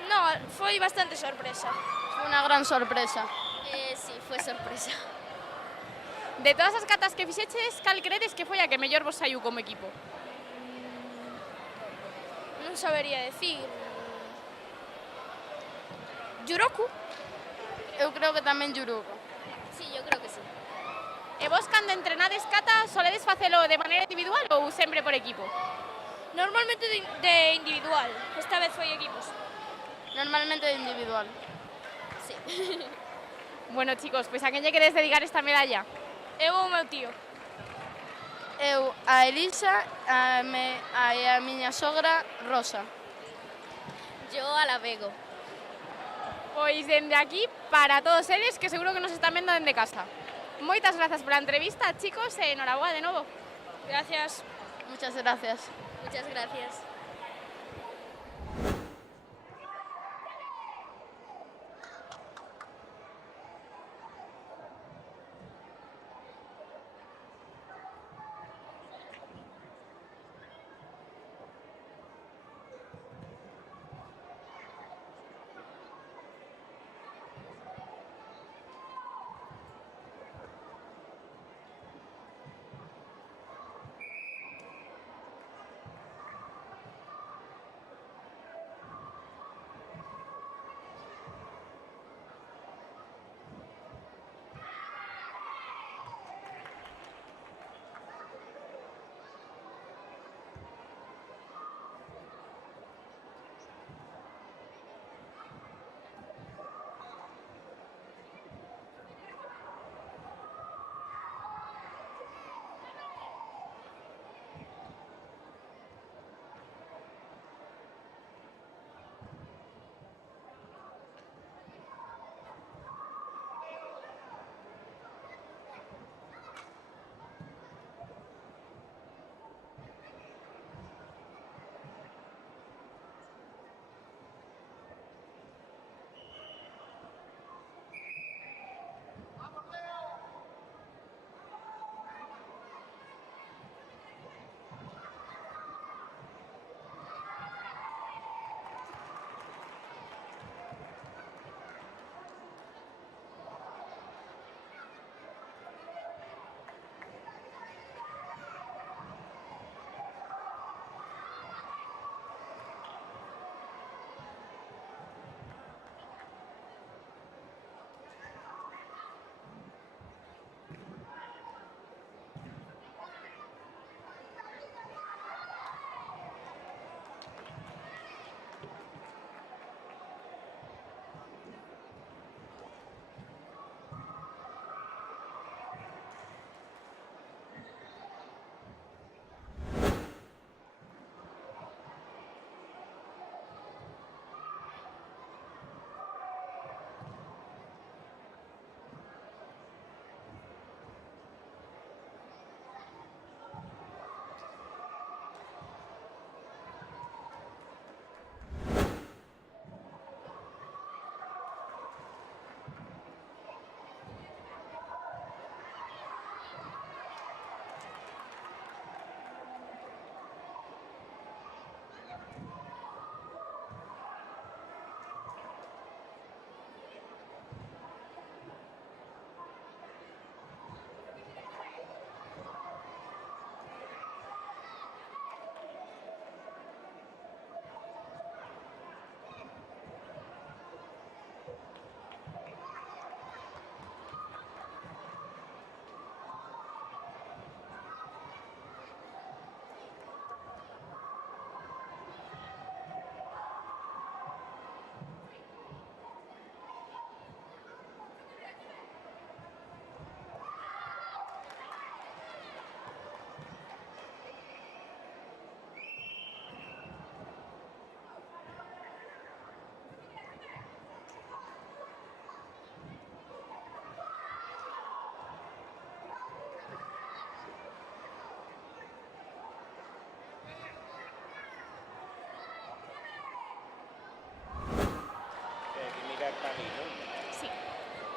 No, foi bastante sorpresa. Fue una gran sorpresa. Sí, fue sorpresa. De todas as catas que fixeches, cal credes que foi a que mellor vos saiu como equipo? Non sabería decir. Juroku? Eu creo que tamén Juruco. Sí, yo creo que sí. E vos, cando entrenades kata, soledes facelo de maneira individual ou sempre por equipo? Normalmente de individual. Esta vez foi equipos. Normalmente de individual. Sí. Bueno, chicos, pois a quen lle queres dedicar esta medalla? Eu ou o meu tío? Eu a Elisa e a miña sogra Rosa. Yo a la Vego. Pois dende aquí, para todos eles, que seguro que nos están vendo dende casa. Moitas grazas pola entrevista, chicos, e enhoraboa de novo. Gracias. Muchas gracias. Muchas gracias.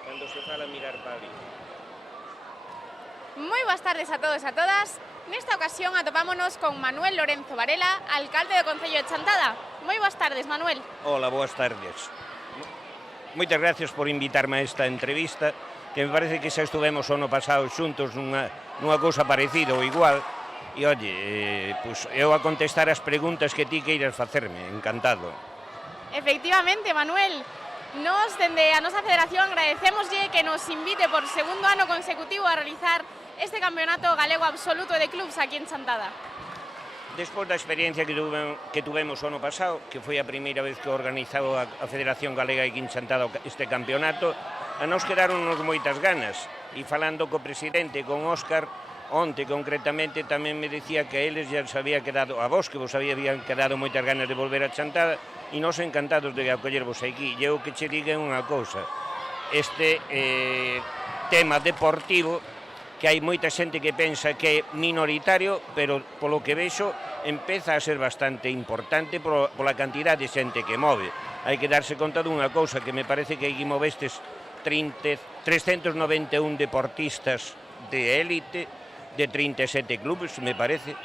Cando se fala mirar para ali. Moi boas tardes a todos e a todas. Nesta ocasión atopámonos con Manuel Lorenzo Varela, alcalde do Concello de Chantada. Moi boas tardes, Manuel. Hola, boas tardes. Moitas gracias por invitarme a esta entrevista, que me parece que xa estuvemos o ano pasado xuntos nunha cousa parecida ou igual. E, oye, pues, eu a contestar as preguntas que ti queiras facerme, encantado. Efectivamente, Manuel. Nos, dende a nosa federación, agradecémoslle que nos invite por segundo ano consecutivo a realizar este campeonato galego absoluto de clubs aquí en Chantada. Despois da experiencia que tuvemos o ano pasado, que foi a primeira vez que organizaba a Federación Galega aquí en Chantada este campeonato, a nos quedaronnos moitas ganas, e falando co presidente, con Óscar, onte concretamente tamén me dicía que a eles ya se había quedado, a vos que vos habían quedado moitas ganas de volver a Chantada, e nos encantados de acollervos aquí. E eu que che diga unha cousa, este tema deportivo, que hai moita xente que pensa que é minoritario, pero polo que vexo empeza a ser bastante importante pola cantidad de xente que move. Hai que darse conta dunha cousa, que me parece que aquí movestes 391 deportistas de élite, de 37 clubes, me parece.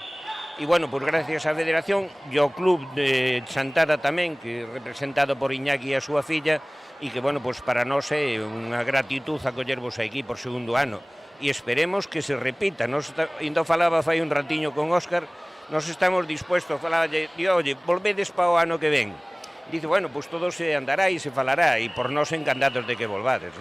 E, bueno, pues gracias á Federación e ao club de Chantada tamén, que é representado por Iñaki e a súa filla, e que, bueno, pues para nós é unha gratitud acollervos aquí por segundo ano. E esperemos que se repita. Ainda falaba fai un ratiño con Óscar, nos estamos dispuestos a falar, oye, volvedes para o ano que ven. Dice, bueno, pues todo se andará e se falará, e por nós encantados de que volvades.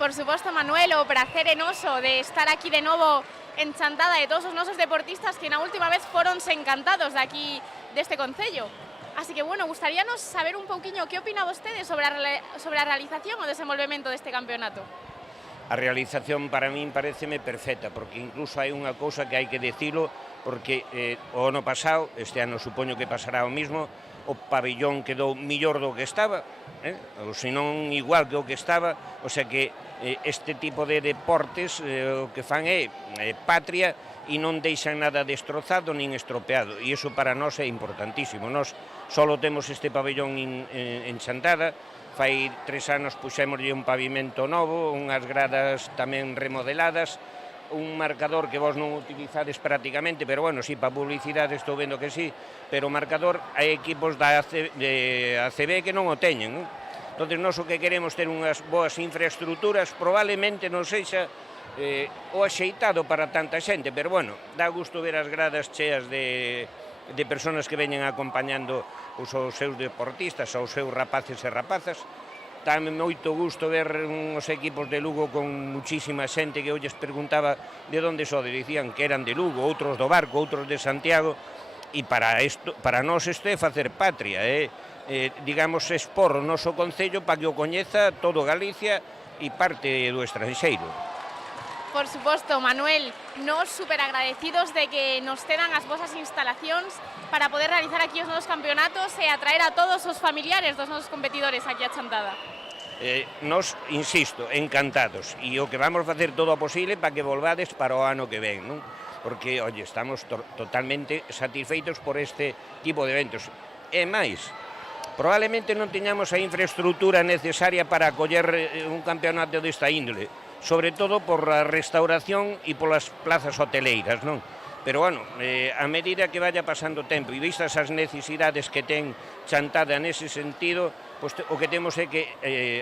Por suposto, Manuel, o prazer enoso de estar aquí de novo en Chantada, de todos os nosos deportistas que na última vez foronse encantados de aquí, deste concello. Así que, bueno, gustaríanos saber un pouquiño que opina vostedes sobre a realización o desenvolvemento deste campeonato. A realización para min pareceme perfecta, porque incluso hai unha cousa que hai que dicilo, porque o ano pasado, este ano supoño que pasará o mismo, o pabellón quedou millor do que estaba, ou senón igual que o que estaba, o sea que este tipo de deportes o que fan é patria e non deixan nada destrozado nin estropeado, e iso para nós é importantísimo. Nós só temos este pabellón en Chantada, fai 3 anos puxémoslle un pavimento novo, unhas gradas tamén remodeladas, un marcador que vos non utilizades prácticamente, pero bueno, si para publicidade estou vendo que sí, pero o marcador hai equipos de ACB que non o teñen, non? Entón, nós o que queremos ter unhas boas infraestructuras, probablemente non sexa o axeitado para tanta xente, pero bueno, dá gusto ver as gradas cheas de personas que veñen acompañando os seus deportistas, os seus rapaces e rapazas. Dame moito gusto ver uns equipos de Lugo con muchísima xente que hoy les preguntaba de onde sode, dicían que eran de Lugo, outros do Barco, outros de Santiago, e para nós isto é facer patria, digamos, expor o noso concello para que o coñeza todo Galicia e parte do estranxeiro. Por suposto, Manuel, nos super agradecidos de que nos cedan as vosas instalacións para poder realizar aquí os nosos campeonatos e atraer a todos os familiares dos nosos competidores aquí a Chantada. Nos, insisto, encantados, e o que vamos facer todo o posible para que volvades para o ano que ven, non? Porque, oye, estamos totalmente satisfeitos por este tipo de eventos. E máis, probablemente non teñamos a infraestructura necesaria para acoller un campeonato desta índole, sobre todo por a restauración e polas plazas hoteleiras, non? Pero, bueno, a medida que vaya pasando o tempo e vistas as necesidades que ten Chantada nese sentido, pois o que temos é que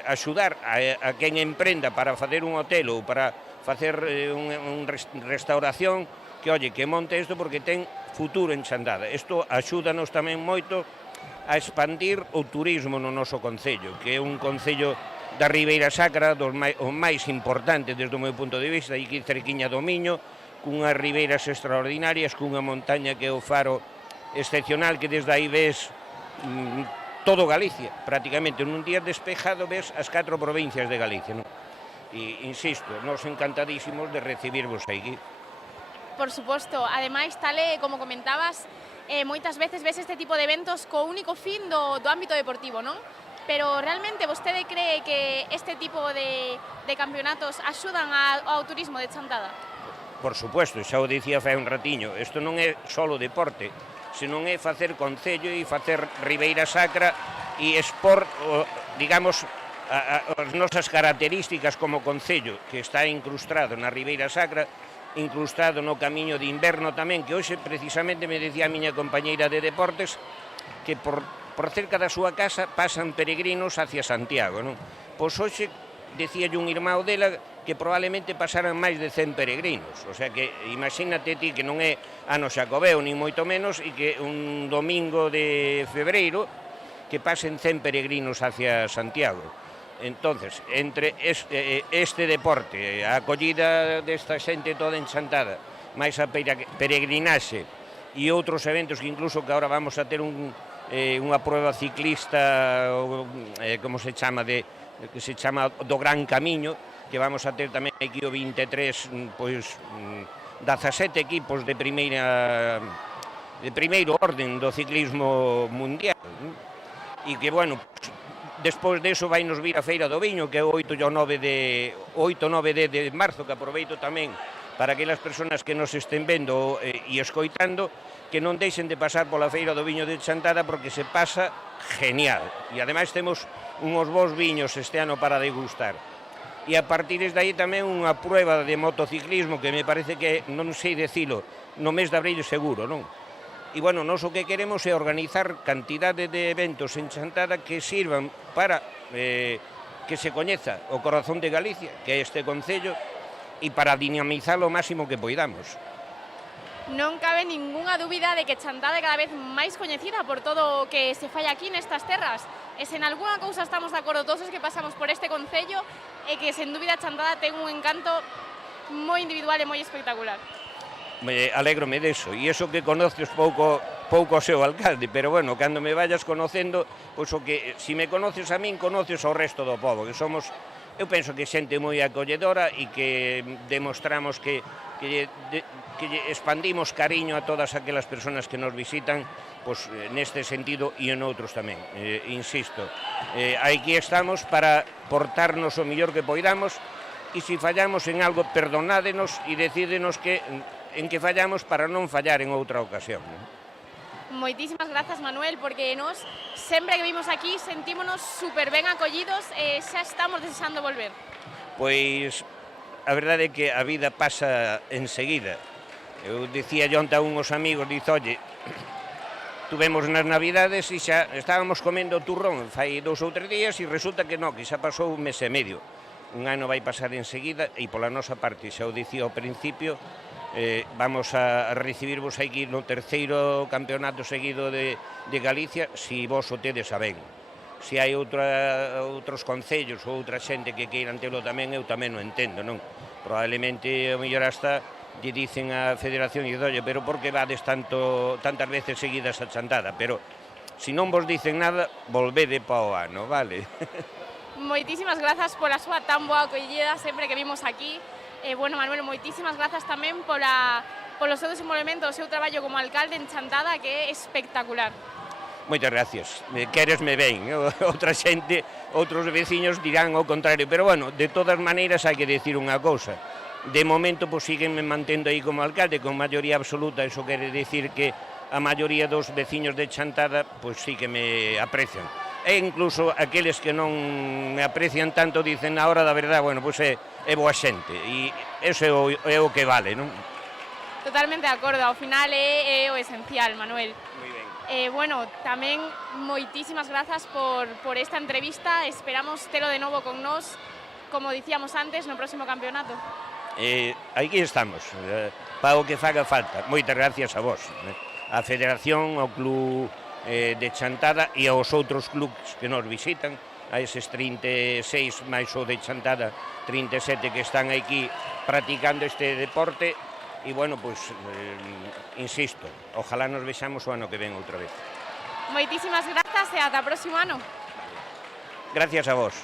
axudar a quen emprenda para facer un hotel ou para facer unha restauración, que, oye, que monte isto porque ten futuro en Chantada. Isto axúdanos tamén moito a expandir o turismo no noso concello, que é un concello da Ribeira Sacra, o máis importante desde o meu punto de vista, aquí cerquiña do Miño, cunhas ribeiras extraordinarias, cunha montaña que é o faro excepcional, que desde aí ves todo Galicia, prácticamente nun día despejado ves as 4 provincias de Galicia, non? E, insisto, nos encantadísimos de recibirvos aquí. Por suposto, ademais, tal como comentabas, moitas veces ves este tipo de eventos co único fin do ámbito deportivo, non? Pero realmente vostede cree que este tipo de campeonatos axudan ao turismo de Chantada? Por suposto, xa o dicía fai un ratiño, isto non é só deporte, senón é facer concello e facer Ribeira Sacra e expor, digamos, as nosas características como concello, que está incrustado na Ribeira Sacra, incrustado no camiño de inverno tamén, que hoxe precisamente me decía a miña compañeira de deportes que por cerca da súa casa pasan peregrinos hacia Santiago, non? Pois hoxe decíalle un irmão dela que probablemente pasaran máis de 100 peregrinos, o sea que imagínate ti que non é ano xacobeo, nin moito menos, e que un domingo de febreiro que pasen 100 peregrinos hacia Santiago. Entonces, entre este deporte, a acollida desta xente toda enchantada, máis a peregrinaxe e outros eventos que incluso que agora vamos a ter unha prueba ciclista, como se chama, de que se chama do Gran Camiño, que vamos a ter tamén aquí o 23, pois 17 equipos de primeiro orden do ciclismo mundial, e que, bueno, despois deso vai nos vir a Feira do Viño, que é o 8 e 9 de marzo, que aproveito tamén para aquelas persoas que nos estén vendo e escoitando, que non deixen de pasar pola Feira do Viño de Chantada, porque se pasa genial. E ademais temos uns bons viños este ano para degustar. E a partir de aí tamén unha prueba de motociclismo que me parece que, non sei decilo, no mes de abril seguro, non? E, bueno, nós o que queremos é organizar cantidade de eventos en Chantada que sirvan para que se coñeza o corazón de Galicia, que é este concello, e para dinamizar o máximo que poidamos. Non cabe ningunha dúbida de que Chantada é cada vez máis coñecida por todo o que se fai aquí nestas terras. E se en algunha cousa estamos de acordo todos os que pasamos por este concello, é que, sen dúbida, Chantada ten un encanto moi individual e moi espectacular. Alégrome deso, e iso que conoces pouco o seu alcalde, pero, bueno, cando me vayas conocendo, pois o que, se me conoces a min, conoces ao resto do pobo, que somos, eu penso que xente moi acolledora e que demostramos que expandimos cariño a todas aquelas persoas que nos visitan, pois neste sentido e en outros tamén. Insisto, aquí estamos para portarnos o mellor que poidamos, e se fallamos en algo, perdonádenos e decídenos en que fallamos para non fallar en outra ocasión. Moitísimas grazas, Manuel, porque nós sempre que vimos aquí sentímonos super ben acollidos e xa estamos desexando volver. Pois a verdade é que a vida pasa enseguida. Eu dicía onte a uns amigos, dice, oye, tuvemos nas Navidades e xa estábamos comendo turrón fai 2 ou 3 días e resulta que non, que xa pasou un mes e medio. Un ano vai pasar enseguida e pola nosa parte, xa o dicía ao principio, vamos a recibirvos aquí no 3º campeonato seguido de Galicia, se vos o tedes a ben. Se hai outros concellos ou outra xente que queiran telo tamén, eu tamén o entendo, non? Probablemente, o mellor hasta, lle dicen a Federación e dolle, pero por que vades tantas veces seguidas a Chantada? Pero, se non vos dicen nada, volvede pa o ano, vale? Moitísimas grazas pola súa tan boa acollida sempre que vimos aquí. Bueno, Manuel, moitísimas grazas tamén polo seu desenvolvemento, o seu traballo como alcalde en Chantada, que é espectacular. Moitas gracias, queresme ben, outra xente, outros veciños dirán o contrario, pero, bueno, de todas maneiras hai que decir unha cousa. De momento, pois, síguenme mantendo aí como alcalde, con maioría absoluta, iso quere decir que a maioría dos veciños de Chantada, pois, sí que me aprecian. E incluso aqueles que non me aprecian tanto dicen na hora da verdade, bueno, pois é boa xente, e eso é o que vale, non? Totalmente de acordo, ao final é o esencial, Manuel. Moi ben. Bueno, tamén moitísimas grazas por esta entrevista, esperamos telo de novo con nós, como dicíamos antes, no próximo campeonato. Aquí estamos, para o que faga falta. Moitas gracias a vos, a Federación, ao Club de Chantada e aos outros clubs que nos visitan, a eses 36 máis o de Chantada 37 que están aquí practicando este deporte e, bueno, pois, insisto, ojalá nos vexamos o ano que ven outra vez. Moitísimas grazas e ata o próximo ano. Gracias a vos.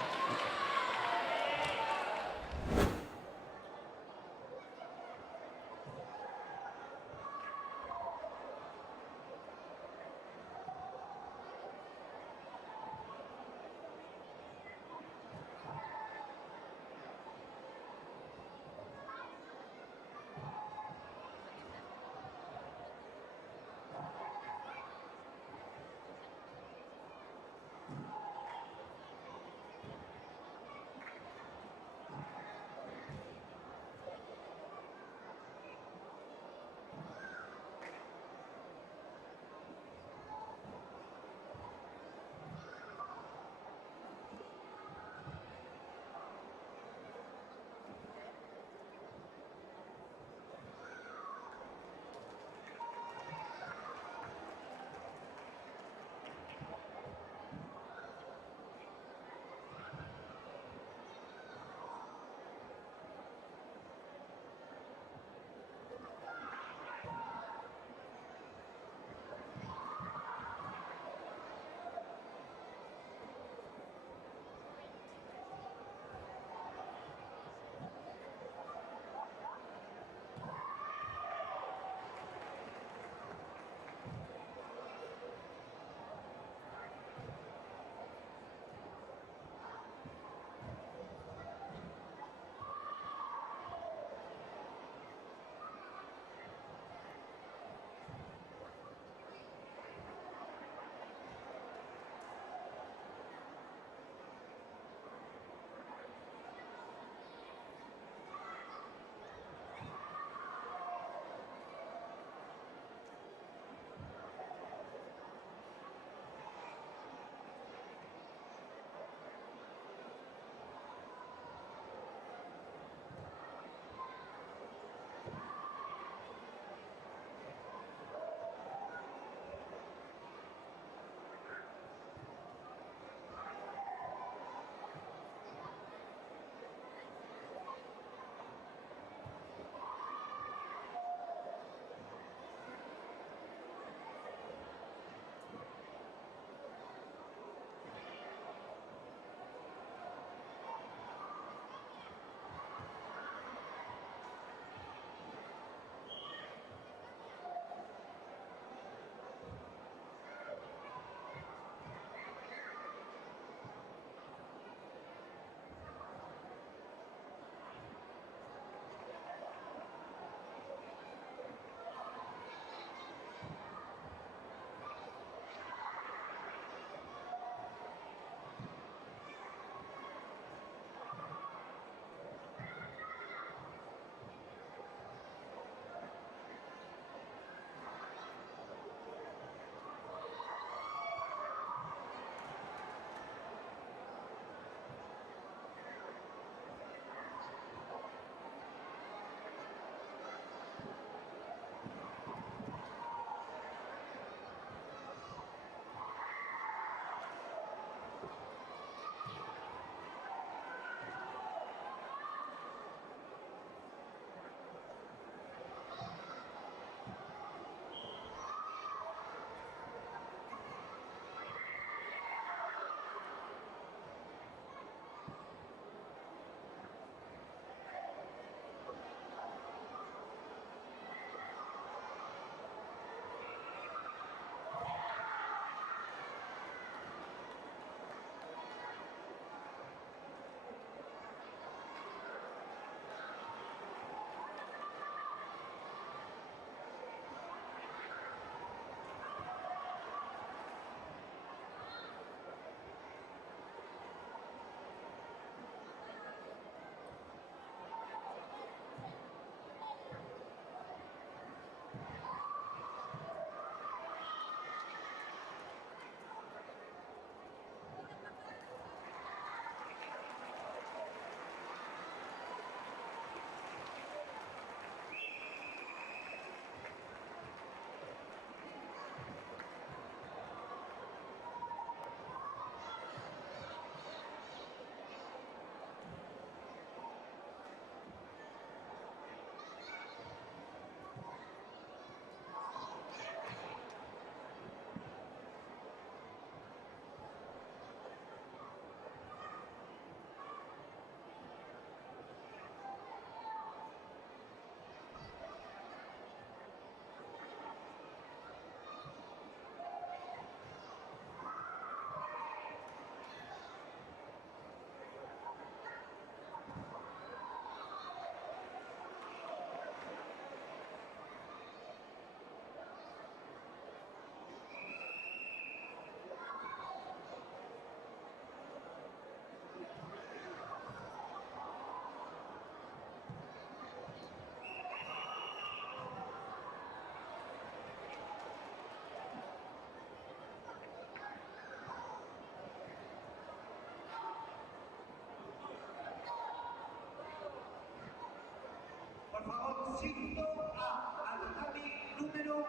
Signo a Alcali número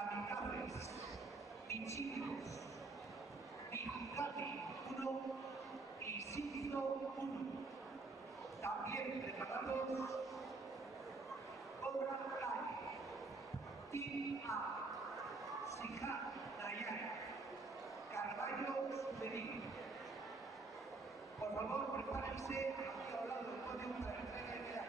Kamikazes, Michillos, Mizukami 1 y Shinzo 1. También preparados Cobra Kai, Team A, Shihan Nayara, Carballo Juvenil. Por favor, prepárense aquí al lado del podio para la entrega de medallas.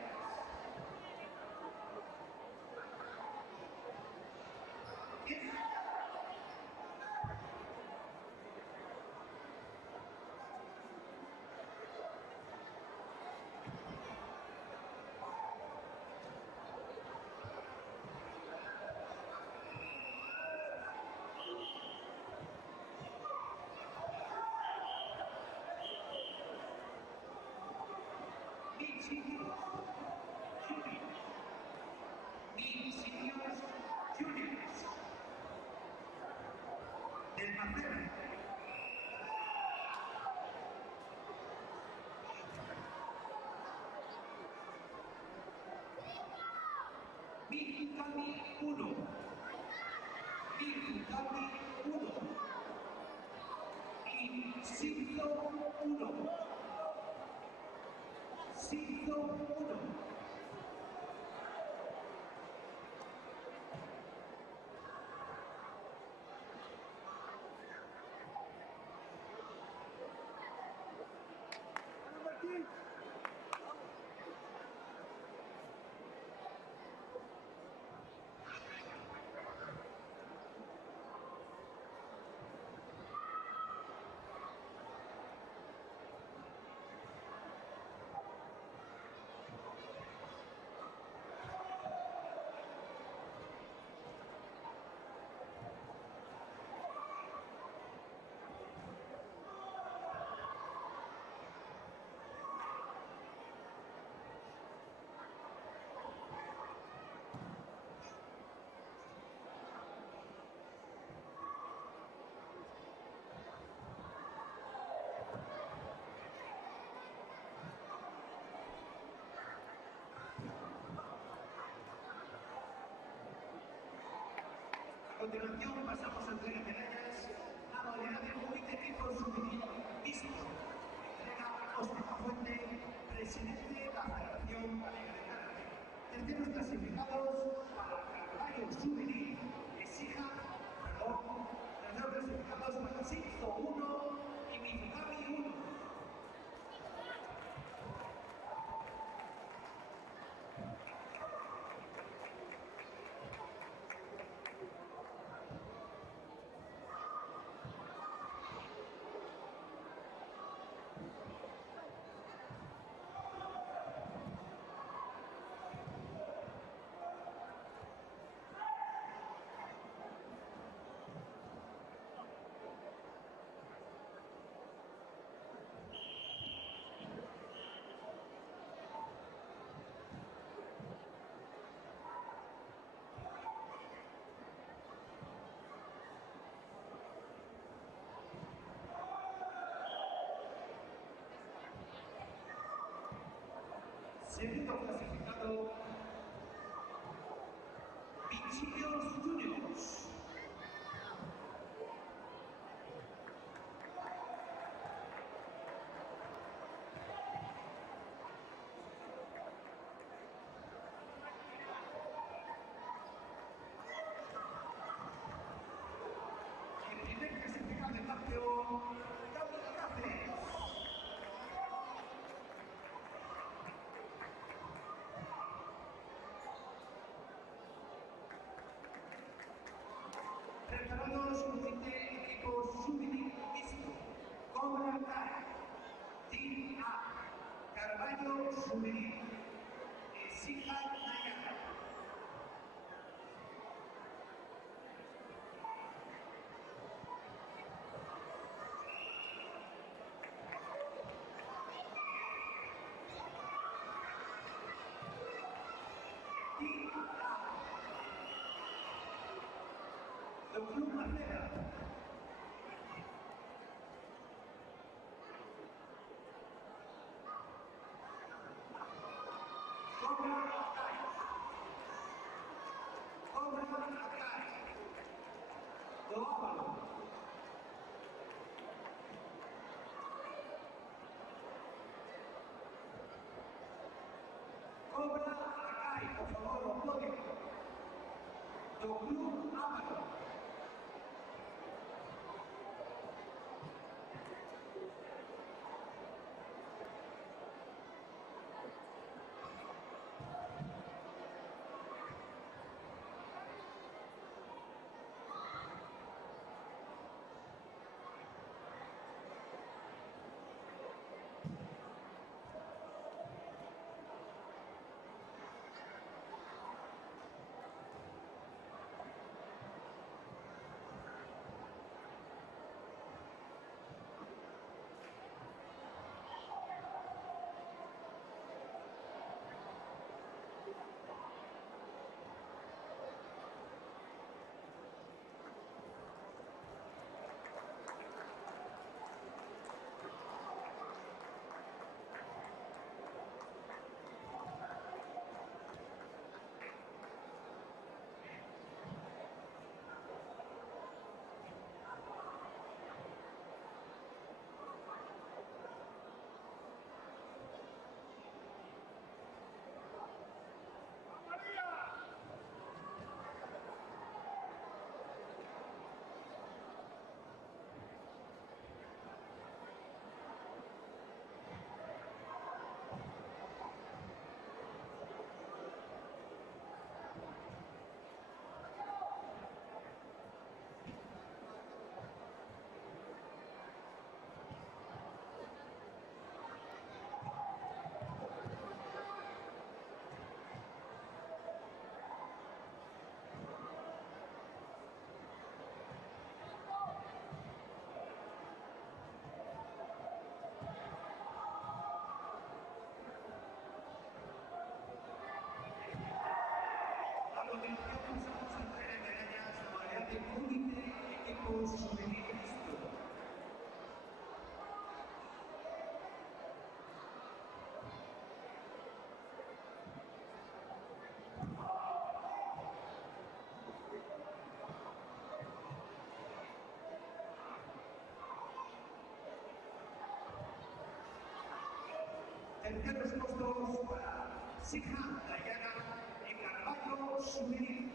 Del Macera. Mizukami 1. Mizukami 1. Y Shinzo 1. Shinzo 1. A continuación pasamos a entrega de medallas a modalidad de Comité Equipo Juvenil Mixto. Entrega Óscar Fuente, presidente de la Federación Galega de Karate. Terceros clasificados para Carballo Juvenil, Terceros clasificados para Shinzo 1 y Mizukami 1. Segundo clasificado, Michillos Juniors. El primer clasificado de campeón, Kamikazes. Preparados Comité Equipo Juvenil Mixto, Cobra Kai, Team A, Carballo Juvenil, Shihan Nayara. Team A, el Club Macera. Cobra Kai. Cobra Kai. Club Ámaro. Terceros puestos para Sija Dayana y Carvalho Juvenil.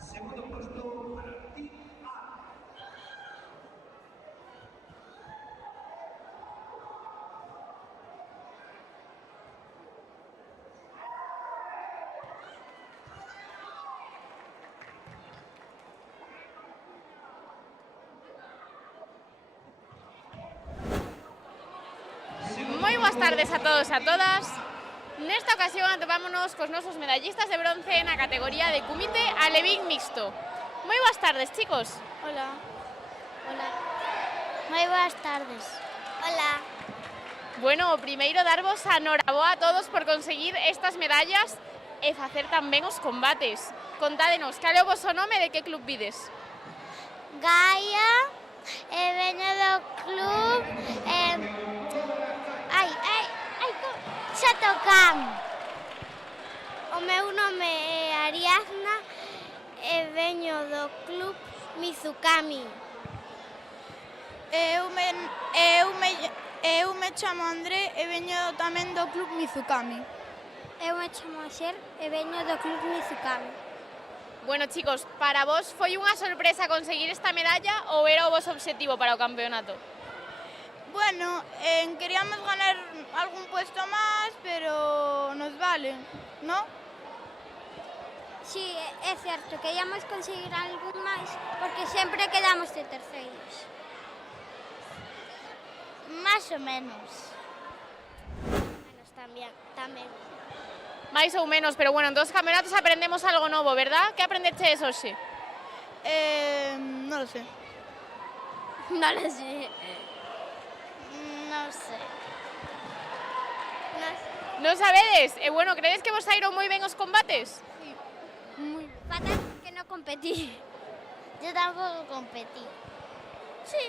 Segundo puesto para Team A. Moi boas tardes a todos e a todas. Nesta ocasión atopámonos cos nosos medallistas de bronce na categoría de Kumite Alevín Mixto. Moi boas tardes, chicos. Hola. Hola. Moi boas tardes. Hola. Bueno, primeiro darvos a noraboa a todos por conseguir estas medallas e facer tamén os combates. Contádenos, cal é o voso nome e de que club vides? Gaia, veño do club, Xatocam. O meu nome é Ariadna e veño do club Mizukami. Eu me chamo André e veño tamén do club Mizukami. Eu me chamo Xer e veño do club Mizukami. Bueno, chicos, para vos foi unha sorpresa conseguir esta medalla ou era o voso obxectivo para o campeonato? Bueno, queríamos ganar algún puesto más, pero nos vale, ¿no? Sí, é certo, queríamos conseguir algún máis, porque sempre quedamos de terceiros. Más ou menos. Menos tamén. Mais ou menos, pero bueno, en todos os campeonatos aprendemos algo novo, verdad? Que aprendeches hoxe? No lo sé. No lo sé. No sé. Non sabedes? E bueno, credes que vos saíron moi ben os combates? Muy fatal que no competí. Yo tampoco competí. Sí.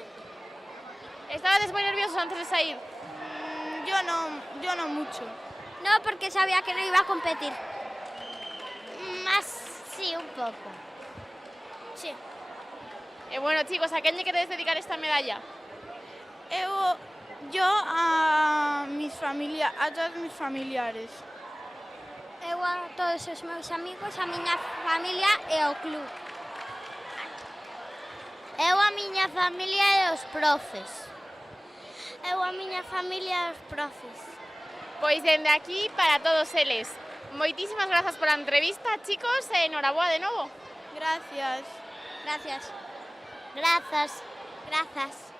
Estabades moi nerviosos antes de sair? Yo no mucho. No, porque sabía que no iba a competir. Más, sí, un poco. Sí. E bueno, chicos, a quen lle queredes dedicar esta medalla? Yo a todos mis familiares. Eu a todos os meus amigos, a miña familia e ao club. Eu a miña familia e os profes. Eu a miña familia e os profes. Pois dende aquí para todos eles. Moitísimas grazas pola entrevista, chicos, e enhoraboa de novo. Gracias. Gracias. Grazas. Grazas.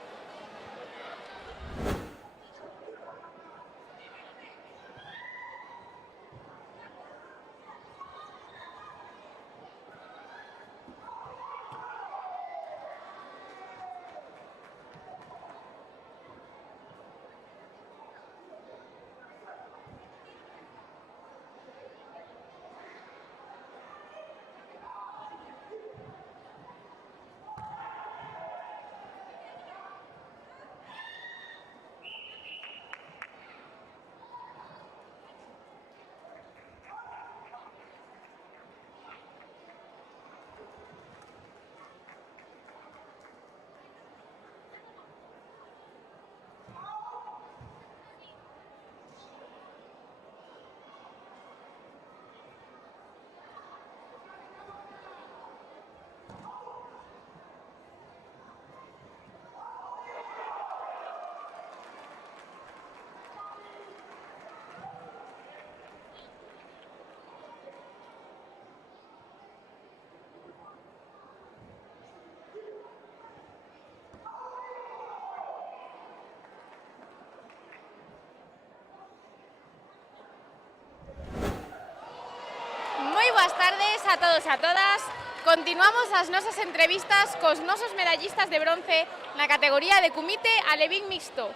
Boas tardes a todos e a todas. Continuamos as nosas entrevistas cos nosos medallistas de bronce na categoría de kumite alevín mixto.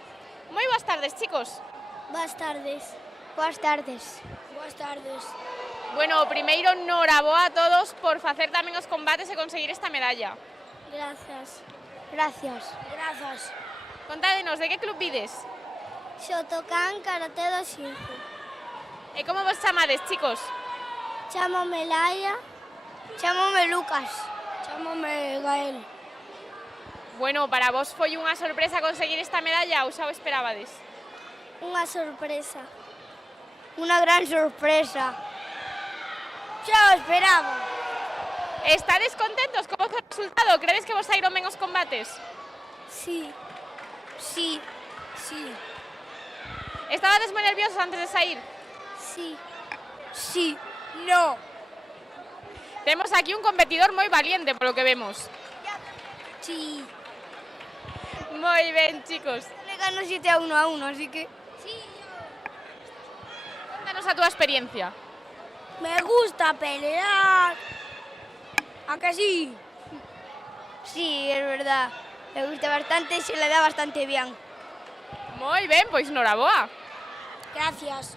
Moi boas tardes, chicos. Boas tardes. Boas tardes. Boas tardes. Bueno, primeiro, noraboa a todos por facer tamén os combates e conseguir esta medalla. Gracias. Gracias. Grazas. Contádenos, de que club vides? Shotokan Karate do Shinju. E como vos chamades, chicos? Chámome Laia. Chámome Lucas. Chámome Gael. Bueno, para vos foi unha sorpresa conseguir esta medalla ou xa o esperabades? Unha sorpresa. Unha gran sorpresa. Xa o esperaba. Estades contentos con o resultado? Credes que vos saíron ben os combates? Sí. Sí. Sí. Estabades moi nerviosos antes de sair? Sí. Sí. No. Temos aquí un competidor moi valiente, polo que vemos. Sí. Moi ben, chicos. Le gano 7-1, así que... Sí. Contanos a túa experiencia. Me gusta pelear. ¿A que sí? Sí, es verdad. Me gusta bastante y se le da bastante bien. Moi ben, pois noraboa. Gracias.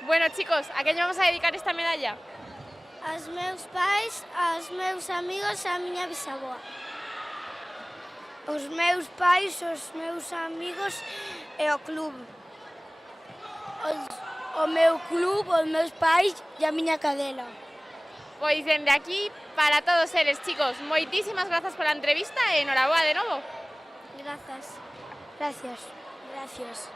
Bueno, chicos, a quen lle vamos a dedicar esta medalla? Aos meus pais, aos meus amigos e a miña bisaboa. Os meus pais, os meus amigos e o club. O meu club, os meus pais e a miña cadela. Pois dende aquí, para todos eles, chicos, moitísimas grazas pola entrevista e enhoraboa de novo. Grazas. Gracias. Gracias.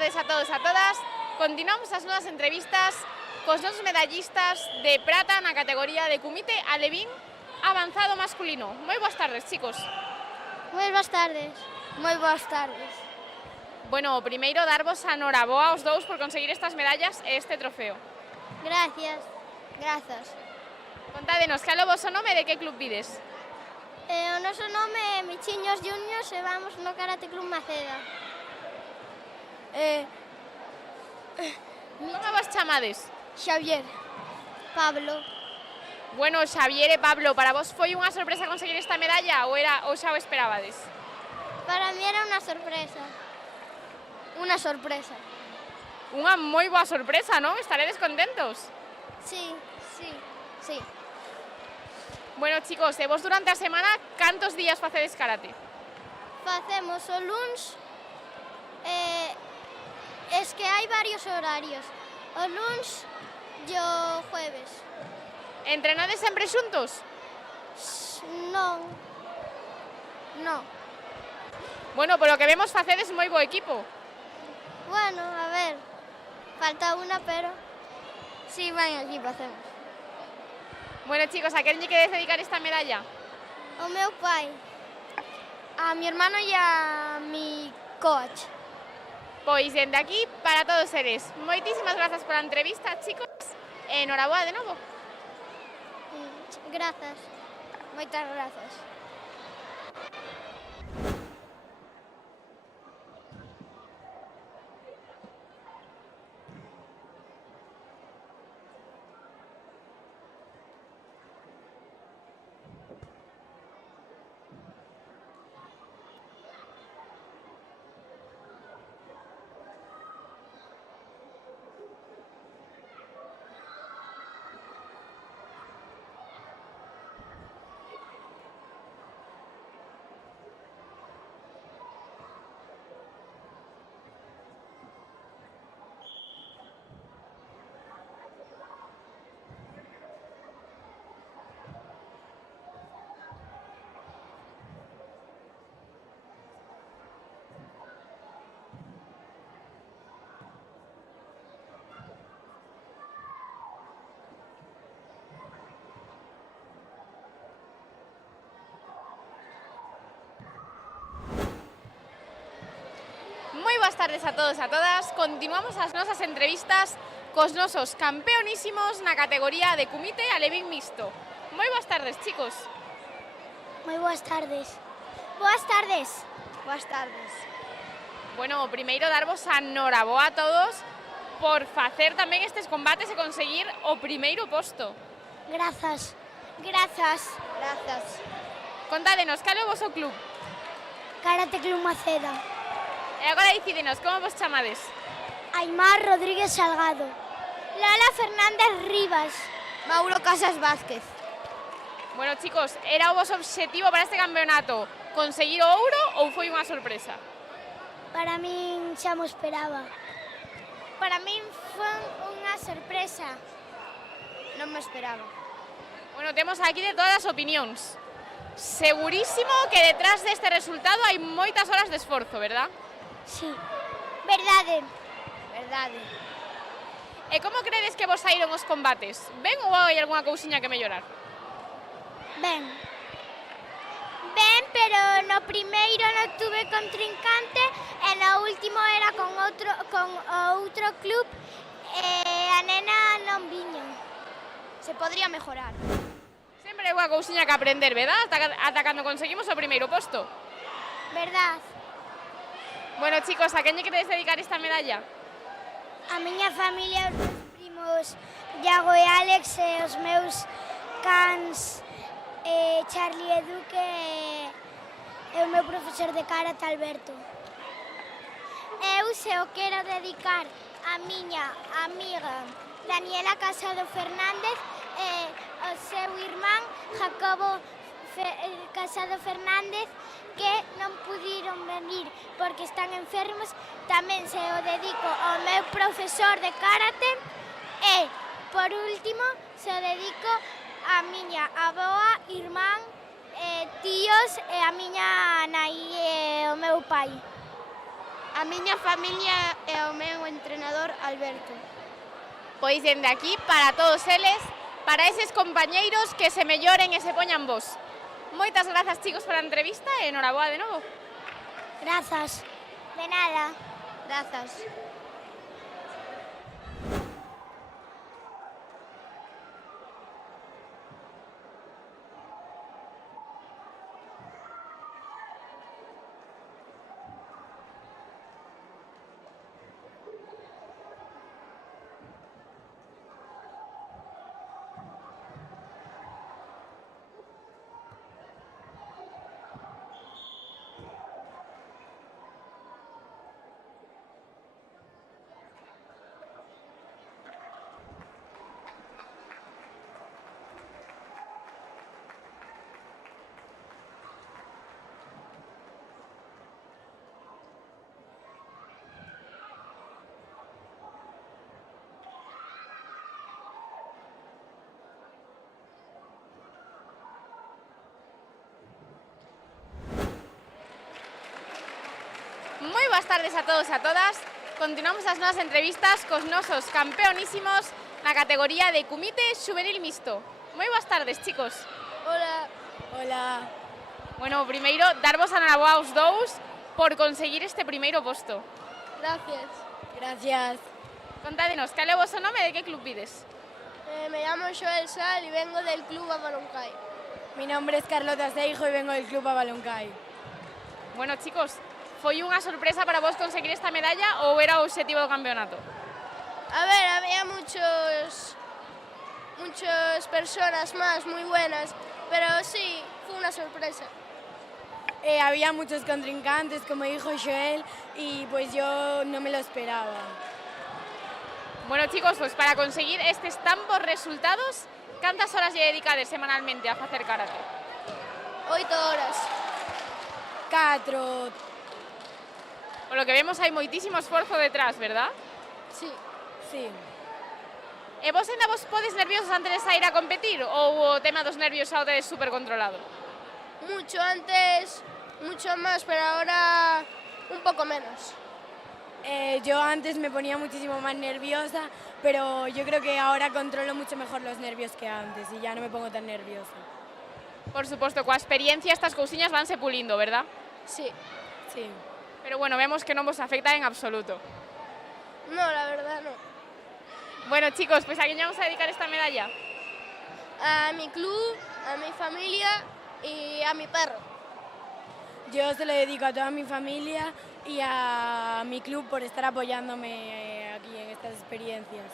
tardes a todos e a todas. Continuamos as nosas entrevistas cos nosos medallistas de prata na categoría de Kumite Alevín avanzado masculino. Moi boas tardes, chicos. Moi boas tardes. Moi boas tardes. Bueno, primeiro darvos a noraboa aos dous por conseguir estas medallas e este trofeo. Gracias. Grazas. Contádenos, cal é o voso nome e de que club vides? O noso nome é Michiños Juniors e vamos no Karate Club Maceda. Como vos chamades? Xavier. Pablo. Bueno, Xavier e Pablo, para vos foi unha sorpresa conseguir esta medalla ou xa o esperabades? Para mí era unha sorpresa. Unha sorpresa. Unha moi boa sorpresa, non? Estaredes contentos? Sí. Bueno, chicos, e vos durante a semana cantos días facedes karate? Facemos o luns, es que hai varios horarios. O luns e o jueves. Entrenades sempre xuntos? Non. Bueno, polo que vemos facedes moi bo equipo. Bueno, a ver, falta unha, pero sí, ben equipo hacemos. Bueno, chicos, a quen lle queredes dedicar esta medalla? O meu pai, a mi hermano e a mi coach. Pois, dende aquí, para todos eles. Moitísimas grazas pola entrevista, chicos. E noraboa de novo. Grazas. Moitas grazas. Moi boas tardes a todos e a todas. Continuamos as nosas entrevistas cos nosos campeonísimos na categoría de Kumite Alevín mixto. Moi boas tardes, chicos. Moi boas tardes. Boas tardes. Boas tardes. Bueno, primeiro darvos a noraboa a todos por facer tamén estes combates e conseguir o primeiro posto. Grazas. Contádenos, cal é o voso club? Karate Club Maceda. E agora dicídenos, como vos chamades? Aimar Rodríguez Salgado. Lala Fernández Rivas. Mauro Casas Vázquez. Bueno, chicos, era o voso obxectivo para este campeonato conseguir o ouro ou foi unha sorpresa? Para min xa mo esperaba. Para min foi unha sorpresa. Non me esperaba. Bueno, temos aquí de todas as opinións. Segurísimo que detrás deste resultado hai moitas horas de esforzo, verdad? Sí, verdade. E como credes que vos saíron os combates? Ben ou hai algunha cousiña que mellorar? Ben, pero no primeiro non tuve contrincante e no último era con outro club e a nena non viña. Se podría mejorar. Sempre hai unha cousiña que aprender, verdad? Ata cando conseguimos o primeiro posto. Verdad. Bueno, chicos, a quen lle queredes dedicar esta medalla? A miña familia, os meus primos Iago e Alex e os meus cans Charlie e Duque e o meu profesor de karate Alberto. Eu se o quero dedicar a miña amiga Daniela Casado Fernández e ao seu irmán Jacobo Casado Fernández que non pudiron venir porque están enfermos. Tamén se o dedico ao meu profesor de karate e, por último, se o dedico a miña avoa, irmán, tíos e a miña nai e o meu pai. A miña familia e ao meu entrenador Alberto. Pois dende aquí, para todos eles, para eses compañeiros que se melloren e se poñan vos. Moitas grazas, chicos, pola entrevista e enhoraboa de novo. Grazas. De nada. Grazas. Moi boas tardes a todos e a todas. Continuamos as nosas entrevistas cos nosos campeonísimos na categoría de Kumite Xuvenil Mixto. Moi boas tardes, chicos. Hola. Hola. Bueno, primeiro, darvos a enhoraboa aos dous por conseguir este primeiro posto. Gracias. Gracias. Contádenos, cal é o vosso nome e de que club vides? Me llamo Joel Sal y vengo del club Avaloncay. Mi nombre es Carlota Seijo y vengo del club Avaloncay. Bueno, chicos, foi unha sorpresa para vos conseguir esta medalla ou era o obxectivo do campeonato? A ver, había muchas personas más muy buenas, pero sí, fue una sorpresa. Había muchos contrincantes, como dijo Joel, y pues yo no me lo esperaba. Bueno, chicos, pues para conseguir estes tan bons resultados, cantas horas lle dedicades semanalmente a facer karate? 8 horas. 4. Por lo que vemos hai moitísimo esforzo detrás, verdad? Sí. Sí. E vos ainda vos podes nerviosos antes de sair a competir ou o tema dos nervios xa o tedes super controlado? Mucho antes, mucho más, pero ahora un poco menos. Yo antes me ponía muchísimo más nerviosa, pero yo creo que ahora controlo mucho mejor los nervios que antes y ya no me pongo tan nerviosa. Por suposto, coa experiencia estas cousiñas vanse pulindo, verdad? Sí. Sí. Pero bueno, vemos que non vos afecta en absoluto. No, la verdad no. Bueno, chicos, pues ¿a quién vamos a dedicar esta medalla? A mi club, a mi familia y a mi perro. Yo se lo dedico a toda mi familia y a mi club por estar apoyándome aquí en estas experiencias.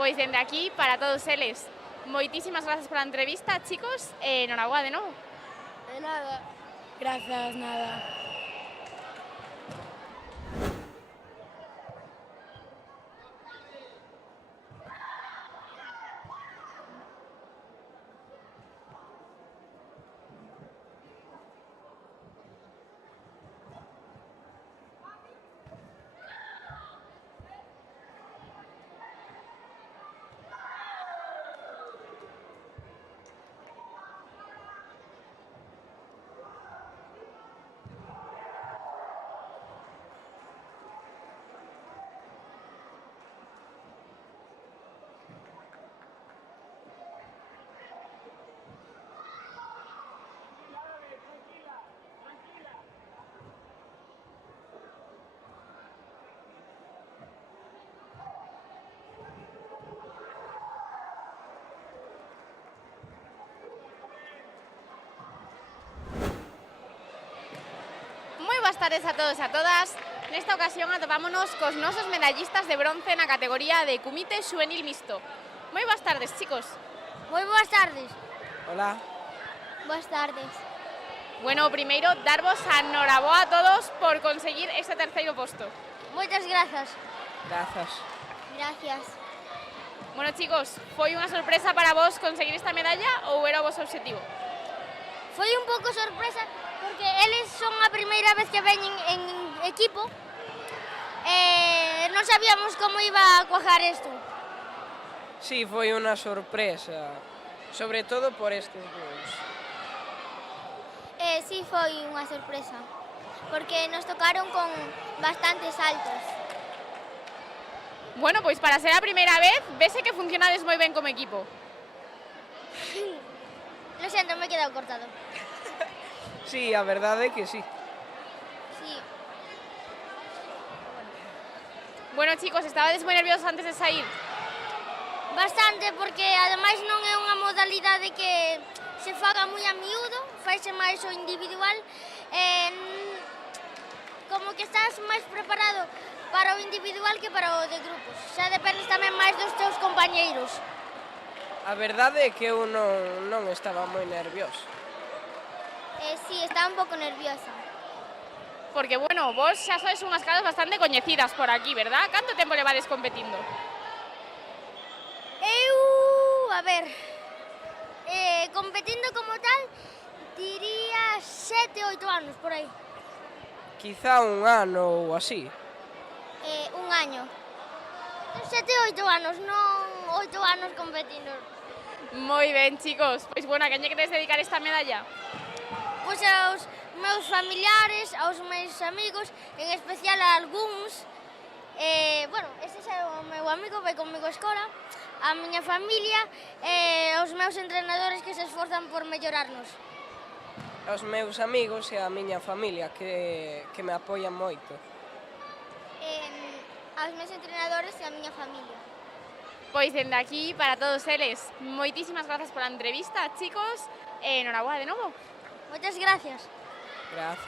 Pois dende aquí, para todos eles, moitísimas gracias pola entrevista, chicos, e enhoraboa de novo. De nada. Gracias, nada. Boas tardes a todos e a todas. Nesta ocasión atopámonos cos nosos medallistas de bronce na categoría de Kumite Xuvenil Mixto. Moi boas tardes, chicos. Moi boas tardes. Hola. Boas tardes. Bueno, primeiro, darvos a enhoraboa a todos por conseguir este terceiro posto. Moitas grazas. Grazas. Gracias. Bueno, chicos, foi unha sorpresa para vos conseguir esta medalla ou era o vosso obxectivo? Foi un pouco sorpresa porque eles son a primeira vez que veñen en equipo e non sabíamos como iba a cuajar isto. Sí, foi unha sorpresa, sobre todo por estes dous. Sí, foi unha sorpresa. porque nos tocaron con bastantes saltos. Bueno, pois para ser a primeira vez, vese que funcionades moi ben como equipo. Lo siento, me he quedado cortado. Sí, a verdade é que sí. Sí. Bueno, chicos, estabades moi nerviosos antes de sair. Bastante, porque ademais non é unha modalidade que se faga moi a miúdo, faise máis o individual, como que estás máis preparado para o individual que para o de grupos. Xa dependes tamén máis dos teus compañeiros. A verdade é que eu non estaba moi nervioso. Sí, estaba un pouco nerviosa. Porque, bueno, vos xa sois unhas caras bastante coñecidas por aquí, verdad? Canto tempo levades competindo? A ver, competindo como tal, diría 7, 8 anos, por aí. Quizá un ano ou así. Un año. 7, 8 anos, non 8 anos competindo. Moi ben, chicos. Pois, bueno, a quen lle queres dedicar esta medalla? Pois aos meus familiares, aos meus amigos, en especial a algúns. Bueno, ese é o meu amigo, vai comigo a escola, a miña familia e os meus entrenadores que se esforzan por mellorarnos. Aos meus amigos e a miña familia que me apoian moito. Aos meus entrenadores e a miña familia. Pois, dende aquí, para todos eles, moitísimas grazas pola entrevista, chicos, e enhoraboa de novo. Moitas gracias. Gracias.